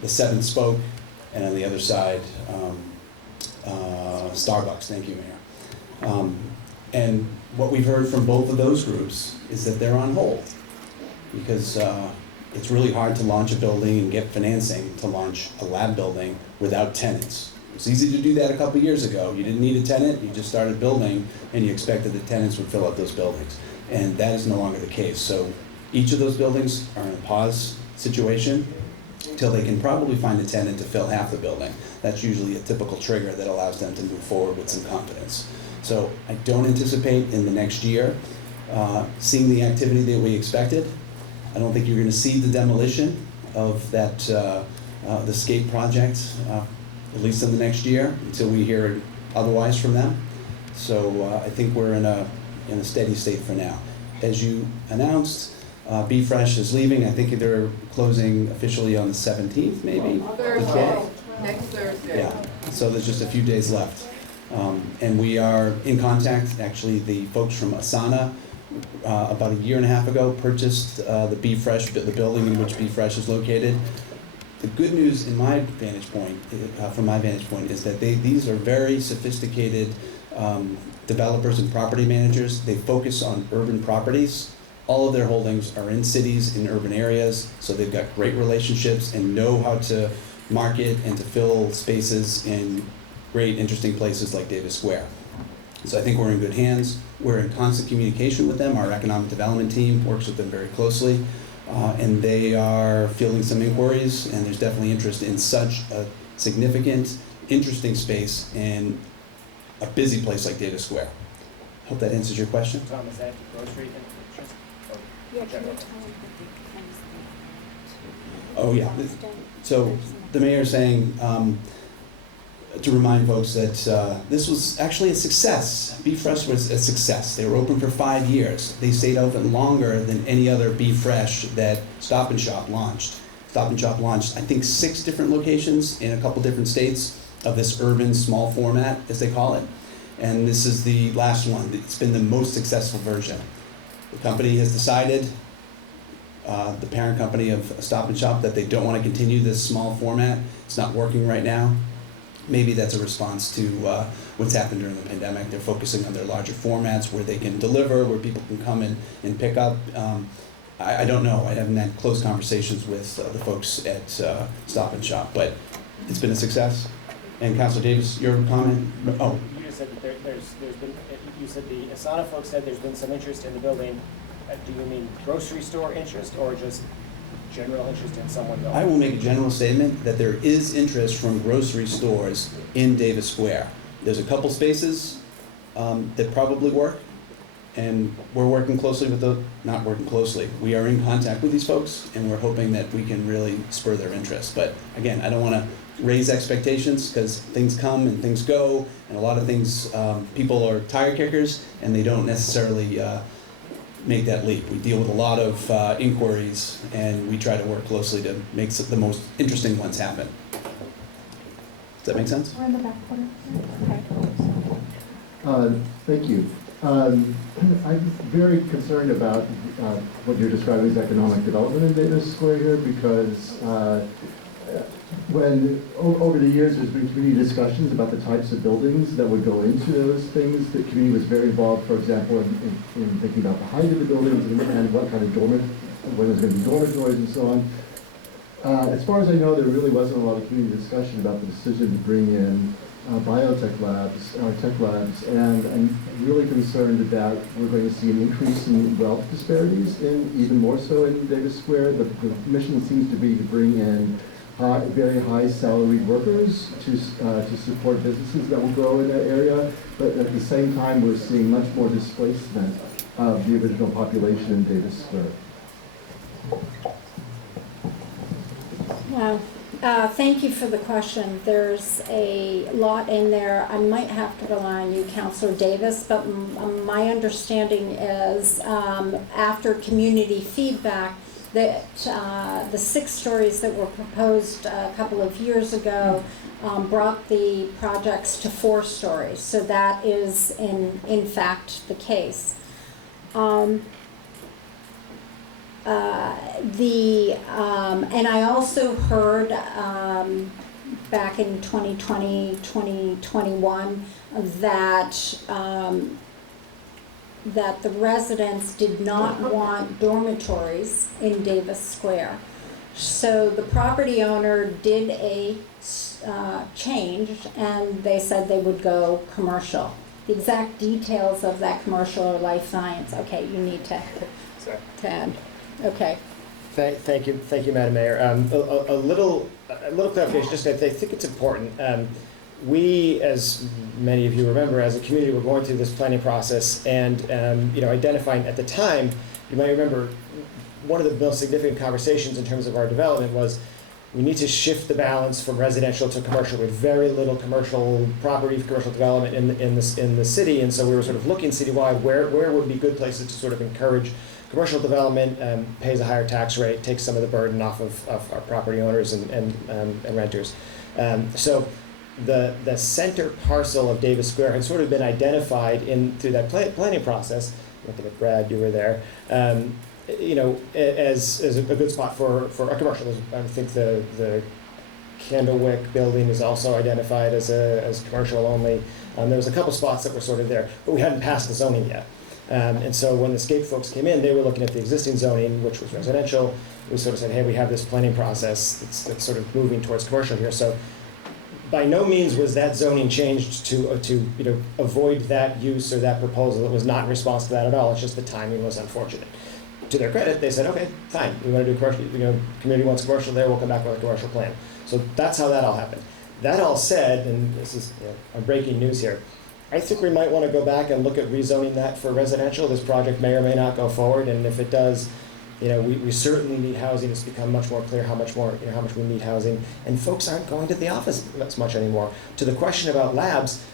the 7th Spoke, and on the other side, Starbucks. Thank you, Mayor. And what we've heard from both of those groups is that they're on hold because it's really hard to launch a building and get financing to launch a lab building without tenants. It was easy to do that a couple years ago. You didn't need a tenant, you just started building and you expected the tenants would fill up those buildings. And that is no longer the case. So each of those buildings are in a pause situation until they can probably find a tenant to fill half the building. That's usually a typical trigger that allows them to move forward with some confidence. So I don't anticipate in the next year seeing the activity that we expected. I don't think you're going to see the demolition of that the skate project, at least in the next year, until we hear otherwise from them. So I think we're in a steady state for now. As you announced, B-Fresh is leaving. I think they're closing officially on the 17th, maybe? Thursday, next Thursday. Yeah, so there's just a few days left. And we are in contact. Actually, the folks from Asana, about a year and a half ago, purchased the B-Fresh, the building in which B-Fresh is located. The good news in my vantage point, from my vantage point, is that these are very sophisticated developers and property managers. They focus on urban properties. All of their holdings are in cities, in urban areas, so they've got great relationships and know how to market and to fill spaces in great, interesting places like Davis Square. So I think we're in good hands. We're in constant communication with them. Our economic development team works with them very closely. And they are fielding some inquiries, and there's definitely interest in such a significant, interesting space in a busy place like Davis Square. Hope that answers your question. Tom, is that grocery interest? Yeah, can you tell them Oh, yeah. So the mayor's saying, to remind folks that this was actually a success. Beef Fresh was a success. They were open for 5 years. They stayed open longer than any other Beef Fresh that Stop and Shop launched. Stop and Shop launched, I think, 6 different locations in a couple different states of this urban small format, as they call it. And this is the last one. It's been the most successful version. The company has decided, the parent company of Stop and Shop, that they don't want to continue this small format. It's not working right now. Maybe that's a response to what's happened during the pandemic. They're focusing on their larger formats where they can deliver, where people can come in and pick up. I don't know. I haven't had close conversations with the folks at Stop and Shop, but it's been a success. And Councilor Davis, your comment? Oh. You just said that there's been, you said the Asana folks said there's been some interest in the building. Do you mean grocery store interest or just general interest in someone going? I will make a general statement that there is interest from grocery stores in Davis Square. There's a couple spaces that probably work, and we're working closely with not working closely. We are in contact with these folks, and we're hoping that we can really spur their interest. But again, I don't want to raise expectations because things come and things go, and a lot of things, people are tire kickers, and they don't necessarily make that leap. We deal with a lot of inquiries, and we try to work closely to make the most interesting ones happen. Does that make sense? We're in the back corner. Okay. Thank you. I'm very concerned about what you're describing as economic development in Davis Square here, because when over the years there's been community discussions about the types of buildings that would go into those things. The community was very involved, for example, in thinking about the height of the buildings and what kind of when there's going to be dormitories and so on. As far as I know, there really wasn't a lot of community discussion about the decision to bring in biotech labs, tech labs, and I'm really concerned that we're going to see an increase in wealth disparities, even more so in Davis Square. The mission seems to be to bring in very high salaried workers to support businesses that will grow in that area, but at the same time we're seeing much more displacement of the original population in Davis Square. Wow. Thank you for the question. There's a lot in there. I might have to rely on you, Councilor Davis, but my understanding is after community feedback that the 6 stories that were proposed a couple of years ago brought the projects to 4 stories. So that is in fact the case. And I also heard back in 2020, 2021 that the residents did not want dormitories in Davis Square. So the property owner did a change, and they said they would go commercial. The exact details of that commercial or life science, okay, you need to add. Okay. Thank you, Madam Mayor. A little clarification. Just I think it's important. We, as many of you remember, as a community, were going through this planning process and identifying at the time. You might remember one of the most significant conversations in terms of our development was we need to shift the balance from residential to commercial. With very little commercial property, commercial development in the city, and so we were sort of looking citywide where would be good places to sort of encourage commercial development, pays a higher tax rate, takes some of the burden off of our property owners and renters. So the center parcel of Davis Square had sort of been identified through that planning process. Looking at Brad, you were there. As a good spot for a commercial. I think the Candlewick building is also identified as commercial only. There was a couple spots that were sort of there, but we hadn't passed the zoning yet. And so when the Scape folks came in, they were looking at the existing zoning, which was residential. We sort of said, hey, we have this planning process that's sort of moving towards commercial here. So by no means was that zoning changed to avoid that use or that proposal. It was not in response to that at all. It's just the timing was unfortunate. to their credit, they said, okay, fine, we want to do commercial, community wants commercial there, we'll come back with a commercial plan. So that's how that all happened. That all said, and this is a breaking news here, I think we might want to go back and look at rezoning that for residential. This project may or may not go forward, and if it does, we certainly need housing. It's become much more clear how much we need housing, and folks aren't going to the office as much anymore. To the question about labs,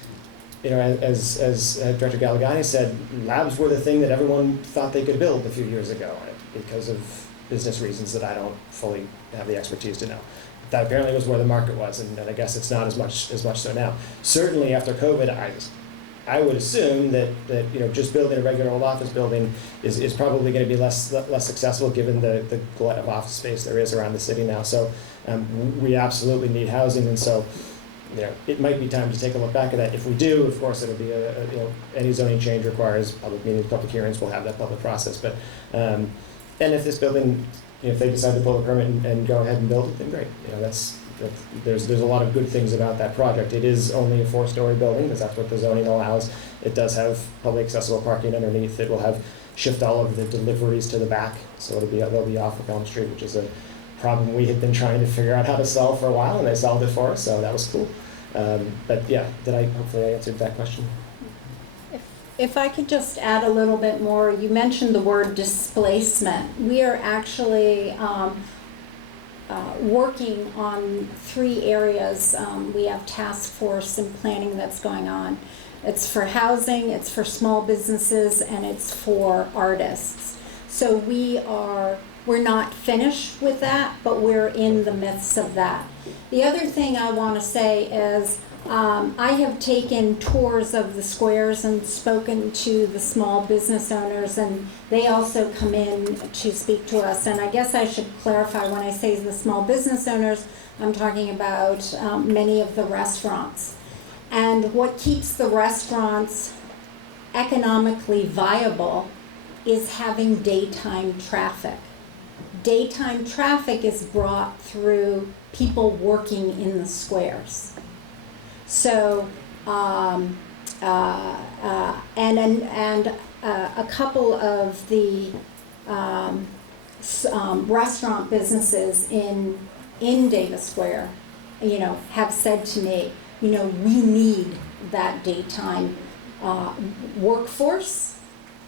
as Director Galligani said, labs were the thing that everyone thought they could build a few years ago because of business reasons that I don't fully have the expertise to know. That apparently was where the market was, and I guess it's not as much so now. Certainly after COVID, I would assume that just building a regular old office building is probably going to be less successful given the glut of office space there is around the city now. So we absolutely need housing, and so it might be time to take a look back at that. If we do, of course, it'll be any zoning change requires public meetings, public hearings. We'll have that public process. But and if this building, if they decide to pull a permit and go ahead and build it, then great. There's a lot of good things about that project. It is only a 4-story building because that's what the zoning allows. It does have public accessible parking underneath. It will have shift all of the deliveries to the back, so they'll be off of Elm Street, which is a problem we had been trying to figure out how to solve for a while, and they solved it for us, so that was cool. But yeah, hopefully I answered that question. If I could just add a little bit more, you mentioned the word displacement. We are actually working on 3 areas. We have task force and planning that's going on. It's for housing, it's for small businesses, and it's for artists. So we're not finished with that, but we're in the midst of that. The other thing I want to say is I have taken tours of the squares and spoken to the small business owners, and they also come in to speak to us. And I guess I should clarify, when I say the small business owners, I'm talking about many of the restaurants. And what keeps the restaurants economically viable is having daytime traffic. Daytime traffic is brought through people working in the squares. So, and a couple of the restaurant businesses in Davis Square, have said to me, we need that daytime workforce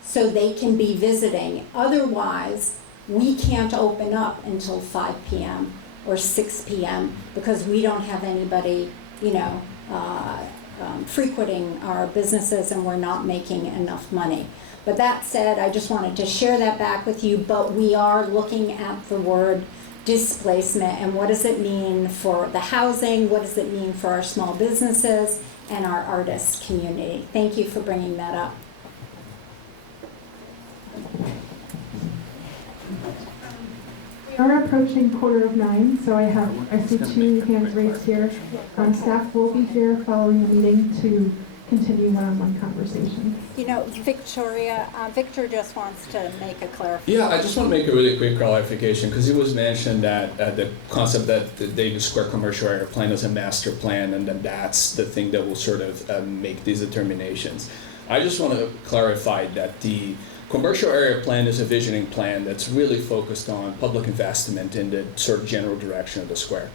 so they can be visiting. Otherwise, we can't open up until 5 p.m. or 6 p.m. because we don't have anybody, frequenting our businesses, and we're not making enough money. But that said, I just wanted to share that back with you, but we are looking at the word displacement and what does it mean for the housing, what does it mean for our small businesses and our artist community. Thank you for bringing that up. We are approaching 8:45, so I see 2 hands raised here. Staff will be here following the meeting to continue one-on-one conversations. Victor just wants to make a clarification. Yeah, I just want to make a really quick clarification because it was mentioned that the concept that the Davis Square commercial area plan is a master plan, and then that's the thing that will sort of make these determinations. I just want to clarify that the commercial area plan is a visioning plan that's really focused on public investment in the sort of general direction of the square.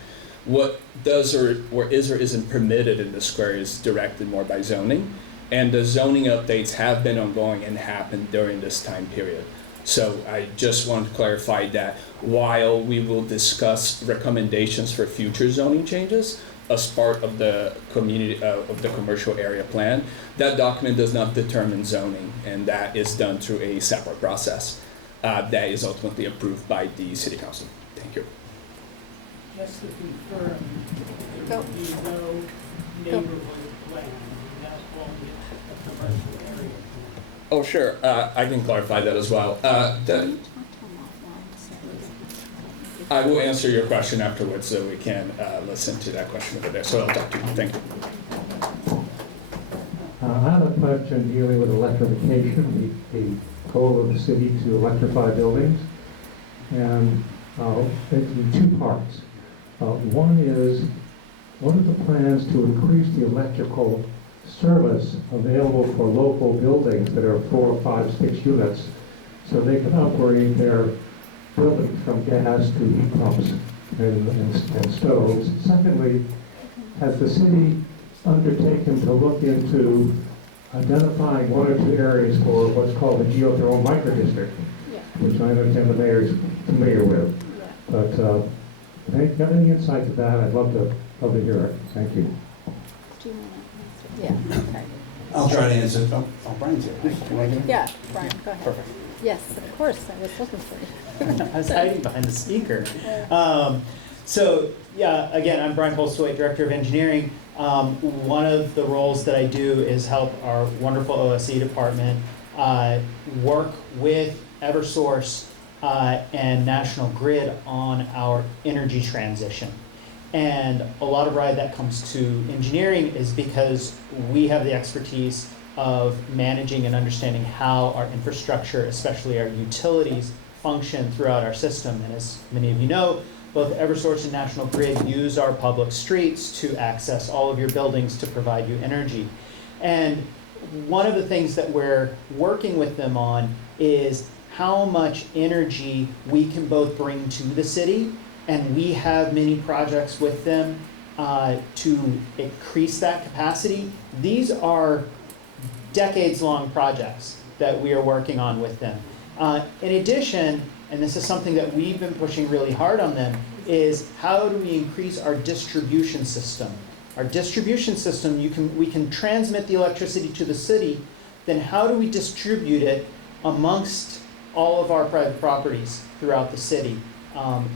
What does or isn't permitted in the square is directed more by zoning, and the zoning updates have been ongoing and happened during this time period. So I just want to clarify that while we will discuss recommendations for future zoning changes as part of the commercial area plan, that document does not determine zoning, and that is done through a separate process that is ultimately approved by the City Council. Thank you. Just to confirm, there will be no neighborhood plan, that will be a commercial area. Oh, sure. I can clarify that as well. I will answer your question afterwards so we can listen to that question over there. So I'll talk to you. Thank you. I have a question dealing with electrification, the goal of the city to electrify buildings. And it's in 2 parts. One is, what are the plans to increase the electrical service available for local buildings that are 4, 5, 6 units so they can operate their buildings from gas to heat pumps and stoves. Secondly, has the city undertaken to look into identifying one or two areas for what's called the geothermal microdistrict, which I understand the mayor is familiar with. But if you got any insight to that, I'd love to hear it. Thank you. Do you want to answer? Yeah, okay. I'll try to answer. Oh, Brian's here. Yeah, Brian, go ahead. Perfect. Yes, of course, I was looking for you. I was hiding behind the speaker. So, yeah, again, I'm Brian Polstowait, Director of Engineering. One of the roles that I do is help our wonderful OSE department work with Eversource and National Grid on our energy transition. And a lot of why that comes to engineering is because we have the expertise of managing and understanding how our infrastructure, especially our utilities, function throughout our system. And as many of you know, both Eversource and National Grid use our public streets to access all of your buildings to provide you energy. And one of the things that we're working with them on is how much energy we can both bring to the city, and we have many projects with them to increase that capacity. These are decades-long projects that we are working on with them. In addition, and this is something that we've been pushing really hard on them, is how do we increase our distribution system? Our distribution system, we can transmit the electricity to the city, then how do we distribute it amongst all of our private properties throughout the city?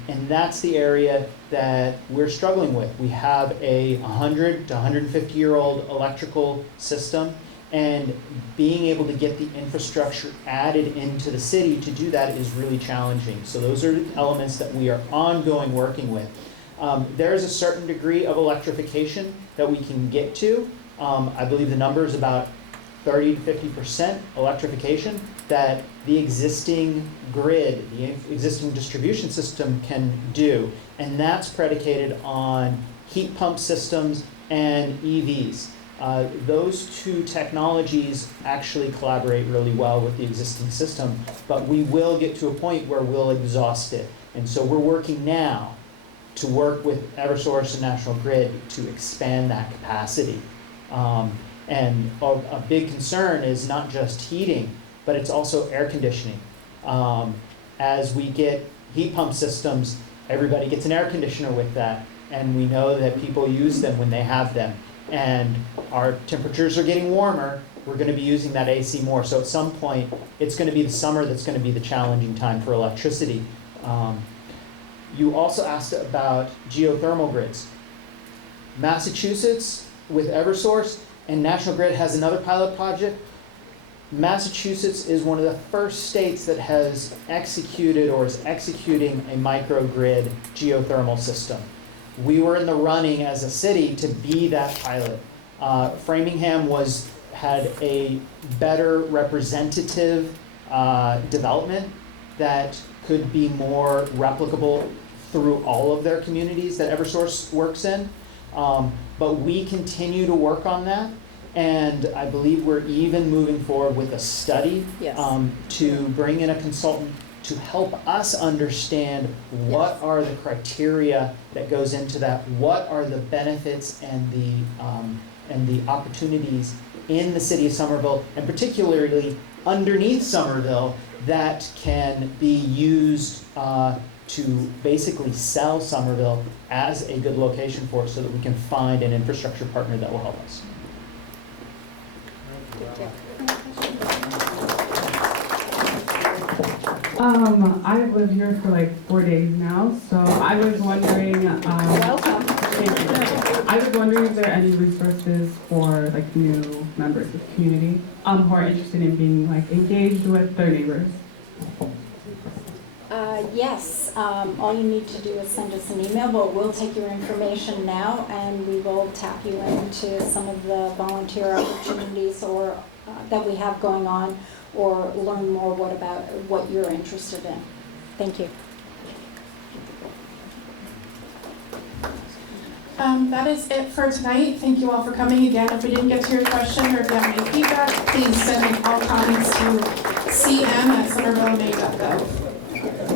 And that's the area that we're struggling with. We have a 100 to 150-year-old electrical system, and being able to get the infrastructure added into the city to do that is really challenging. So those are elements that we are ongoing working with. There is a certain degree of electrification that we can get to. I believe the number is about 30 to 50% electrification that the existing grid, the existing distribution system can do. And that's predicated on heat pump systems and EVs. Those two technologies actually collaborate really well with the existing system, but we will get to a point where we'll exhaust it. And so we're working now to work with Eversource and National Grid to expand that capacity. And a big concern is not just heating, but it's also air conditioning. As we get heat pump systems, everybody gets an air conditioner with that, and we know that people use them when they have them. And our temperatures are getting warmer, we're going to be using that AC more. So at some point, it's going to be the summer that's going to be the challenging time for electricity. You also asked about geothermal grids. Massachusetts, with Eversource, and National Grid has another pilot project. Massachusetts is one of the first states that has executed or is executing a microgrid geothermal system. We were in the running as a city to be that pilot. Framingham had a better representative development that could be more replicable through all of their communities that Eversource works in. But we continue to work on that, and I believe we're even moving forward with a study to bring in a consultant to help us understand what are the criteria that goes into that, what are the benefits and the opportunities in the city of Somerville, and particularly underneath Somerville, that can be used to basically sell Somerville as a good location for us so that we can find an infrastructure partner that will help us. I've lived here for like 4 days now, so I was wondering. Welcome. Thank you. I was wondering if there are any resources for like new members of the community who are interested in being like engaged with their neighbors. Yes, all you need to do is send us an email, but we'll take your information now and we will tap you into some of the volunteer opportunities or that we have going on, or learn more about what you're interested in. Thank you. That is it for tonight. Thank you all for coming. Again, if we didn't get to your question or if you have any feedback, please send all comments to cm@somervillemayor.com. though.